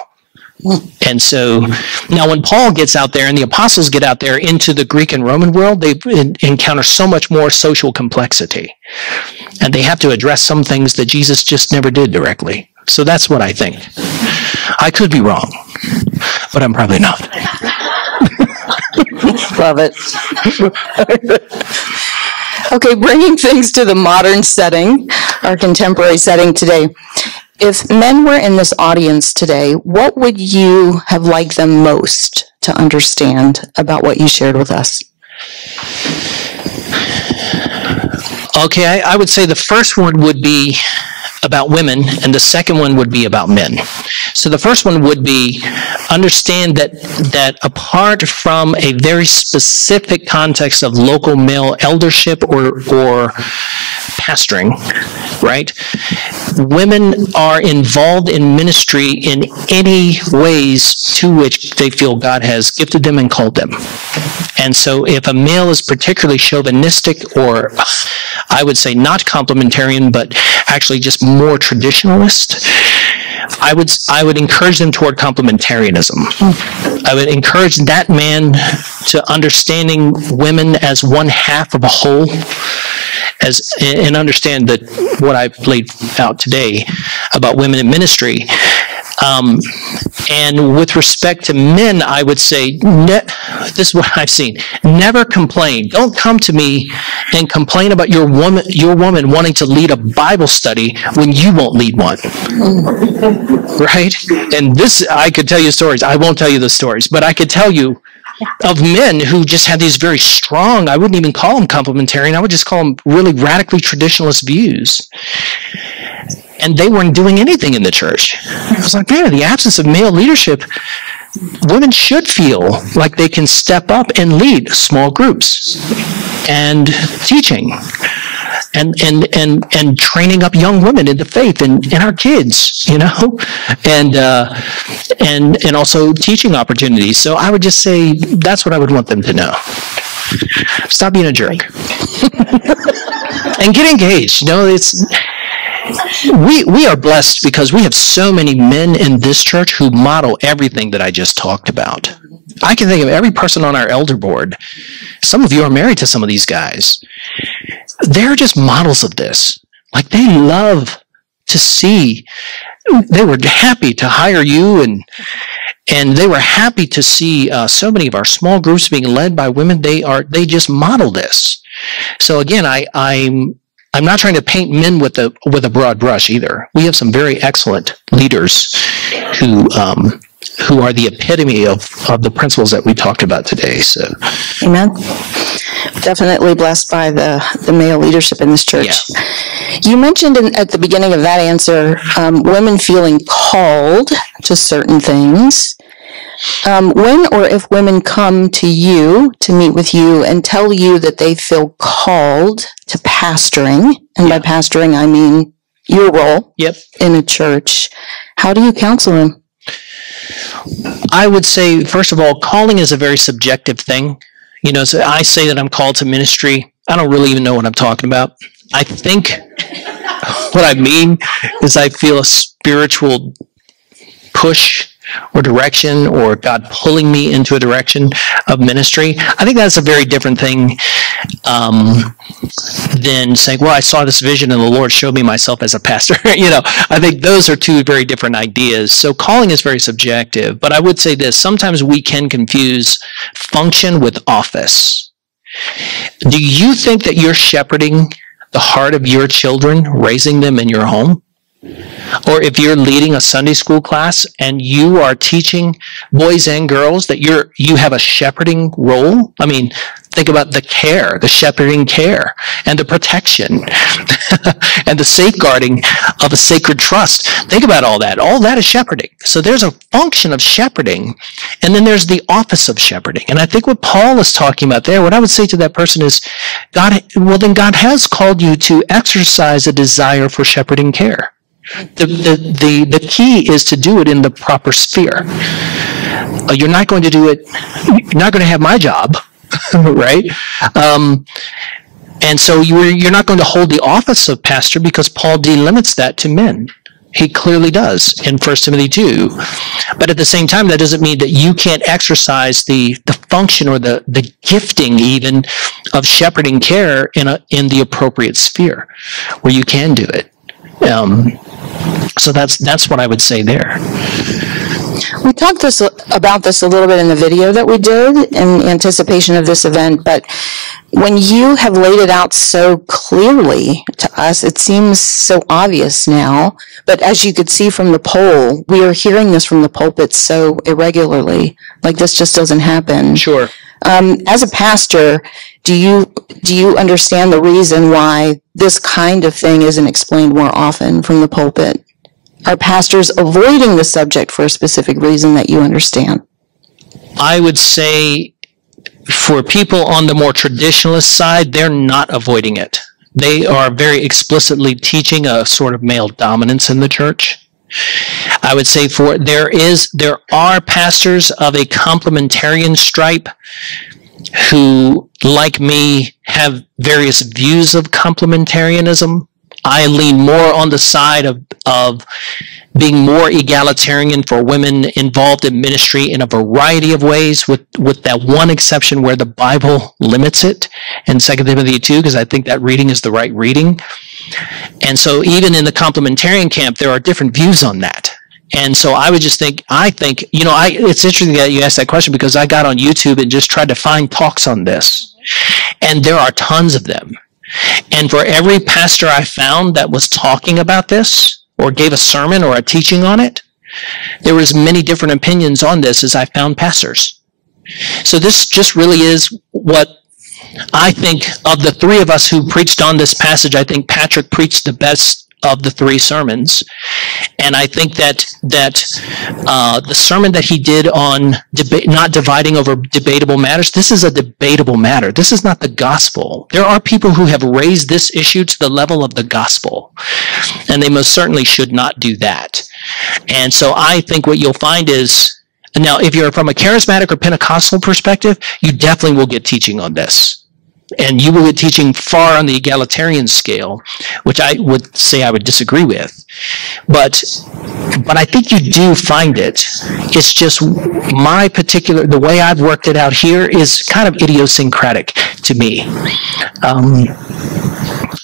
And so now when Paul gets out there and the apostles get out there into the Greek and Roman world, they encounter so much more social complexity. And they have to address some things that Jesus just never did directly. So that's what I think. I could be wrong, but I'm probably not. Love it. Okay, bringing things to the modern setting, our contemporary setting today. If men were in this audience today, what would you have liked them most to understand about what you shared with us? Okay, I would say the first one would be about women, and the second one would be about men. So the first one would be understand that apart from a very specific context of local male eldership or pastoring, right? Women are involved in ministry in any ways to which they feel God has gifted them and called them. And so if a male is particularly chauvinistic, or I would say not complementarian, but actually just more traditionalist, I would encourage them toward complementarianism. I would encourage that man to understanding women as one half of a whole, and understand that what I've laid out today about women in ministry. And with respect to men, I would say, this is what I've seen. Never complain. Don't come to me and complain about your woman wanting to lead a Bible study when you won't lead one. Right? And this, I could tell you stories. I won't tell you the stories, but I could tell you of men who just had these very strong, I wouldn't even call them complementarian, I would just call them really radically traditionalist views. And they weren't doing anything in the church. I was like, man, in the absence of male leadership, women should feel like they can step up and lead small groups and teaching and training up young women into faith and our kids, you know, and also teaching opportunities. So I would just say that's what I would want them to know. Stop being a jerk and get engaged. You know, we are blessed because we have so many men in this church who model everything that I just talked about. I can think of every person on our elder board. Some of you are married to some of these guys. They're just models of this. Like, they love to see. They were happy to hire you, and they were happy to see so many of our small groups being led by women. They just model this. So again, I'm not trying to paint men with a broad brush either. We have some very excellent leaders who are the epitome of the principles that we talked about today. So, amen. Definitely blessed by the male leadership in this church. Yeah. You mentioned at the beginning of that answer, women feeling called to certain things. When or if women come to you to meet with you and tell you that they feel called to pastoring, and by pastoring I mean your role in a church, how do you counsel them? I would say, first of all, calling is a very subjective thing. You know, so I say that I'm called to ministry. I don't really even know what I'm talking about. I think what I mean is I feel a spiritual push or direction, or God pulling me into a direction of ministry. I think that's a very different thing than saying, well, I saw this vision and the Lord showed me myself as a pastor. You know, I think those are two very different ideas. So calling is very subjective, but I would say this, sometimes we can confuse function with office. Do you think that you're shepherding the heart of your children, raising them in your home? Or if you're leading a Sunday school class and you are teaching boys and girls that you have a shepherding role? I mean, think about the care, the shepherding care, and the protection, and the safeguarding of a sacred trust. Think about all that. All that is shepherding. So there's a function of shepherding, and then there's the office of shepherding. And I think what Paul is talking about there, what I would say to that person is, God has called you to exercise a desire for shepherding care. The key is to do it in the proper sphere. You're not going to do it, you're not going to have my job, right? And so you're not going to hold the office of pastor, because Paul delimits that to men. He clearly does in 1 Timothy 2. But at the same time, that doesn't mean that you can't exercise the function or the gifting even of shepherding care in the appropriate sphere where you can do it. So that's what I would say there. We talked about this a little bit in the video that we did in anticipation of this event, but when you have laid it out so clearly to us, it seems so obvious now. But as you could see from the poll, we are hearing this from the pulpit so irregularly. Like this just doesn't happen. Sure. As a pastor, do you understand the reason why this kind of thing isn't explained more often from the pulpit? Are pastors avoiding the subject for a specific reason that you understand? I would say for people on the more traditionalist side, they're not avoiding it. They are very explicitly teaching a sort of male dominance in the church. I would say there are pastors of a complementarian stripe who, like me, have various views of complementarianism. I lean more on the side of being more egalitarian for women involved in ministry in a variety of ways, with that one exception where the Bible limits it in 2 Timothy 2, because I think that reading is the right reading. And so even in the complementarian camp, there are different views on that. And so I would just think, it's interesting that you asked that question, because I got on YouTube and just tried to find talks on this. And there are tons of them. And for every pastor I found that was talking about this or gave a sermon or a teaching on it, there was many different opinions on this as I found pastors. So this just really is what I think of the three of us who preached on this passage. I think Patrick preached the best of the three sermons. And I think that the sermon that he did on not dividing over debatable matters, this is a debatable matter. This is not the gospel. There are people who have raised this issue to the level of the gospel, and they most certainly should not do that. And so I think what you'll find is, now if you're from a charismatic or Pentecostal perspective, you definitely will get teaching on this. And you will get teaching far on the egalitarian scale, which I would say I would disagree with. But I think you do find it. It's just the way I've worked it out here is kind of idiosyncratic to me.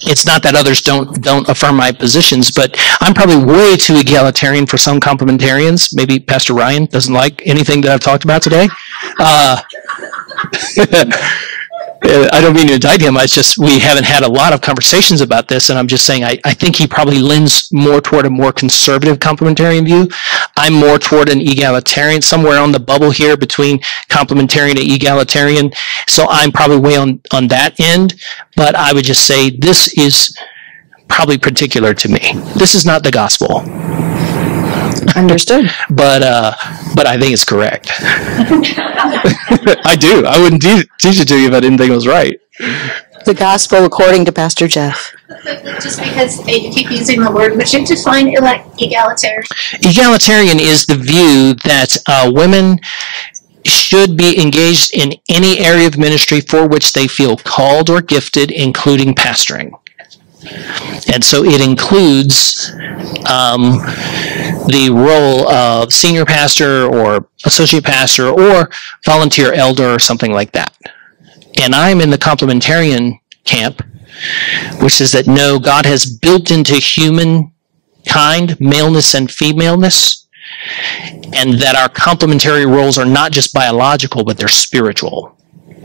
It's not that others don't affirm my positions, but I'm probably way too egalitarian for some complementarians. Maybe Pastor Ryan doesn't like anything that I've talked about today. I don't mean to indict him. It's just we haven't had a lot of conversations about this, and I'm just saying I think he probably leans more toward a more conservative complementarian view. I'm more toward an egalitarian, somewhere on the bubble here between complementarian and egalitarian. So I'm probably way on that end, but I would just say this is probably particular to me. This is not the gospel. Understood. But I think it's correct. I do. I wouldn't teach it to you if I didn't think it was right. The gospel according to Pastor Jeff. Just because you keep using the word, would you define egalitarian? Egalitarian is the view that women should be engaged in any area of ministry for which they feel called or gifted, including pastoring. And so it includes the role of senior pastor or associate pastor or volunteer elder or something like that. And I'm in the complementarian camp, which says that no, God has built into humankind maleness and femaleness, and that our complementary roles are not just biological, but they're spiritual.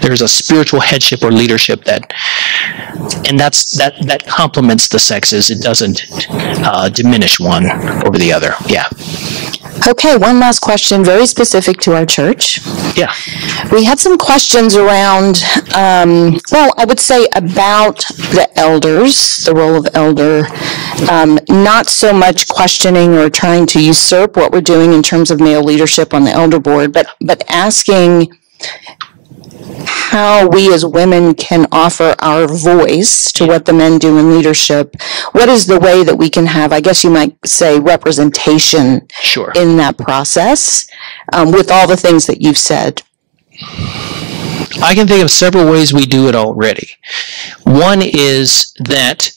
There's a spiritual headship or leadership that complements the sexes. It doesn't diminish one over the other. Yeah. Okay, one last question, very specific to our church. Yeah. We had some questions around, I would say about the elders, the role of elder, not so much questioning or trying to usurp what we're doing in terms of male leadership on the elder board, but asking how we as women can offer our voice to what the men do in leadership. What is the way that we can have, I guess you might say, representation Sure. in that process with all the things that you've said? I can think of several ways we do it already. One is that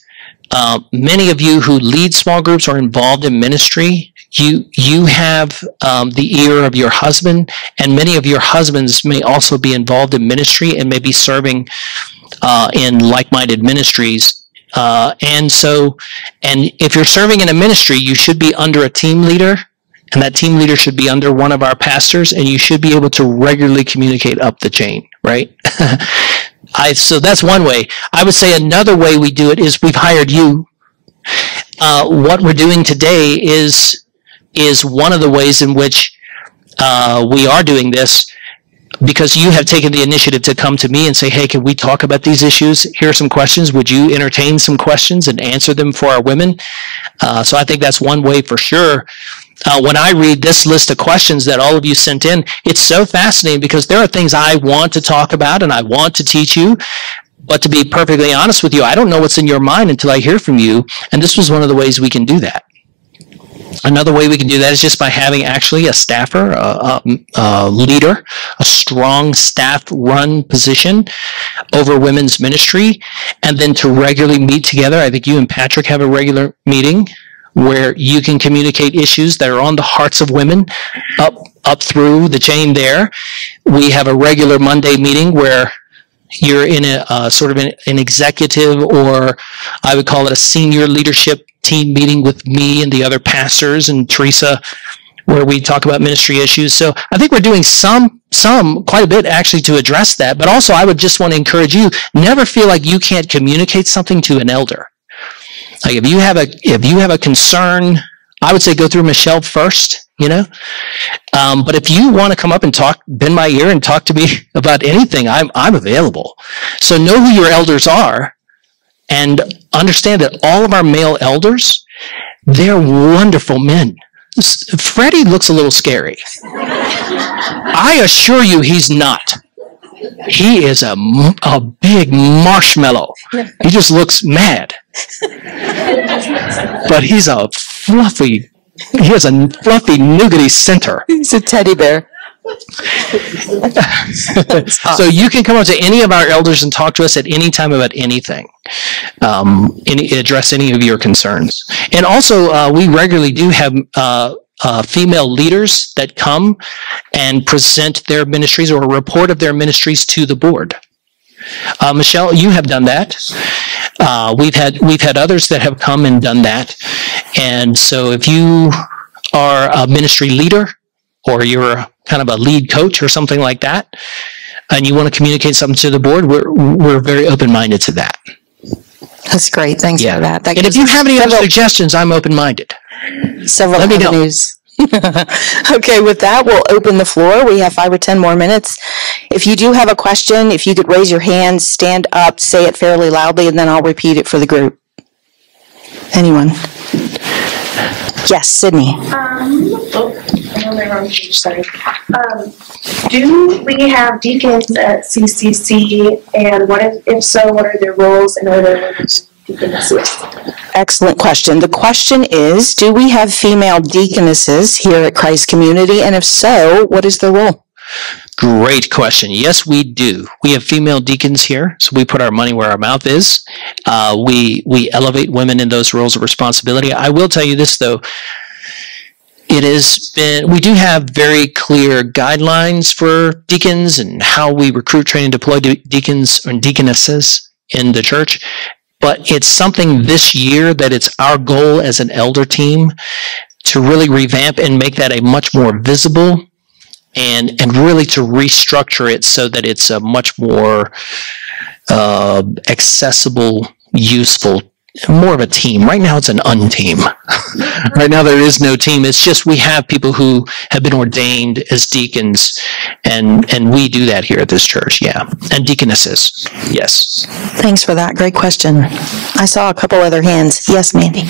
many of you who lead small groups or involved in ministry, you have the ear of your husband, and many of your husbands may also be involved in ministry and may be serving in like-minded ministries. And if you're serving in a ministry, you should be under a team leader and that team leader should be under one of our pastors, and you should be able to regularly communicate up the chain, right? So that's one way. I would say another way we do it is we've hired you. What we're doing today is one of the ways in which we are doing this, because you have taken the initiative to come to me and say, hey, can we talk about these issues? Here are some questions. Would you entertain some questions and answer them for our women? So I think that's one way for sure. When I read this list of questions that all of you sent in, it's so fascinating because there are things I want to talk about and I want to teach you. But to be perfectly honest with you, I don't know what's in your mind until I hear from you. And this was one of the ways we can do that. Another way we can do that is just by having actually a staffer, a leader, a strong staff-run position over women's ministry, and then to regularly meet together. I think you and Patrick have a regular meeting where you can communicate issues that are on the hearts of women up through the chain there. We have a regular Monday meeting where you're in a sort of an executive, or I would call it a senior leadership team meeting with me and the other pastors and Teresa, where we talk about ministry issues. So I think we're doing quite a bit actually to address that. But also I would just want to encourage you, never feel like you can't communicate something to an elder. Like if you have a concern, I would say go through Michelle first, but if you want to come up and bend my ear and talk to me about anything, I'm available. So know who your elders are, and understand that all of our male elders, they're wonderful men. Freddie looks a little scary. I assure you he's not. He is a big marshmallow. He just looks mad. But he has a fluffy nougaty center. He's a teddy bear. So you can come up to any of our elders and talk to us at any time about anything. Address any of your concerns. And also, we regularly do have female leaders that come and present their ministries or a report of their ministries to the board. Michelle, you have done that. We've had others that have come and done that. And so if you are a ministry leader, or you're kind of a lead coach or something like that, and you want to communicate something to the board, we're very open-minded to that. That's great. Thanks for that. And if you have any other suggestions, I'm open-minded. Several avenues. Okay, with that, we'll open the floor. We have 5 or 10 more minutes. If you do have a question, if you could raise your hand, stand up, say it fairly loudly, and then I'll repeat it for the group. Anyone? Yes, Sydney. I'm on the wrong page, sorry. Do we have deacons at CCC, and if so, what are their roles, and are there women's deaconesses? Excellent question. The question is, do we have female deaconesses here at Christ Community, and if so, what is their role? Great question. Yes, we do. We have female deacons here, so we put our money where our mouth is. We elevate women in those roles of responsibility. I will tell you this, though. We do have very clear guidelines for deacons and how we recruit, train, and deploy deacons and deaconesses in the church. But it's something this year that it's our goal as an elder team to really revamp and make that a much more visible and really to restructure it so that it's a much more accessible, useful, more of a team. Right now it's an unteam. Right now there is no team. It's just we have people who have been ordained as deacons, and we do that here at this church, yeah. And deaconesses, yes. Thanks for that. Great question. I saw a couple other hands. Yes, Mandy.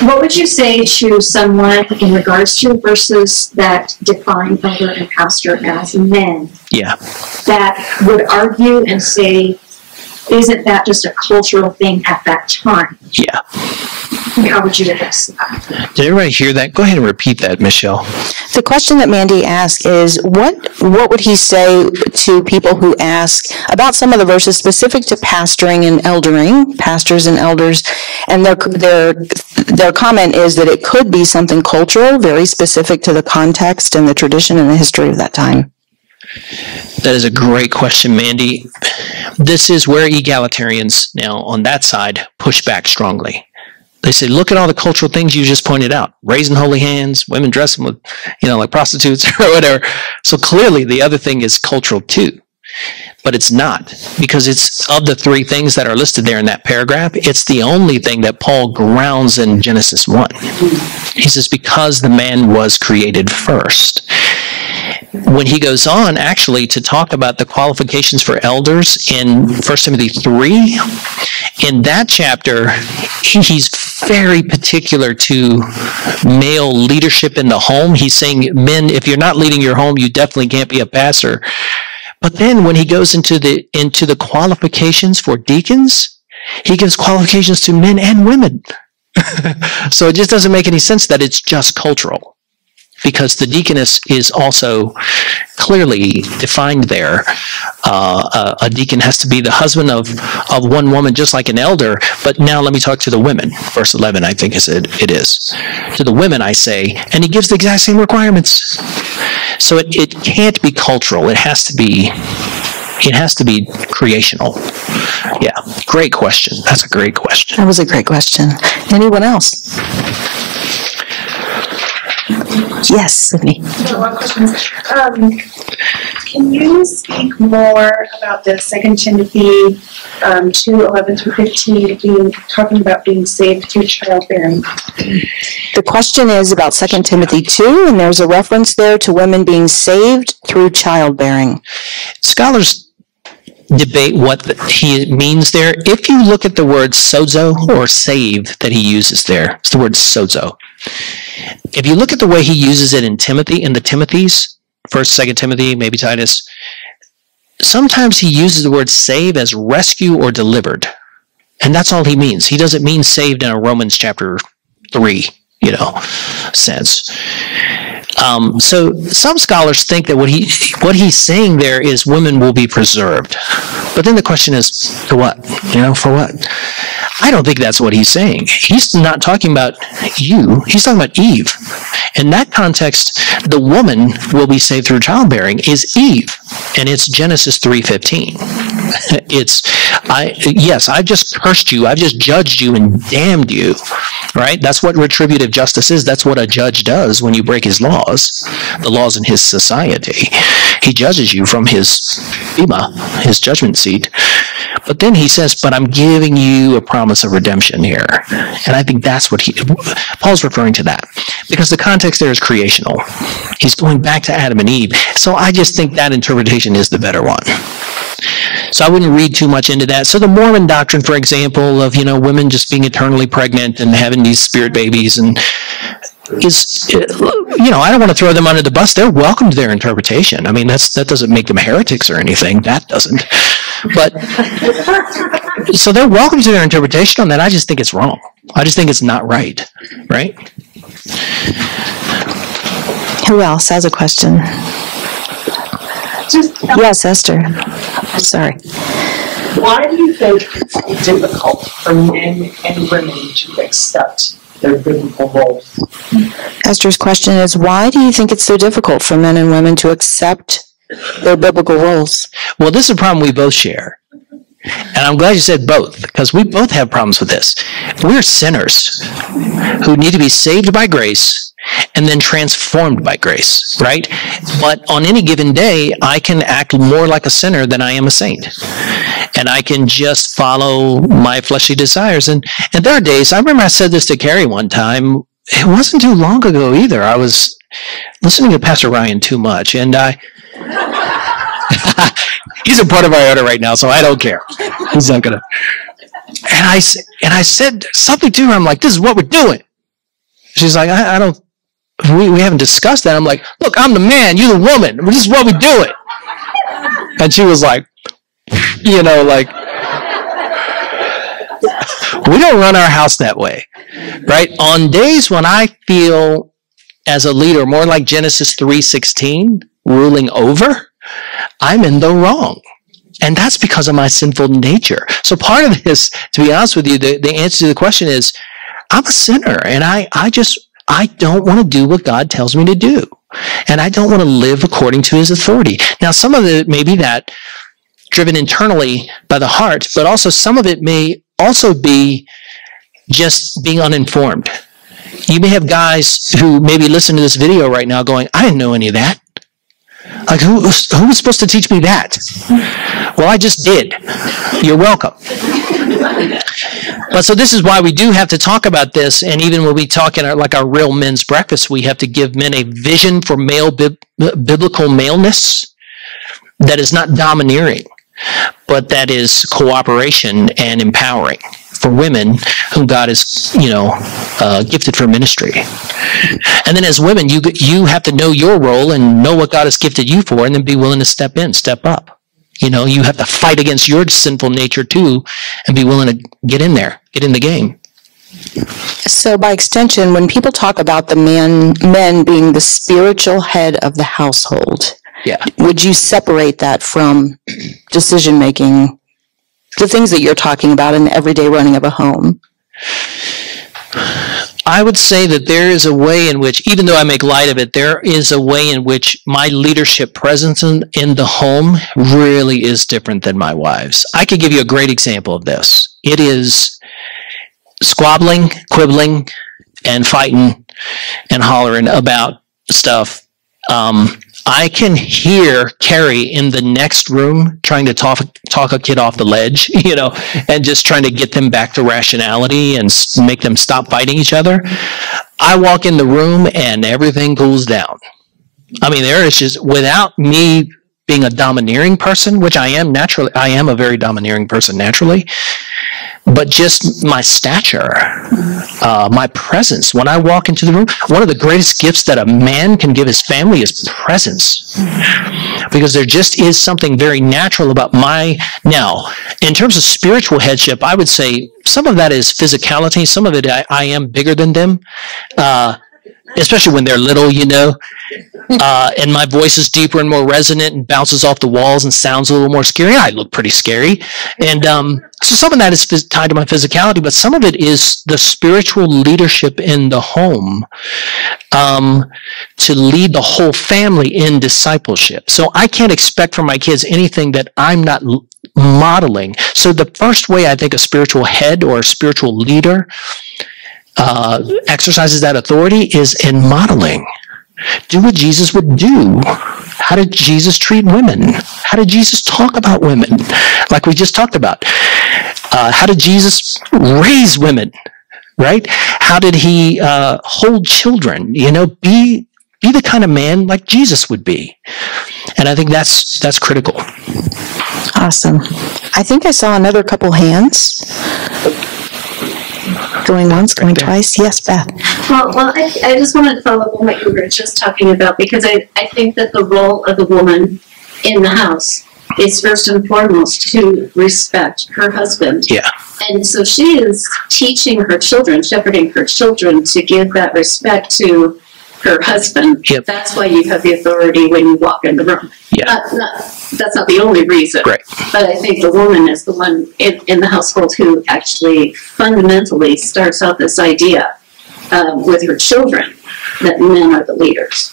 What would you say to someone in regards to verses that define elder and pastor as men? Yeah. That would argue and say, isn't that just a cultural thing at that time? Yeah. How would you address that? Did everybody hear that? Go ahead and repeat that, Michelle. The question that Mandy asked is, what would he say to people who ask about some of the verses specific to pastoring and eldering, pastors and elders, and their comment is that it could be something cultural, very specific to the context and the tradition and the history of that time? That is a great question, Mandy. This is where egalitarians now on that side push back strongly. They say, look at all the cultural things you just pointed out. Raising holy hands, women dressing with, like prostitutes or whatever. So clearly the other thing is cultural too. But it's not, because it's of the three things that are listed there in that paragraph, it's the only thing that Paul grounds in Genesis 1. He says, because the man was created first. When he goes on actually to talk about the qualifications for elders in 1 Timothy 3, in that chapter, he's very particular to male leadership in the home. He's saying, men, if you're not leading your home, you definitely can't be a pastor. But then when he goes into the qualifications for deacons, he gives qualifications to men and women. So it just doesn't make any sense that it's just cultural, because the deaconess is also clearly defined there. A deacon has to be the husband of one woman, just like an elder. But now let me talk to the women. Verse 11, I think it is. To the women, I say, and he gives the exact same requirements. So it can't be cultural. It has to be creational. Yeah, great question. That's a great question. That was a great question. Anyone else? Yes, Sydney. One question. Can you speak more about the 2 Timothy 2:11-15, talking about being saved through childbearing? The question is about 2 Timothy 2, and there's a reference there to women being saved through childbearing. Scholars debate what he means there. If you look at the word sozo, or save, that he uses there, it's the word sozo. If you look at the way he uses it in Timothy, in the Timothys, 1st, 2nd Timothy, maybe Titus, sometimes he uses the word save as rescue or delivered. And that's all he means. He doesn't mean saved in a Romans chapter 3, sense. So some scholars think that what he's saying there is women will be preserved. But then the question is, to what? For what? I don't think that's what he's saying. He's not talking about you. He's talking about Eve. In that context, the woman will be saved through childbearing is Eve, and it's Genesis 3:15. I've just cursed you. I've just judged you and damned you, right? That's what retributive justice is. That's what a judge does when you break his laws, the laws in his society. He judges you from his bema, his judgment seat. But then he says, but I'm giving you a promise of redemption here. And I think that's what Paul's referring to that. Because the context there is creational. He's going back to Adam and Eve. So I just think that interpretation is the better one. So I wouldn't read too much into that. So the Mormon doctrine, for example, of, women just being eternally pregnant and having these spirit babies and I don't want to throw them under the bus. They're welcome to their interpretation. I mean, that doesn't make them heretics or anything. That doesn't. But so they're welcome to their interpretation on that. I just think it's wrong. I just think it's not right. Right? Who else has a question? Yes, Esther. Sorry. Why do you think it's difficult for men and women to accept their biblical roles? Esther's question is, why do you think it's so difficult for men and women to accept their biblical roles? Well, this is a problem we both share. And I'm glad you said both, because we both have problems with this. We're sinners who need to be saved by grace and then transformed by grace, right? But on any given day, I can act more like a sinner than I am a saint. And I can just follow my fleshly desires. And there are days, I remember I said this to Carrie one time. It wasn't too long ago either. I was listening to Pastor Ryan too much. And he's a part of Iota right now, so I don't care. He's not going to. And I said something to her. I'm like, this is what we're doing. She's like, I don't. We haven't discussed that. I'm like, look, I'm the man, you're the woman. This is what we do it. And she was like, we don't run our house that way, right? On days when I feel as a leader more like Genesis 3:16, ruling over, I'm in the wrong. And that's because of my sinful nature. So part of this, to be honest with you, the answer to the question is, I'm a sinner, and I don't want to do what God tells me to do. And I don't want to live according to his authority. Now, some of it may be that driven internally by the heart, but also some of it may also be just being uninformed. You may have guys who maybe listen to this video right now going, I didn't know any of that. Like, who was supposed to teach me that? Well, I just did. You're welcome. But so this is why we do have to talk about this. And even when we talk in our real men's breakfast, we have to give men a vision for biblical maleness that is not domineering, but that is cooperation and empowering for women whom God has, gifted for ministry. And then as women, you have to know your role and know what God has gifted you for, and then be willing to step up. You have to fight against your sinful nature too, and be willing to get in there, get in the game. So by extension, when people talk about the men being the spiritual head of the household, would you separate that from decision making, the things that you're talking about in the everyday running of a home? I would say that there is a way in which, even though I make light of it, there is a way in which my leadership presence in the home really is different than my wife's. I could give you a great example of this. It is squabbling, quibbling, and fighting and hollering about stuff. I can hear Carrie in the next room trying to talk a kid off the ledge, and just trying to get them back to rationality and make them stop fighting each other. I walk in the room and everything cools down. I mean, there is just, without me being a domineering person, which I am naturally, I am a very domineering person naturally, but just my stature, my presence. When I walk into the room, one of the greatest gifts that a man can give his family is presence. Because there just is something very natural about now, in terms of spiritual headship, I would say some of that is physicality. Some of it, I am bigger than them, especially when they're little, and my voice is deeper and more resonant and bounces off the walls and sounds a little more scary. I look pretty scary. And so some of that is tied to my physicality, but some of it is the spiritual leadership in the home to lead the whole family in discipleship. So I can't expect from my kids anything that I'm not modeling. So the first way I think a spiritual head or a spiritual leader exercises that authority is in modeling. Do what Jesus would do. How did Jesus treat women? How did Jesus talk about women? Like we just talked about. How did Jesus raise women? Right? How did he hold children? Be the kind of man like Jesus would be. And I think that's critical. Awesome. I think I saw another couple hands. Going once, going twice. Yes, Beth. Well, I just wanted to follow up on what you were just talking about, because I think that the role of the woman in the house is first and foremost to respect her husband. Yeah. And so she is teaching her children, shepherding her children to give that respect to her husband. Yep. That's why you have the authority when you walk in the room. Yeah. That's not the only reason. Right. But I think the woman is the one in the household who actually fundamentally starts out this idea with her children that men are the leaders.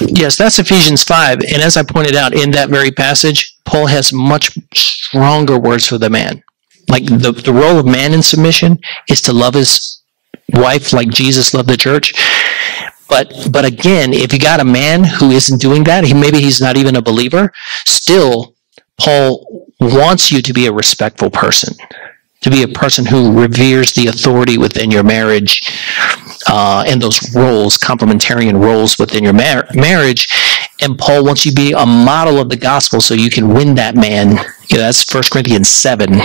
Yes, that's Ephesians 5. And as I pointed out in that very passage, Paul has much stronger words for the man. Like the role of man in submission is to love his wife like Jesus loved the church. But again, if you got a man who isn't doing that, maybe he's not even a believer, still, Paul wants you to be a respectful person, to be a person who reveres the authority within your marriage and those roles, complementarian roles within your marriage. And Paul wants you to be a model of the gospel so you can win that man. That's 1 Corinthians 7.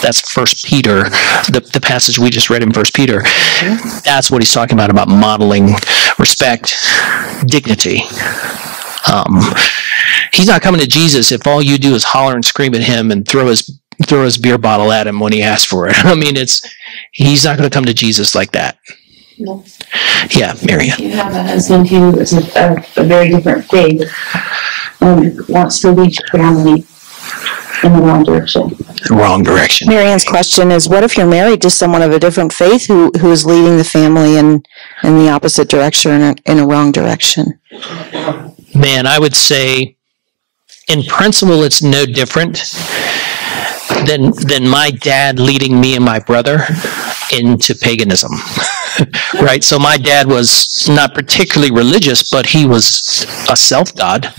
That's 1 Peter, the passage we just read in 1 Peter. That's what he's talking about modeling respect, dignity. He's not coming to Jesus if all you do is holler and scream at him and throw his beer bottle at him when he asks for it. I mean, he's not going to come to Jesus like that. No. Yeah, Marianne. You have a husband who is a very different faith and wants to lead your family in the wrong direction. The wrong direction. Marianne's question is, what if you're married to someone of a different faith who is leading the family in the opposite direction, in a wrong direction? Man, I would say, in principle, it's no different than my dad leading me and my brother. into paganism, right? So my dad was not particularly religious, but he was a self-god.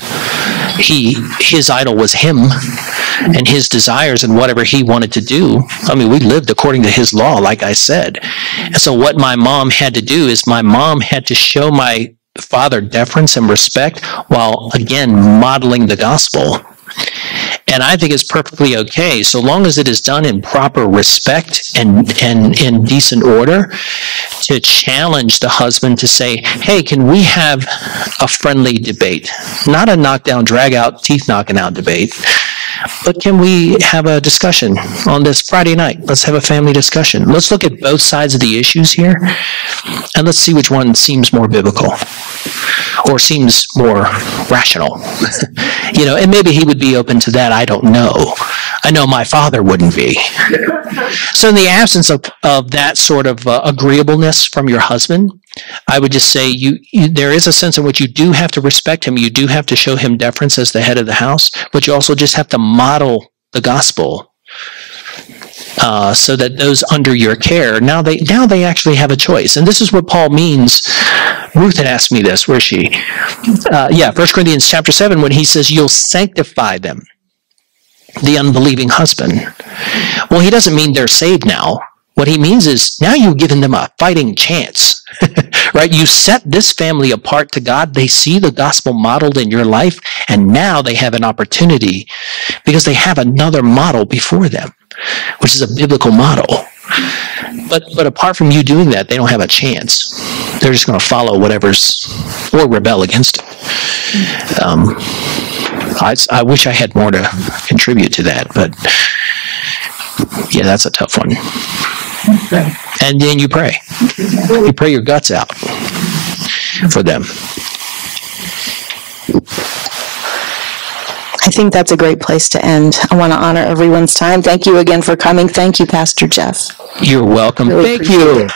His idol was him and his desires and whatever he wanted to do. I mean, we lived according to his law, like I said. And so what my mom had to do is my mom had to show my father deference and respect while, again, modeling the gospel. And I think it's perfectly okay, so long as it is done in proper respect and in decent order, to challenge the husband to say, hey, can we have a friendly debate? Not a knockdown, drag out, teeth knocking out debate, but can we have a discussion on this Friday night? Let's have a family discussion. Let's look at both sides of the issues here, and let's see which one seems more biblical or seems more rational. And maybe he would be open to that. I don't know. I know my father wouldn't be. So in the absence of that sort of agreeableness from your husband, I would just say there is a sense in which you do have to respect him. You do have to show him deference as the head of the house, but you also just have to model the gospel so that those under your care, now they actually have a choice. And this is what Paul means. Ruth had asked me this. Where is she? 1 Corinthians chapter 7, when he says, you'll sanctify them, the unbelieving husband. Well, he doesn't mean they're saved now. What he means is now you've given them a fighting chance, right? You set this family apart to God. They see the gospel modeled in your life, and now they have an opportunity because they have another model before them, which is a biblical model. But apart from you doing that, they don't have a chance. They're just going to follow or rebel against it. I wish I had more to contribute to that, but yeah, that's a tough one. And then you pray. You pray your guts out for them. I think that's a great place to end. I want to honor everyone's time. Thank you again for coming. Thank you, Pastor Jeff. You're welcome. Really Thank you.